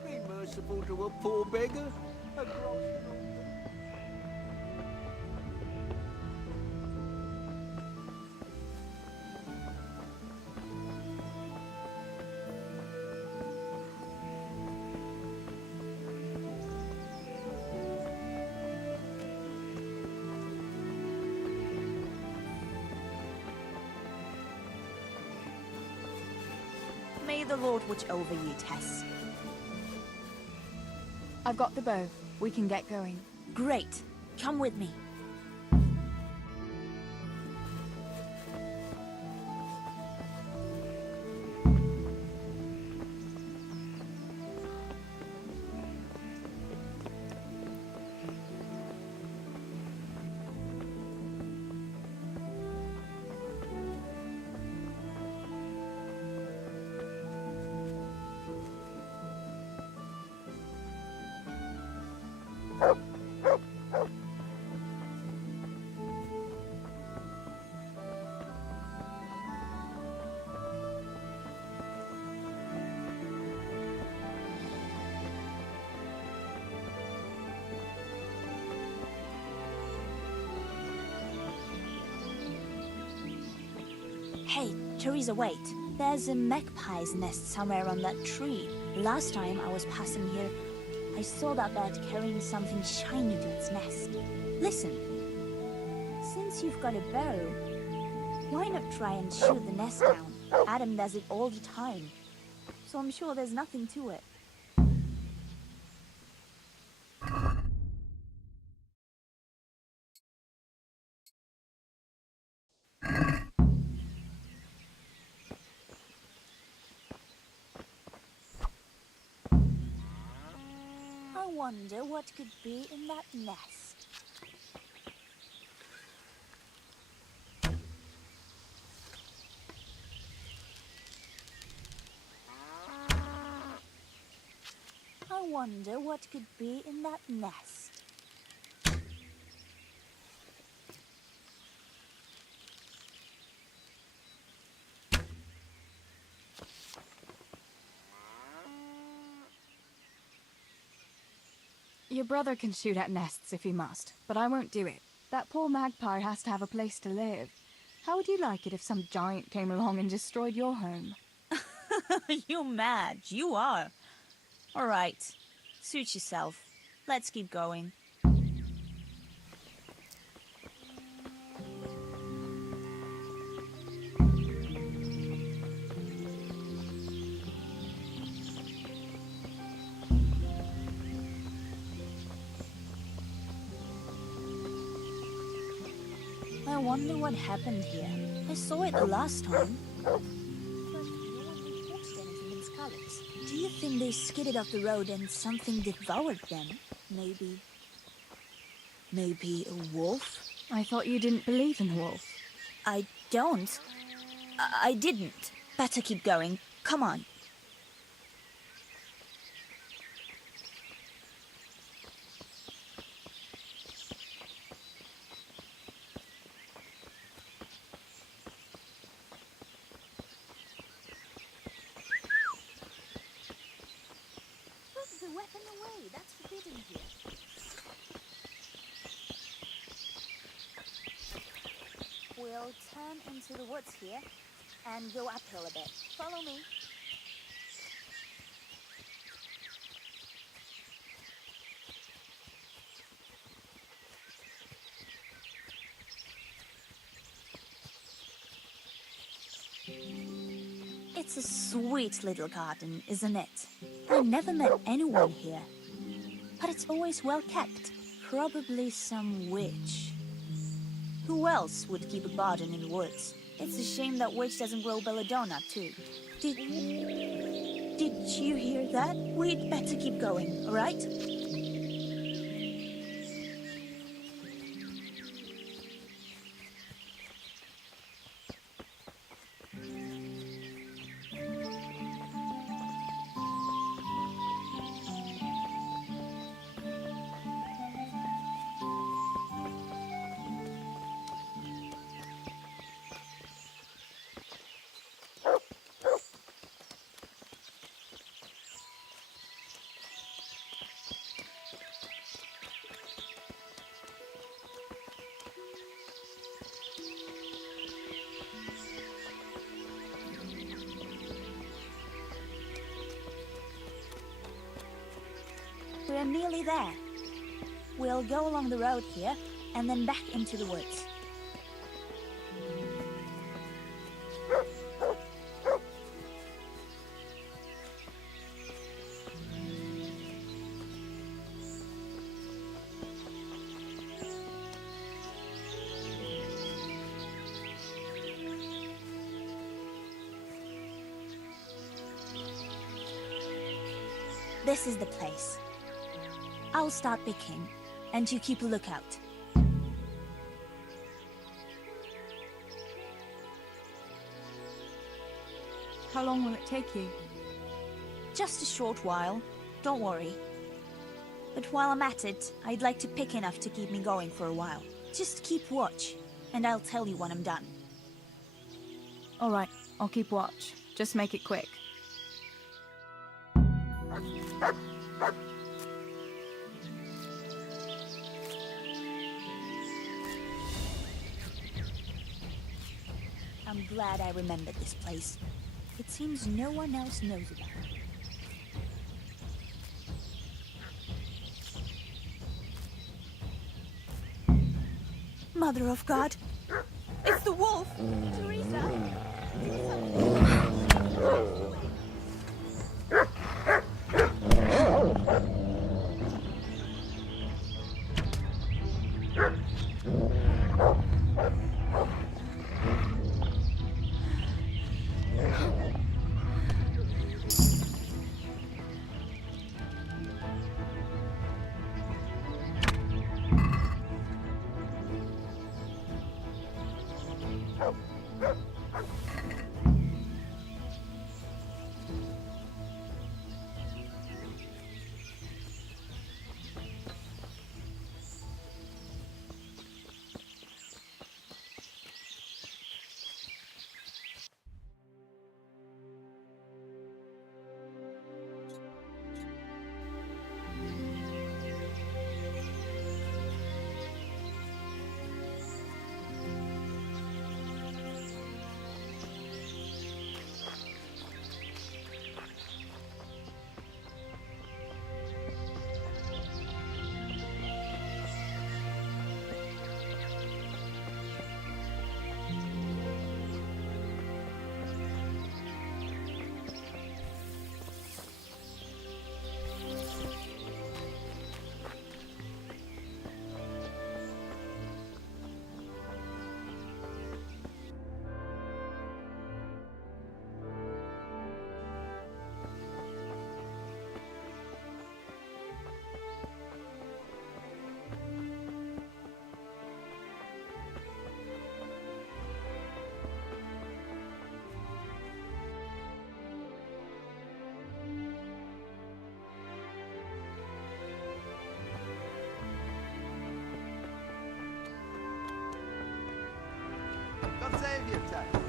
Be merciful to a poor beggar. May the Lord watch over you, Tess. I've got the bow. We can get going. Great. Come with me. Hey, Teresa, wait. There's a magpie's nest somewhere on that tree. Last time I was passing here, I saw that bird carrying something shiny to its nest. Listen. Since you've got a bow, why not try and shoot the nest down? Adam does it all the time, so I'm sure there's nothing to it. I wonder what could be in that nest. I wonder what could be in that nest. Your brother can shoot at nests if he must, but I won't do it. That poor magpie has to have a place to live. How would you like it if some giant came along and destroyed your home? You mad? You are. All right. Suit yourself. Let's keep going. I wonder what happened here. I saw it the last time. But no one reported anything in Scarlet's. Do you think they skidded off the road and something devoured them? Maybe a wolf? I thought you didn't believe in the wolf. I don't. I didn't. Better keep going. Come on. Put the weapon away. That's forbidden here. We'll turn into the woods here and go uphill a bit. Follow me. It's a sweet little garden, isn't it? I never met anyone here, but it's always well kept. Probably some witch. Who else would keep a garden in the woods? It's a shame that witch doesn't grow belladonna, too. Did you hear that? We'd better keep going, all right? We're nearly there. We'll go along the road here, and then back into the woods. This is the place. I'll start picking, and you keep a lookout. How long will it take you? Just a short while. Don't worry. But while I'm at it, I'd like to pick enough to keep me going for a while. Just keep watch, and I'll tell you when I'm done. All right, I'll keep watch. Just make it quick. I'm glad I remembered this place. It seems no one else knows about it. Mother of God! It's the wolf! Teresa! God save you, Tess.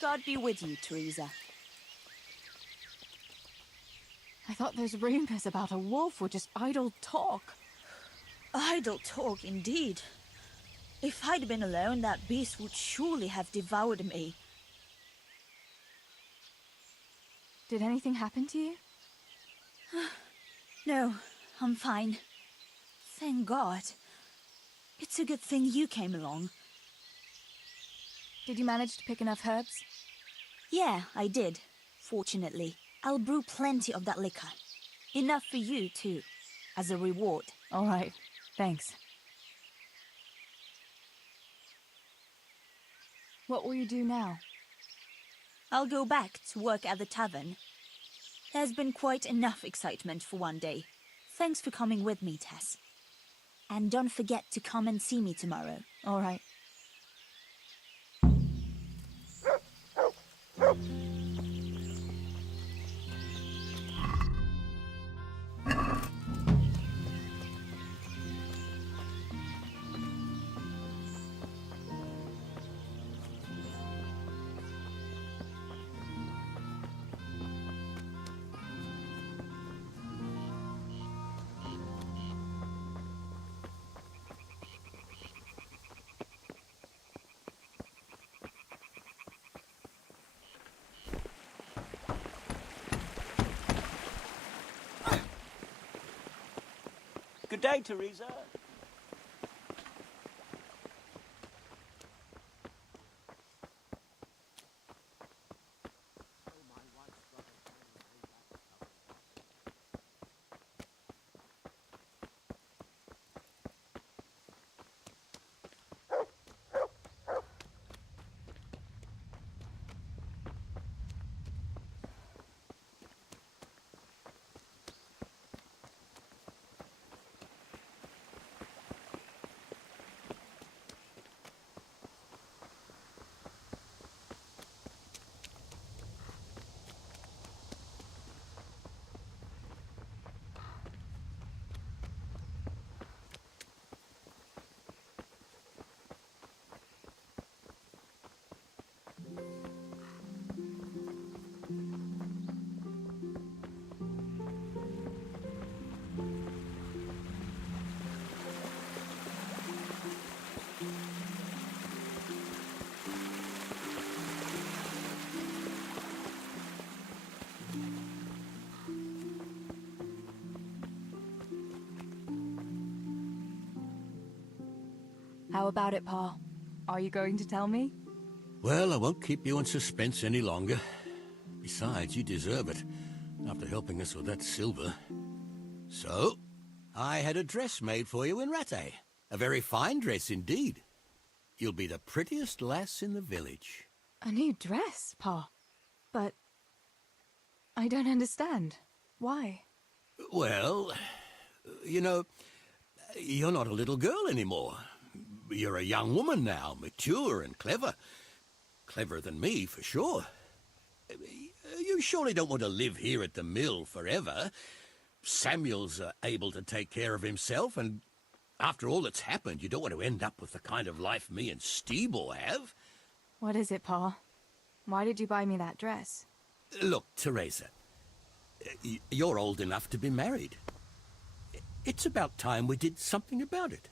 God be with you, Teresa. I thought those rumors about a wolf were just idle talk. Idle talk indeed. If I'd been alone, that beast would surely have devoured me. Did anything happen to you? No, I'm fine. Thank God. It's a good thing you came along. Did you manage to pick enough herbs? Yeah, I did. Fortunately. I'll brew plenty of that liquor. Enough for you, too. As a reward. All right. Thanks. What will you do now? I'll go back to work at the tavern. There's been quite enough excitement for one day. Thanks for coming with me, Tess. And don't forget to come and see me tomorrow. All right. Good day, Teresa. How about it, Pa? Are you going to tell me? Well, I won't keep you in suspense any longer. Besides, you deserve it, after helping us with that silver. So, I had a dress made for you in Rattay. A very fine dress indeed. You'll be the prettiest lass in the village. A new dress, Pa. But I don't understand. Why? Well, you know, you're not a little girl anymore. You're a young woman now, mature and clever. Cleverer than me, for sure. You surely don't want to live here at the mill forever. Samuel's able to take care of himself, and after all that's happened, you don't want to end up with the kind of life me and Steeble have. What is it, Pa? Why did you buy me that dress? Look, Teresa, you're old enough to be married. It's about time we did something about it.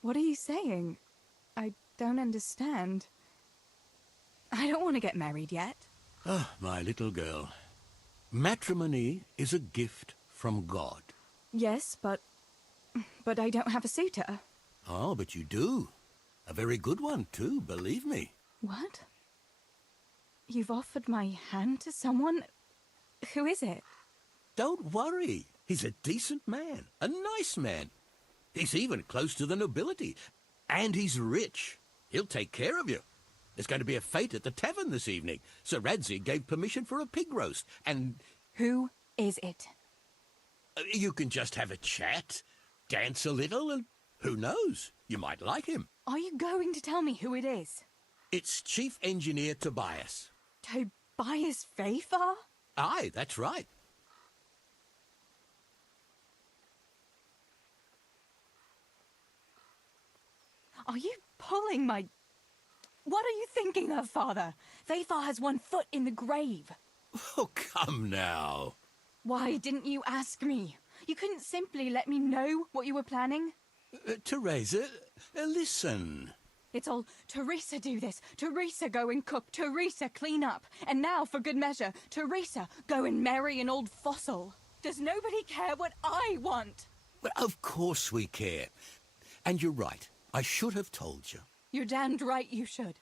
What are you saying? I don't understand. I don't want to get married yet. Ah, my little girl. Matrimony is a gift from God. Yes, but I don't have a suitor. Oh, but you do. A very good one, too, believe me. What? You've offered my hand to someone? Who is it? Don't worry. He's a decent man. A nice man. He's even close to the nobility. And he's rich. He'll take care of you. There's going to be a fete at the tavern this evening. Sir Radzig gave permission for a pig roast, and... Who is it? You can just have a chat, dance a little, and who knows? You might like him. Are you going to tell me who it is? It's Chief Engineer Tobias. Tobias Fafar? Aye, that's right. Are you pulling my... What are you thinking of, Father? Fafar has one foot in the grave. Oh, come now. Why didn't you ask me? You couldn't simply let me know what you were planning? Teresa, listen. It's all, Teresa do this, Teresa go and cook, Teresa clean up, and now, for good measure, Teresa go and marry an old fossil. Does nobody care what I want? Well, of course we care. And you're right. I should have told you. You're damned right you should.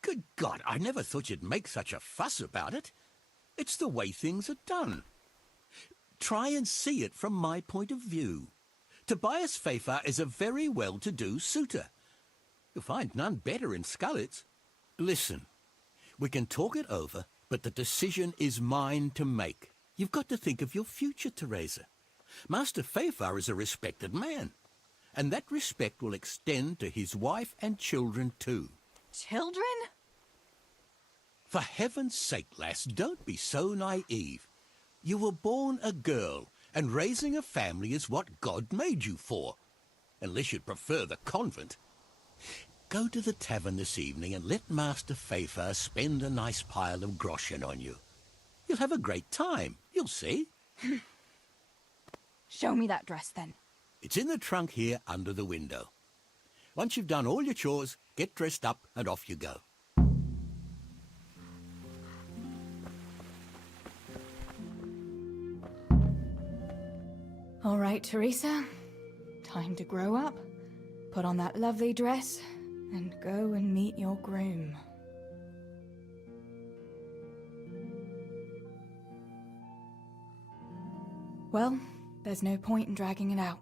Good God, I never thought you'd make such a fuss about it. It's the way things are done. Try and see it from my point of view. Tobias Fafar is a very well-to-do suitor. You'll find none better in Scullets. Listen, we can talk it over, but the decision is mine to make. You've got to think of your future, Teresa. Master Fafar is a respected man, and that respect will extend to his wife and children too. Children? For heaven's sake, lass, don't be so naive. You were born a girl, and raising a family is what God made you for. Unless you'd prefer the convent. Go to the tavern this evening and let Master Fafar spend a nice pile of groschen on you. You'll have a great time, you'll see. Show me that dress, then. It's in the trunk here under the window. Once you've done all your chores, get dressed up and off you go. All right, Teresa. Time to grow up. Put on that lovely dress and go and meet your groom. Well, there's no point in dragging it out.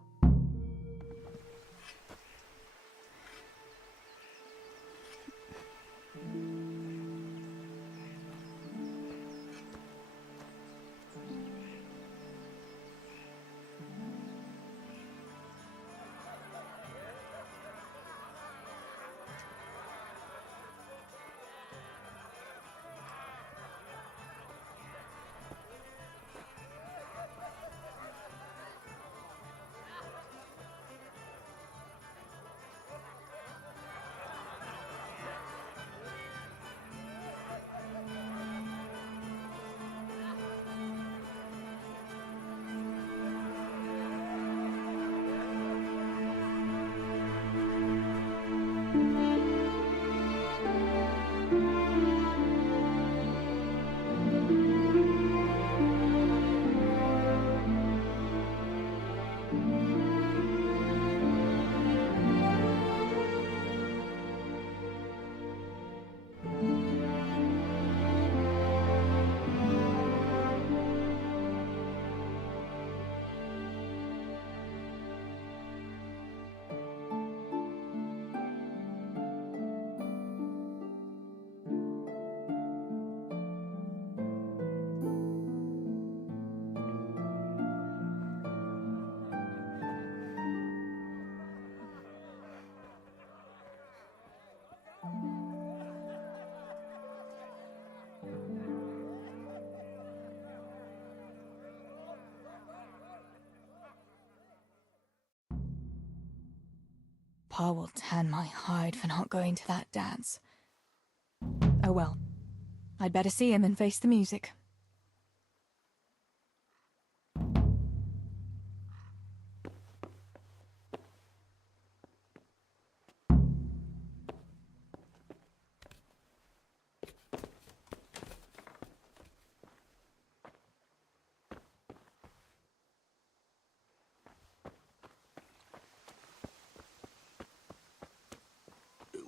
Pa will tan my hide for not going to that dance. Oh well. I'd better see him and face the music.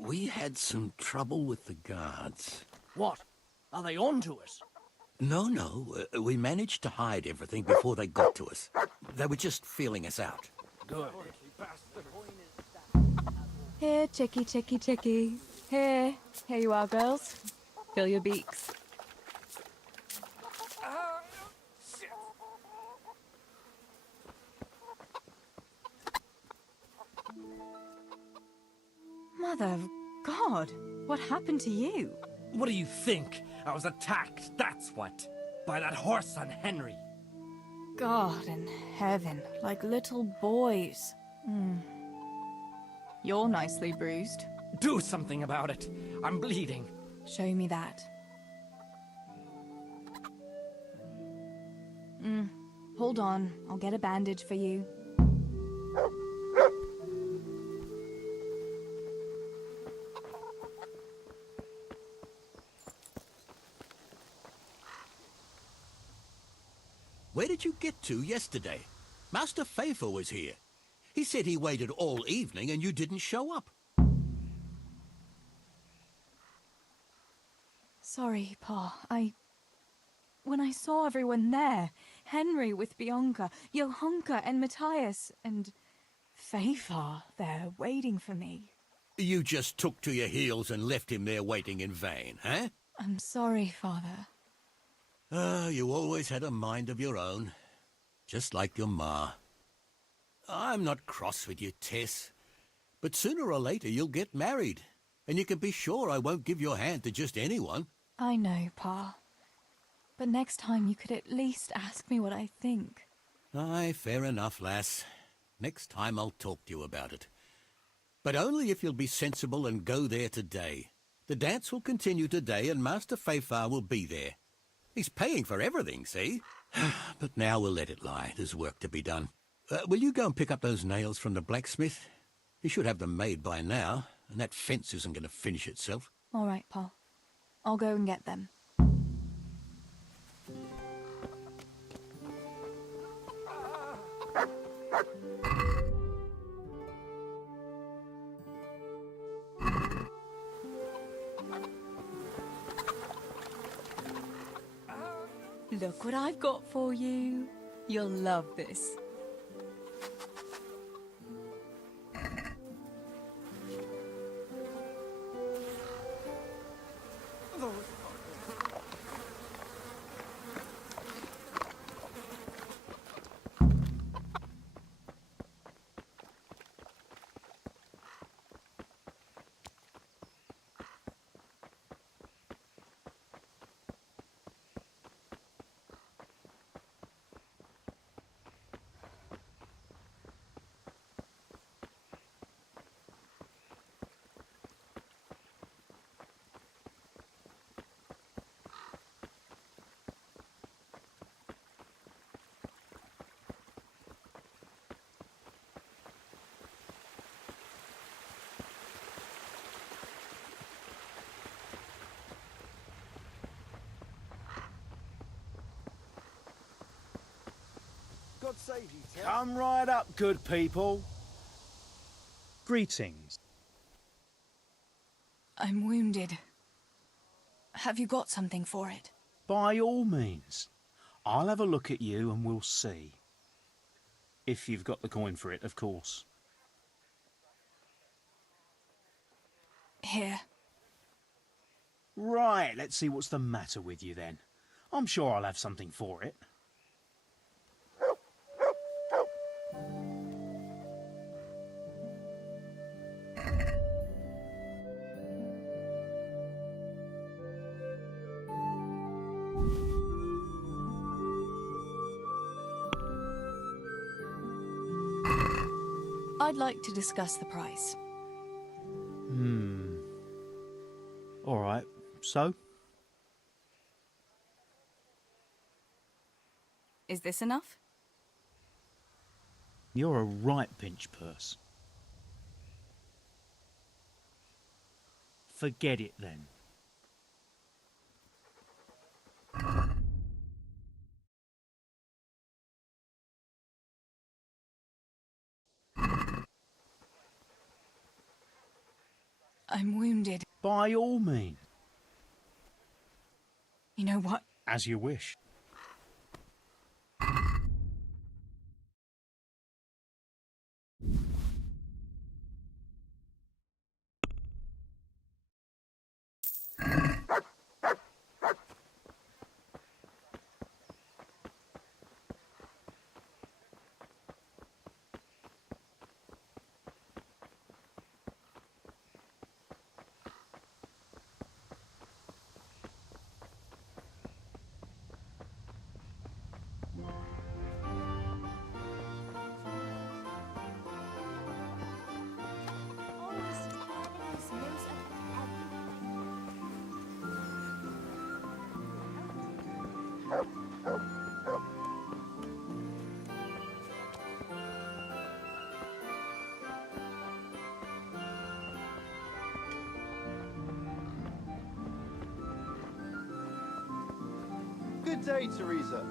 We had some trouble with the guards. What? Are they on to us? No. We managed to hide everything before they got to us. They were just feeling us out. Good. Here, chickie, chickie, chickie. Here you are, girls. Fill your beaks. Mother of God, what happened to you? What do you think? I was attacked, that's what. By that horse on Henry. God in heaven, like little boys. You're nicely bruised. Do something about it. I'm bleeding. Show me that. Hold on, I'll get a bandage for you. Where did you get to yesterday? Master Faithful was here. He said he waited all evening and you didn't show up. Sorry, Pa. When I saw everyone there, Henry with Bianca, Johanka and Matthias, and Faithful there waiting for me. You just took to your heels and left him there waiting in vain, eh? I'm sorry, Father. You always had a mind of your own, just like your ma. I'm not cross with you, Tess, but sooner or later you'll get married, and you can be sure I won't give your hand to just anyone. I know, Pa. But next time you could at least ask me what I think. Aye, fair enough, lass. Next time I'll talk to you about it. But only if you'll be sensible and go there today. The dance will continue today and Master Faithful will be there. He's paying for everything, see? But now we'll let it lie. There's work to be done. Will you go and pick up those nails from the blacksmith? He should have them made by now, and that fence isn't going to finish itself. All right, Pa. I'll go and get them. Look what I've got for you. You'll love this. God save you, Ted. Come right up, good people. Greetings. I'm wounded. Have you got something for it? By all means. I'll have a look at you and we'll see. If you've got the coin for it, of course. Here. Right, let's see what's the matter with you then. I'm sure I'll have something for it. I'd like to discuss the price. All right, so? Is this enough? You're a right pinch purse. Forget it then. I'm wounded. By all means. You know what? As you wish. Good day, Teresa.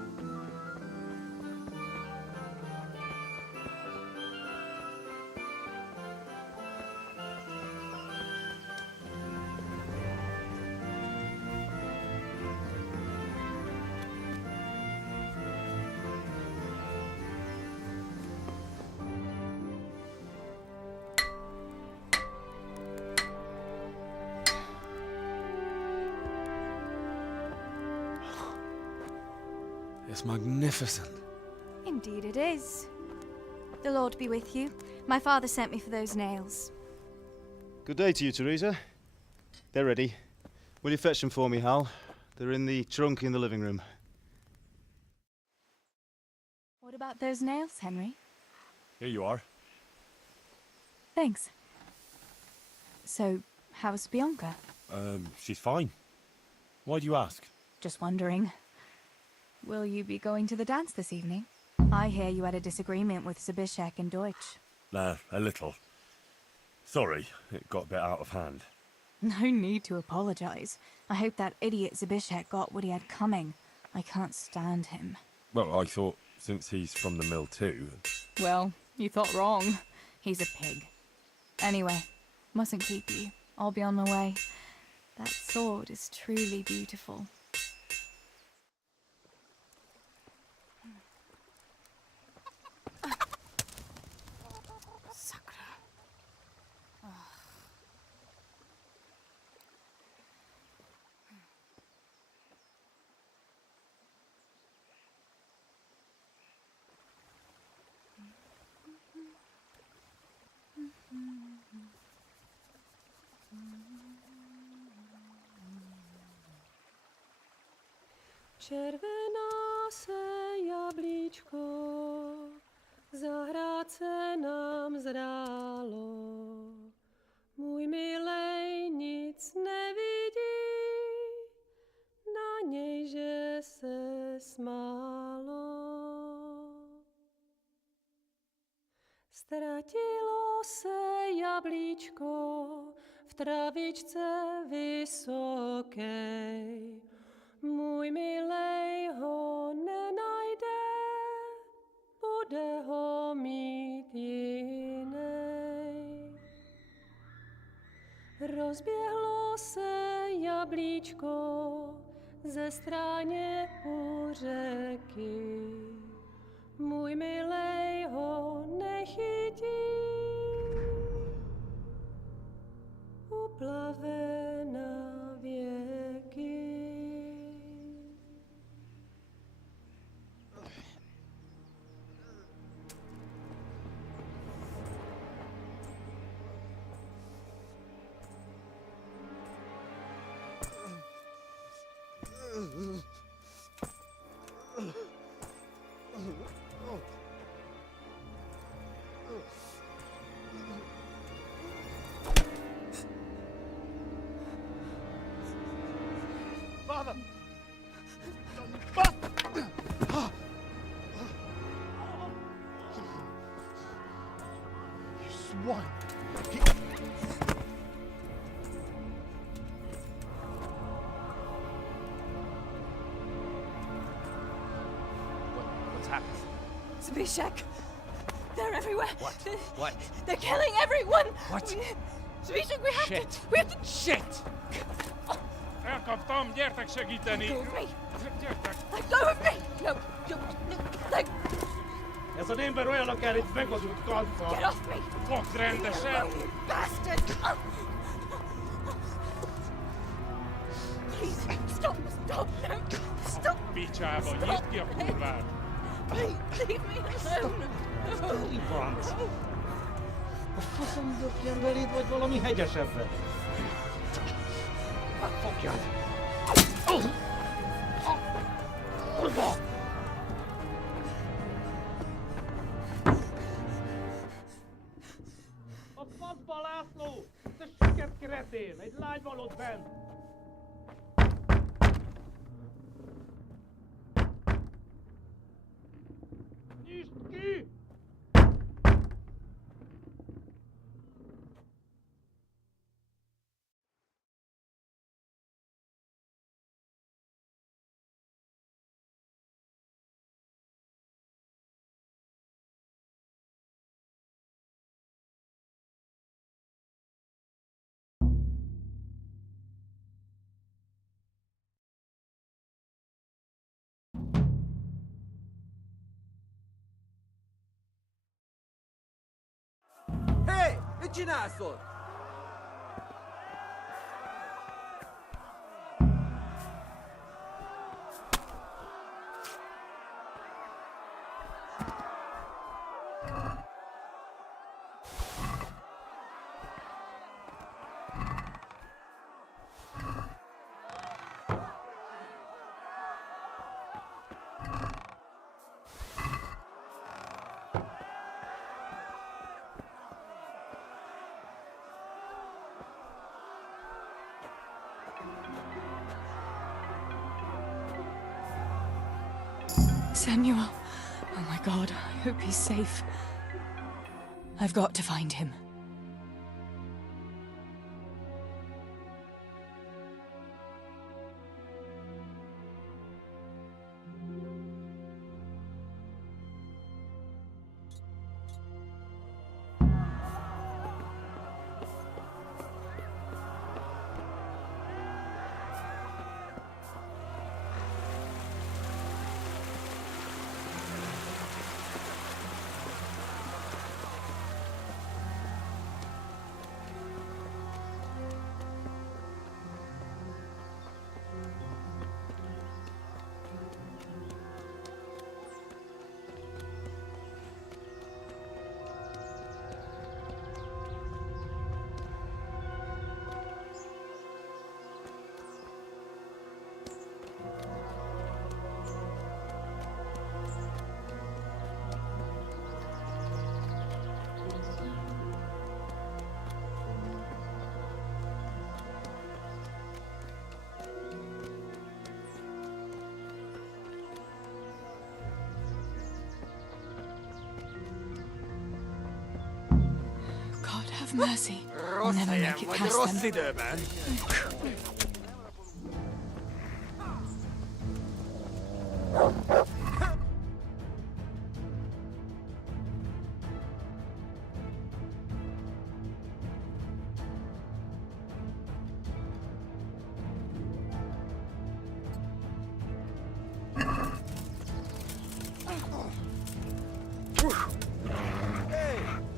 It's magnificent. Indeed it is. The Lord be with you. My father sent me for those nails. Good day to you, Teresa. They're ready. Will you fetch them for me, Hal? They're in the trunk in the living room. What about those nails, Henry? Here you are. Thanks. So, how's Bianca? She's fine. Why do you ask? Just wondering. Will you be going to the dance this evening? I hear you had a disagreement with Zabishek and Deutsch. A little. Sorry, it got a bit out of hand. No need to apologize. I hope that idiot Zabishek got what he had coming. I can't stand him. Well, I thought, since he's from the mill too... Well, you thought wrong. He's a pig. Anyway, mustn't keep you. I'll be on my way. That sword is truly beautiful. Červená se jablíčko, zahrát se nám zrálo. Můj milej nic nevidí, na něj, že se smálo. Ztratilo se jablíčko v travičce vysokej. Můj milej ho nenajde, bude ho mít jinej. Rozběhlo se jablíčko ze stráně u řeky. Můj milej ho nechytí, uplave na věky. Father! You swine! What's happened? Zabishek! They're everywhere! What? They're killing everyone! What? Zabishek, we have Shit. to... We have to... Shit! Elkaptam, gyertek segíteni! Let go of me! Gyertek! Let go of me! No, no, let... Ez az ember olyan, akár itt megadult kantva! Get off me! Fogd rendesen! You bastard! Please, stop, stop, no, stop! Picsába, nyisd ki a kurvát! Please, leave me alone! Stoli banc! A faszom döpjen beléd, vagy valami hegyesebbre? Fogjad! Kurva! A faszba, László! Te süket kretén! Egy lány van ott bent! csinálsz? Samuel. Oh my god, I hope he's safe. I've got to find him. God have mercy. I'll never make it past them. időben.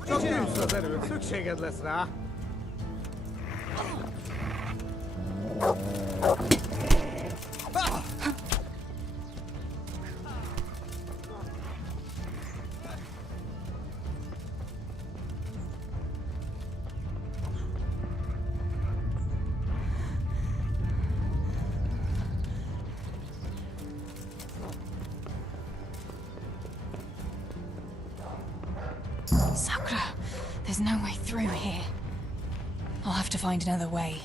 Csak gyűjtsd az erőt, szükséged lesz rá. Sakura, there's no way through here. I'll have to find another way.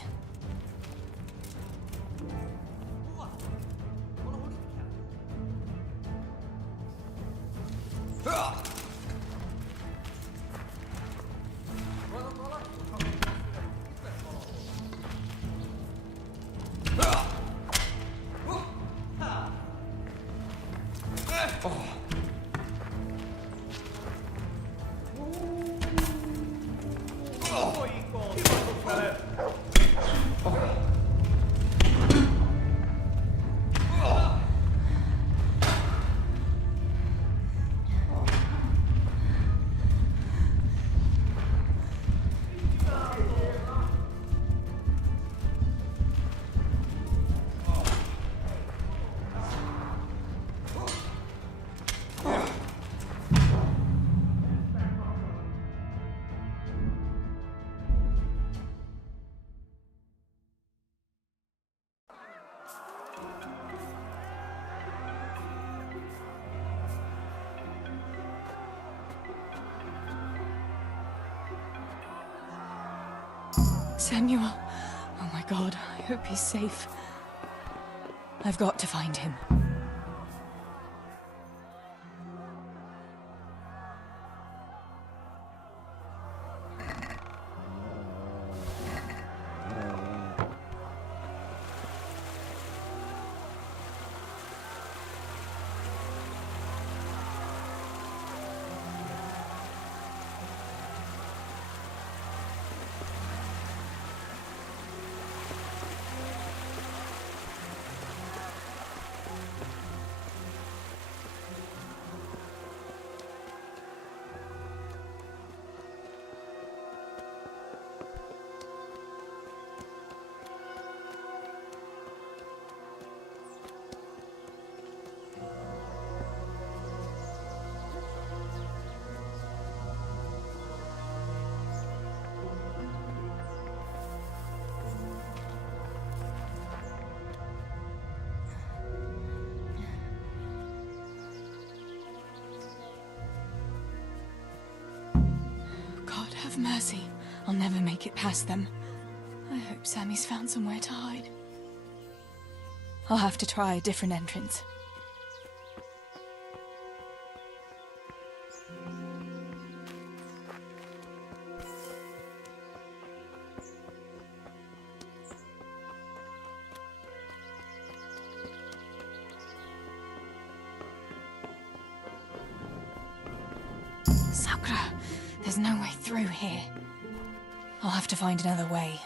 Samuel. Oh my god, I hope he's safe. I've got to find him. mercy. I'll never make it past them. I hope Sammy's found somewhere to hide. I'll have to try a different entrance. Sakura, there's no way through here. I'll have to find another way.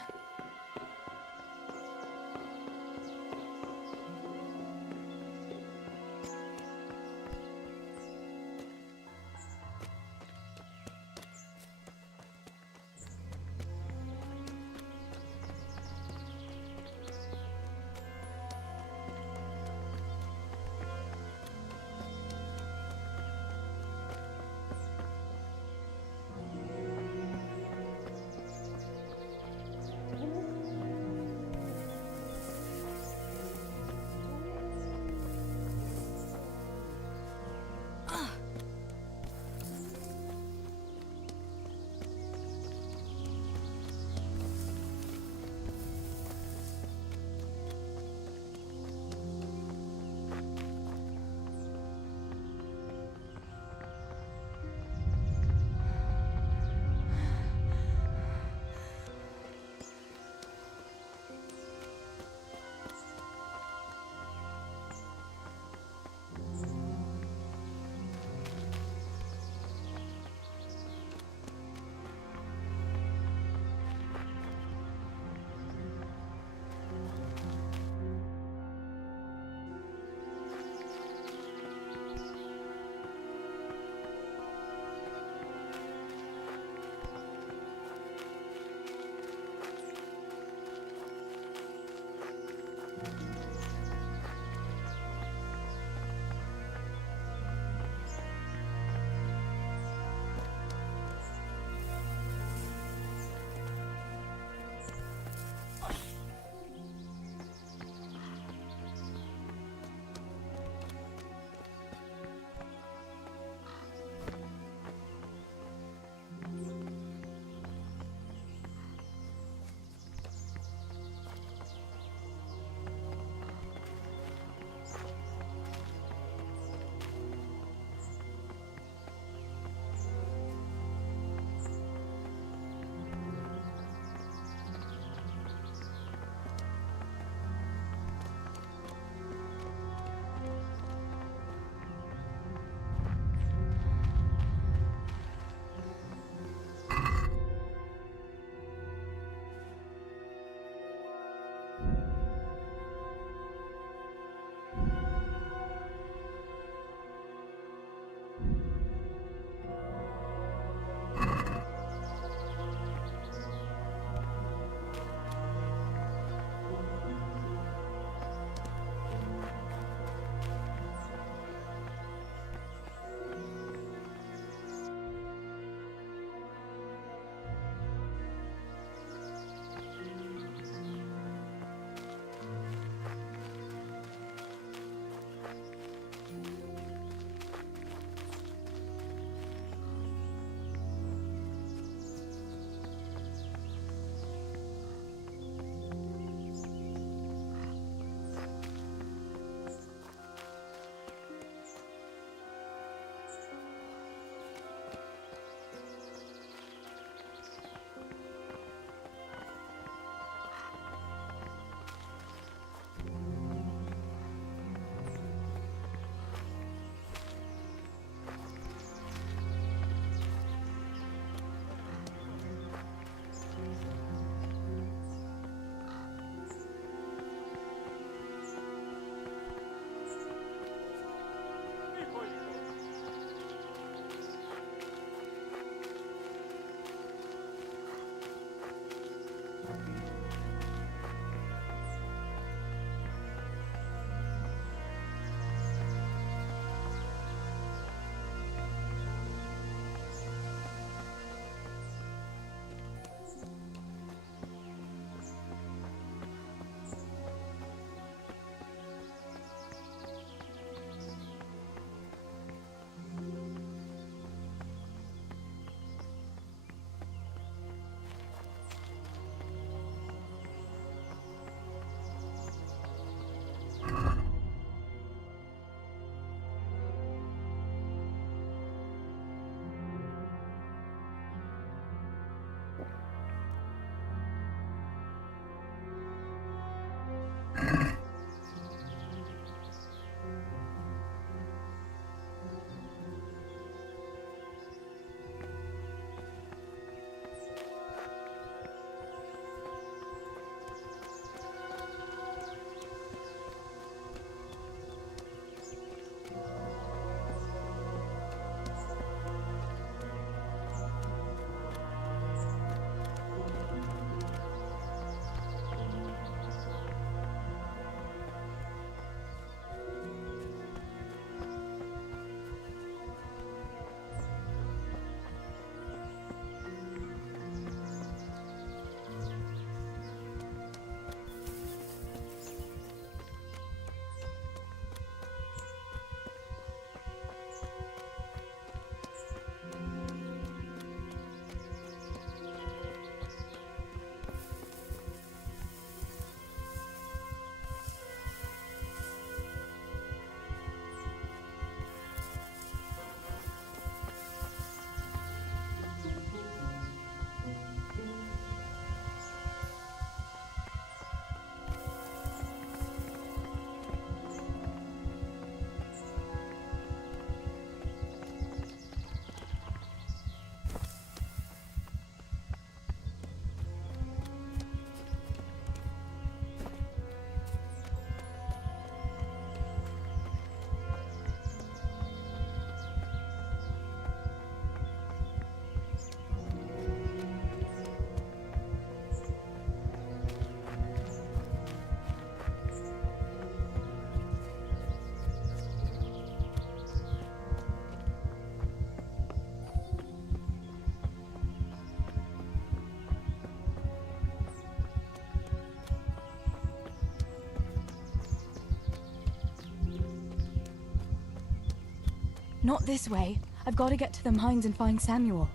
Not this way. I've got to get to the mines and find Samuel.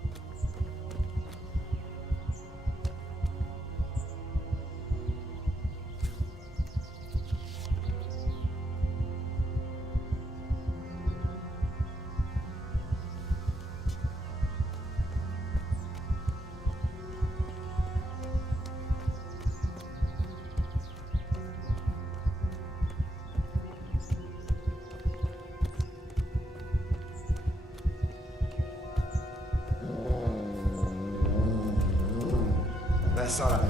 That's all right.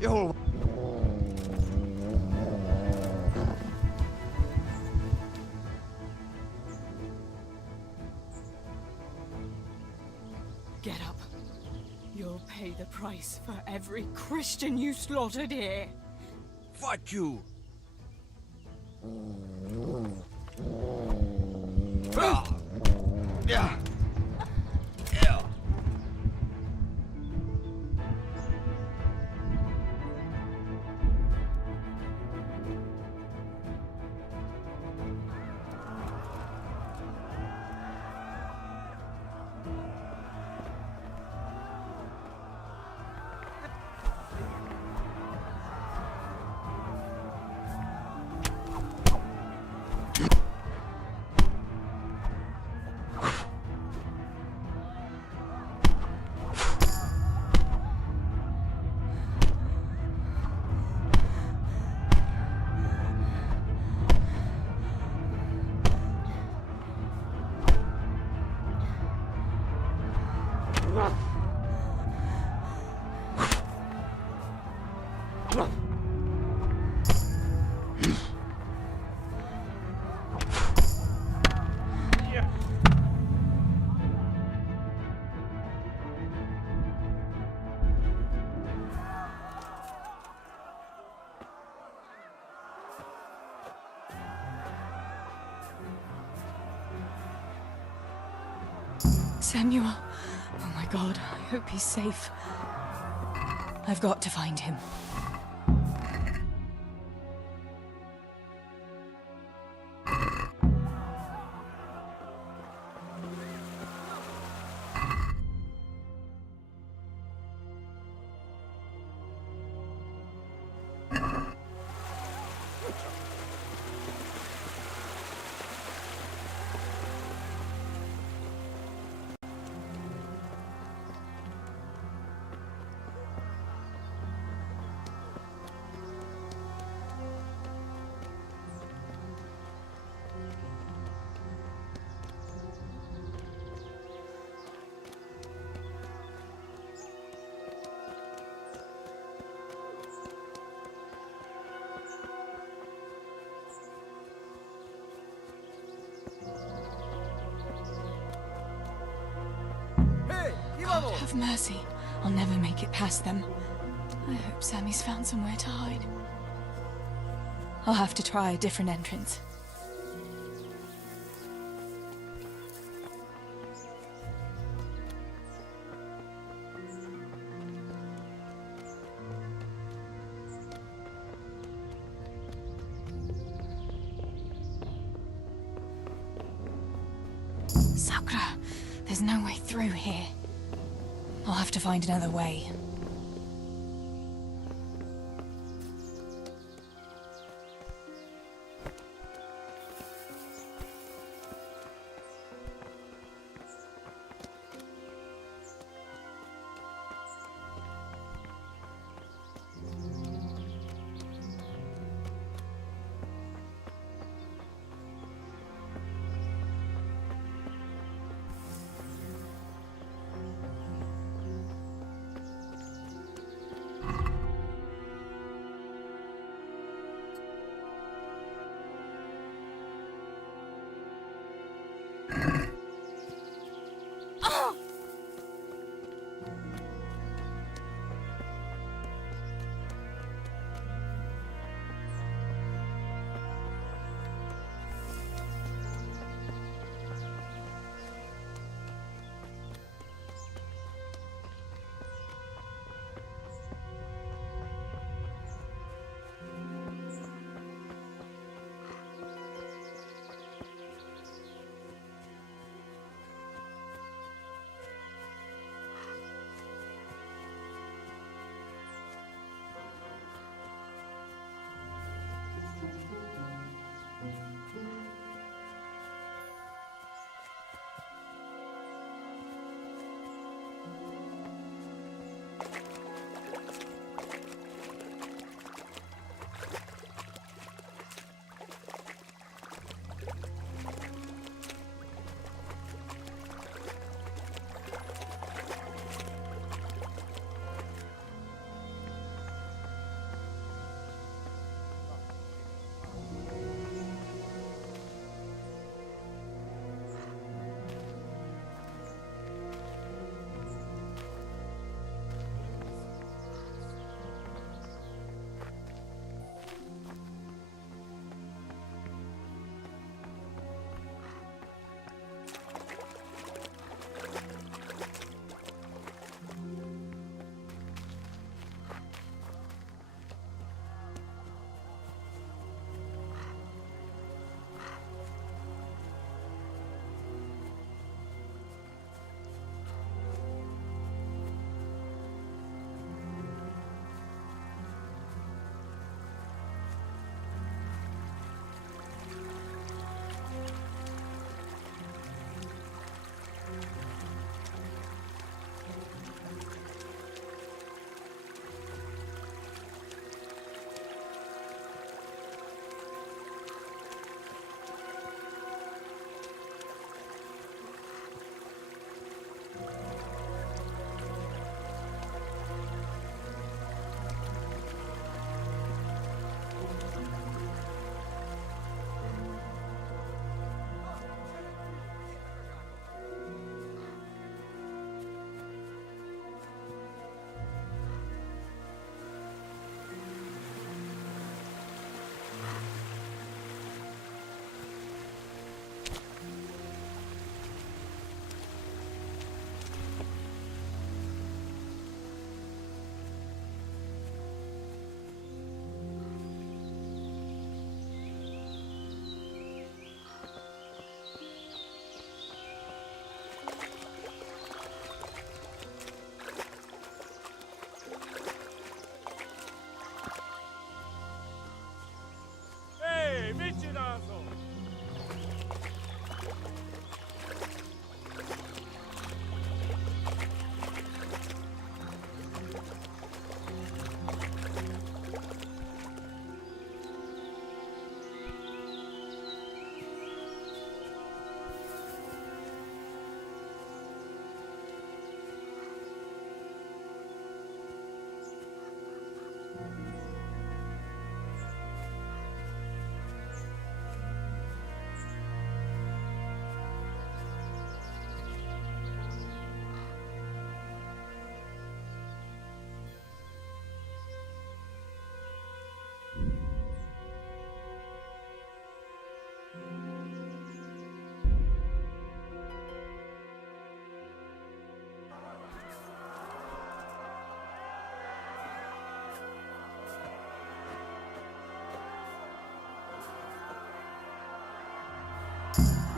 Yo. Get up. You'll pay the price for every Christian you slaughtered here. Fuck you! Yeah. Samuel. Oh my God, I hope he's safe. I've got to find him. God, have mercy. I'll never make it past them. I hope Sammy's found somewhere to hide. I'll have to try a different entrance. Sakura, there's no way through here. I'll have to find another way.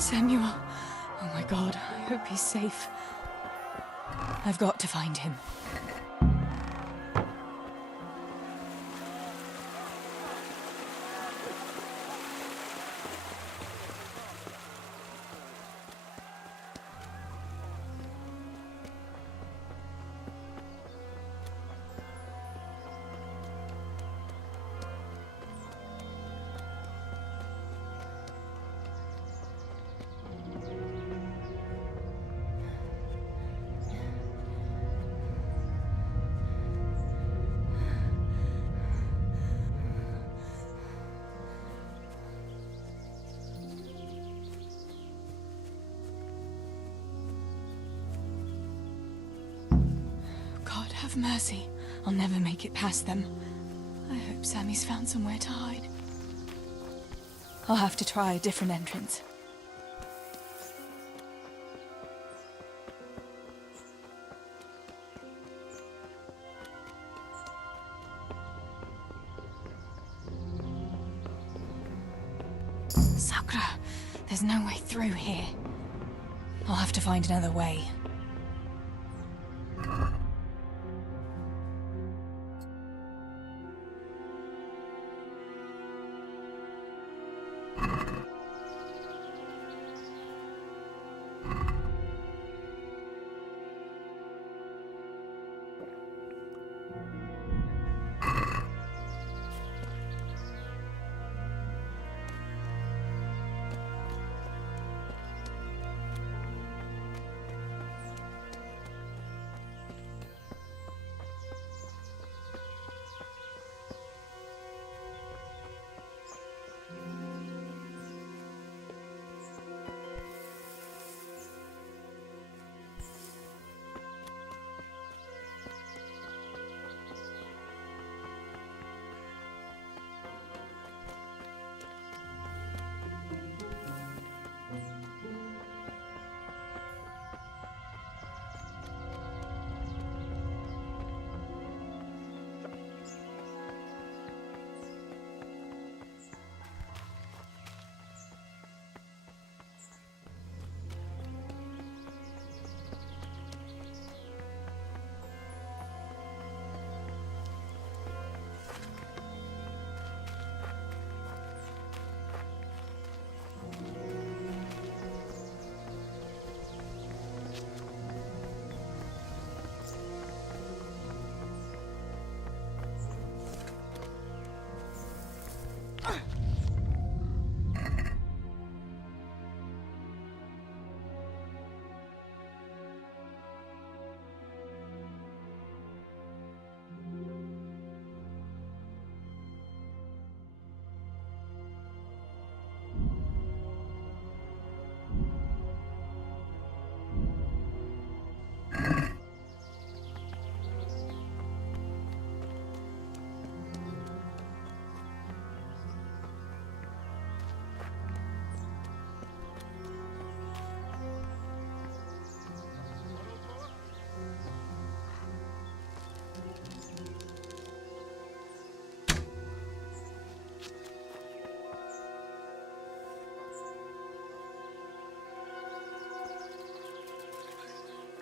Samuel. Oh my God, I hope he's safe. I've got to find him. God have mercy. I'll never make it past them. I hope Sammy's found somewhere to hide. I'll have to try a different entrance. Sakura, there's no way through here. I'll have to find another way.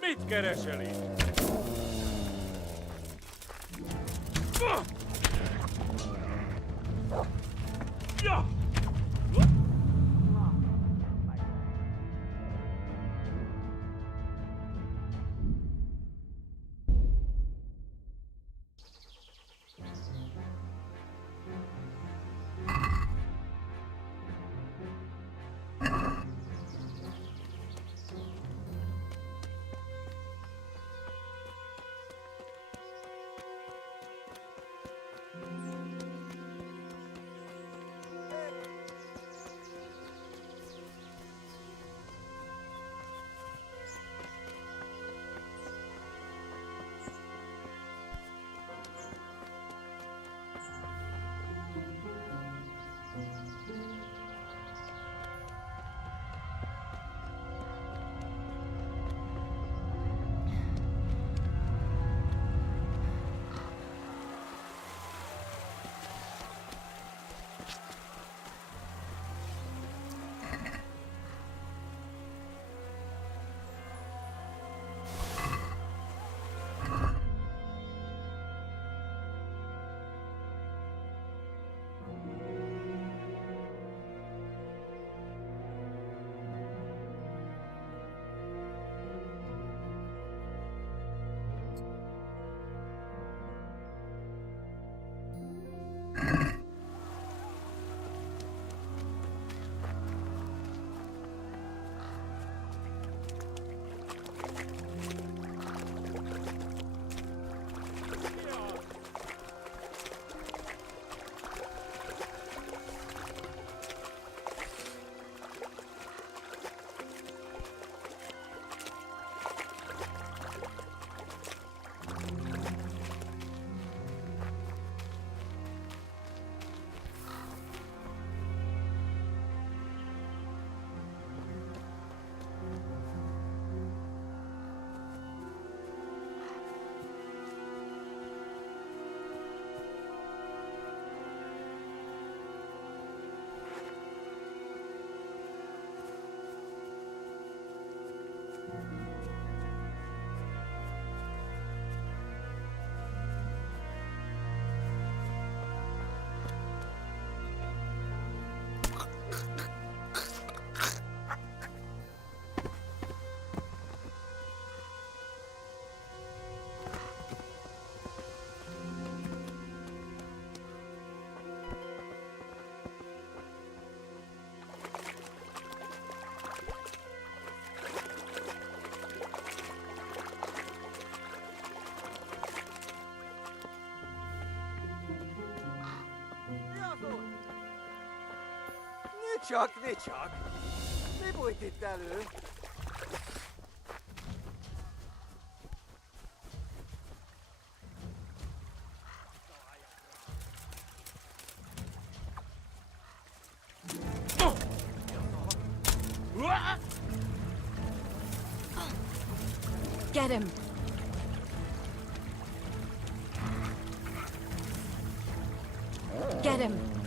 Mit kereseli? Ja! ne csak! Mi bújt itt elő? Get him! Get him!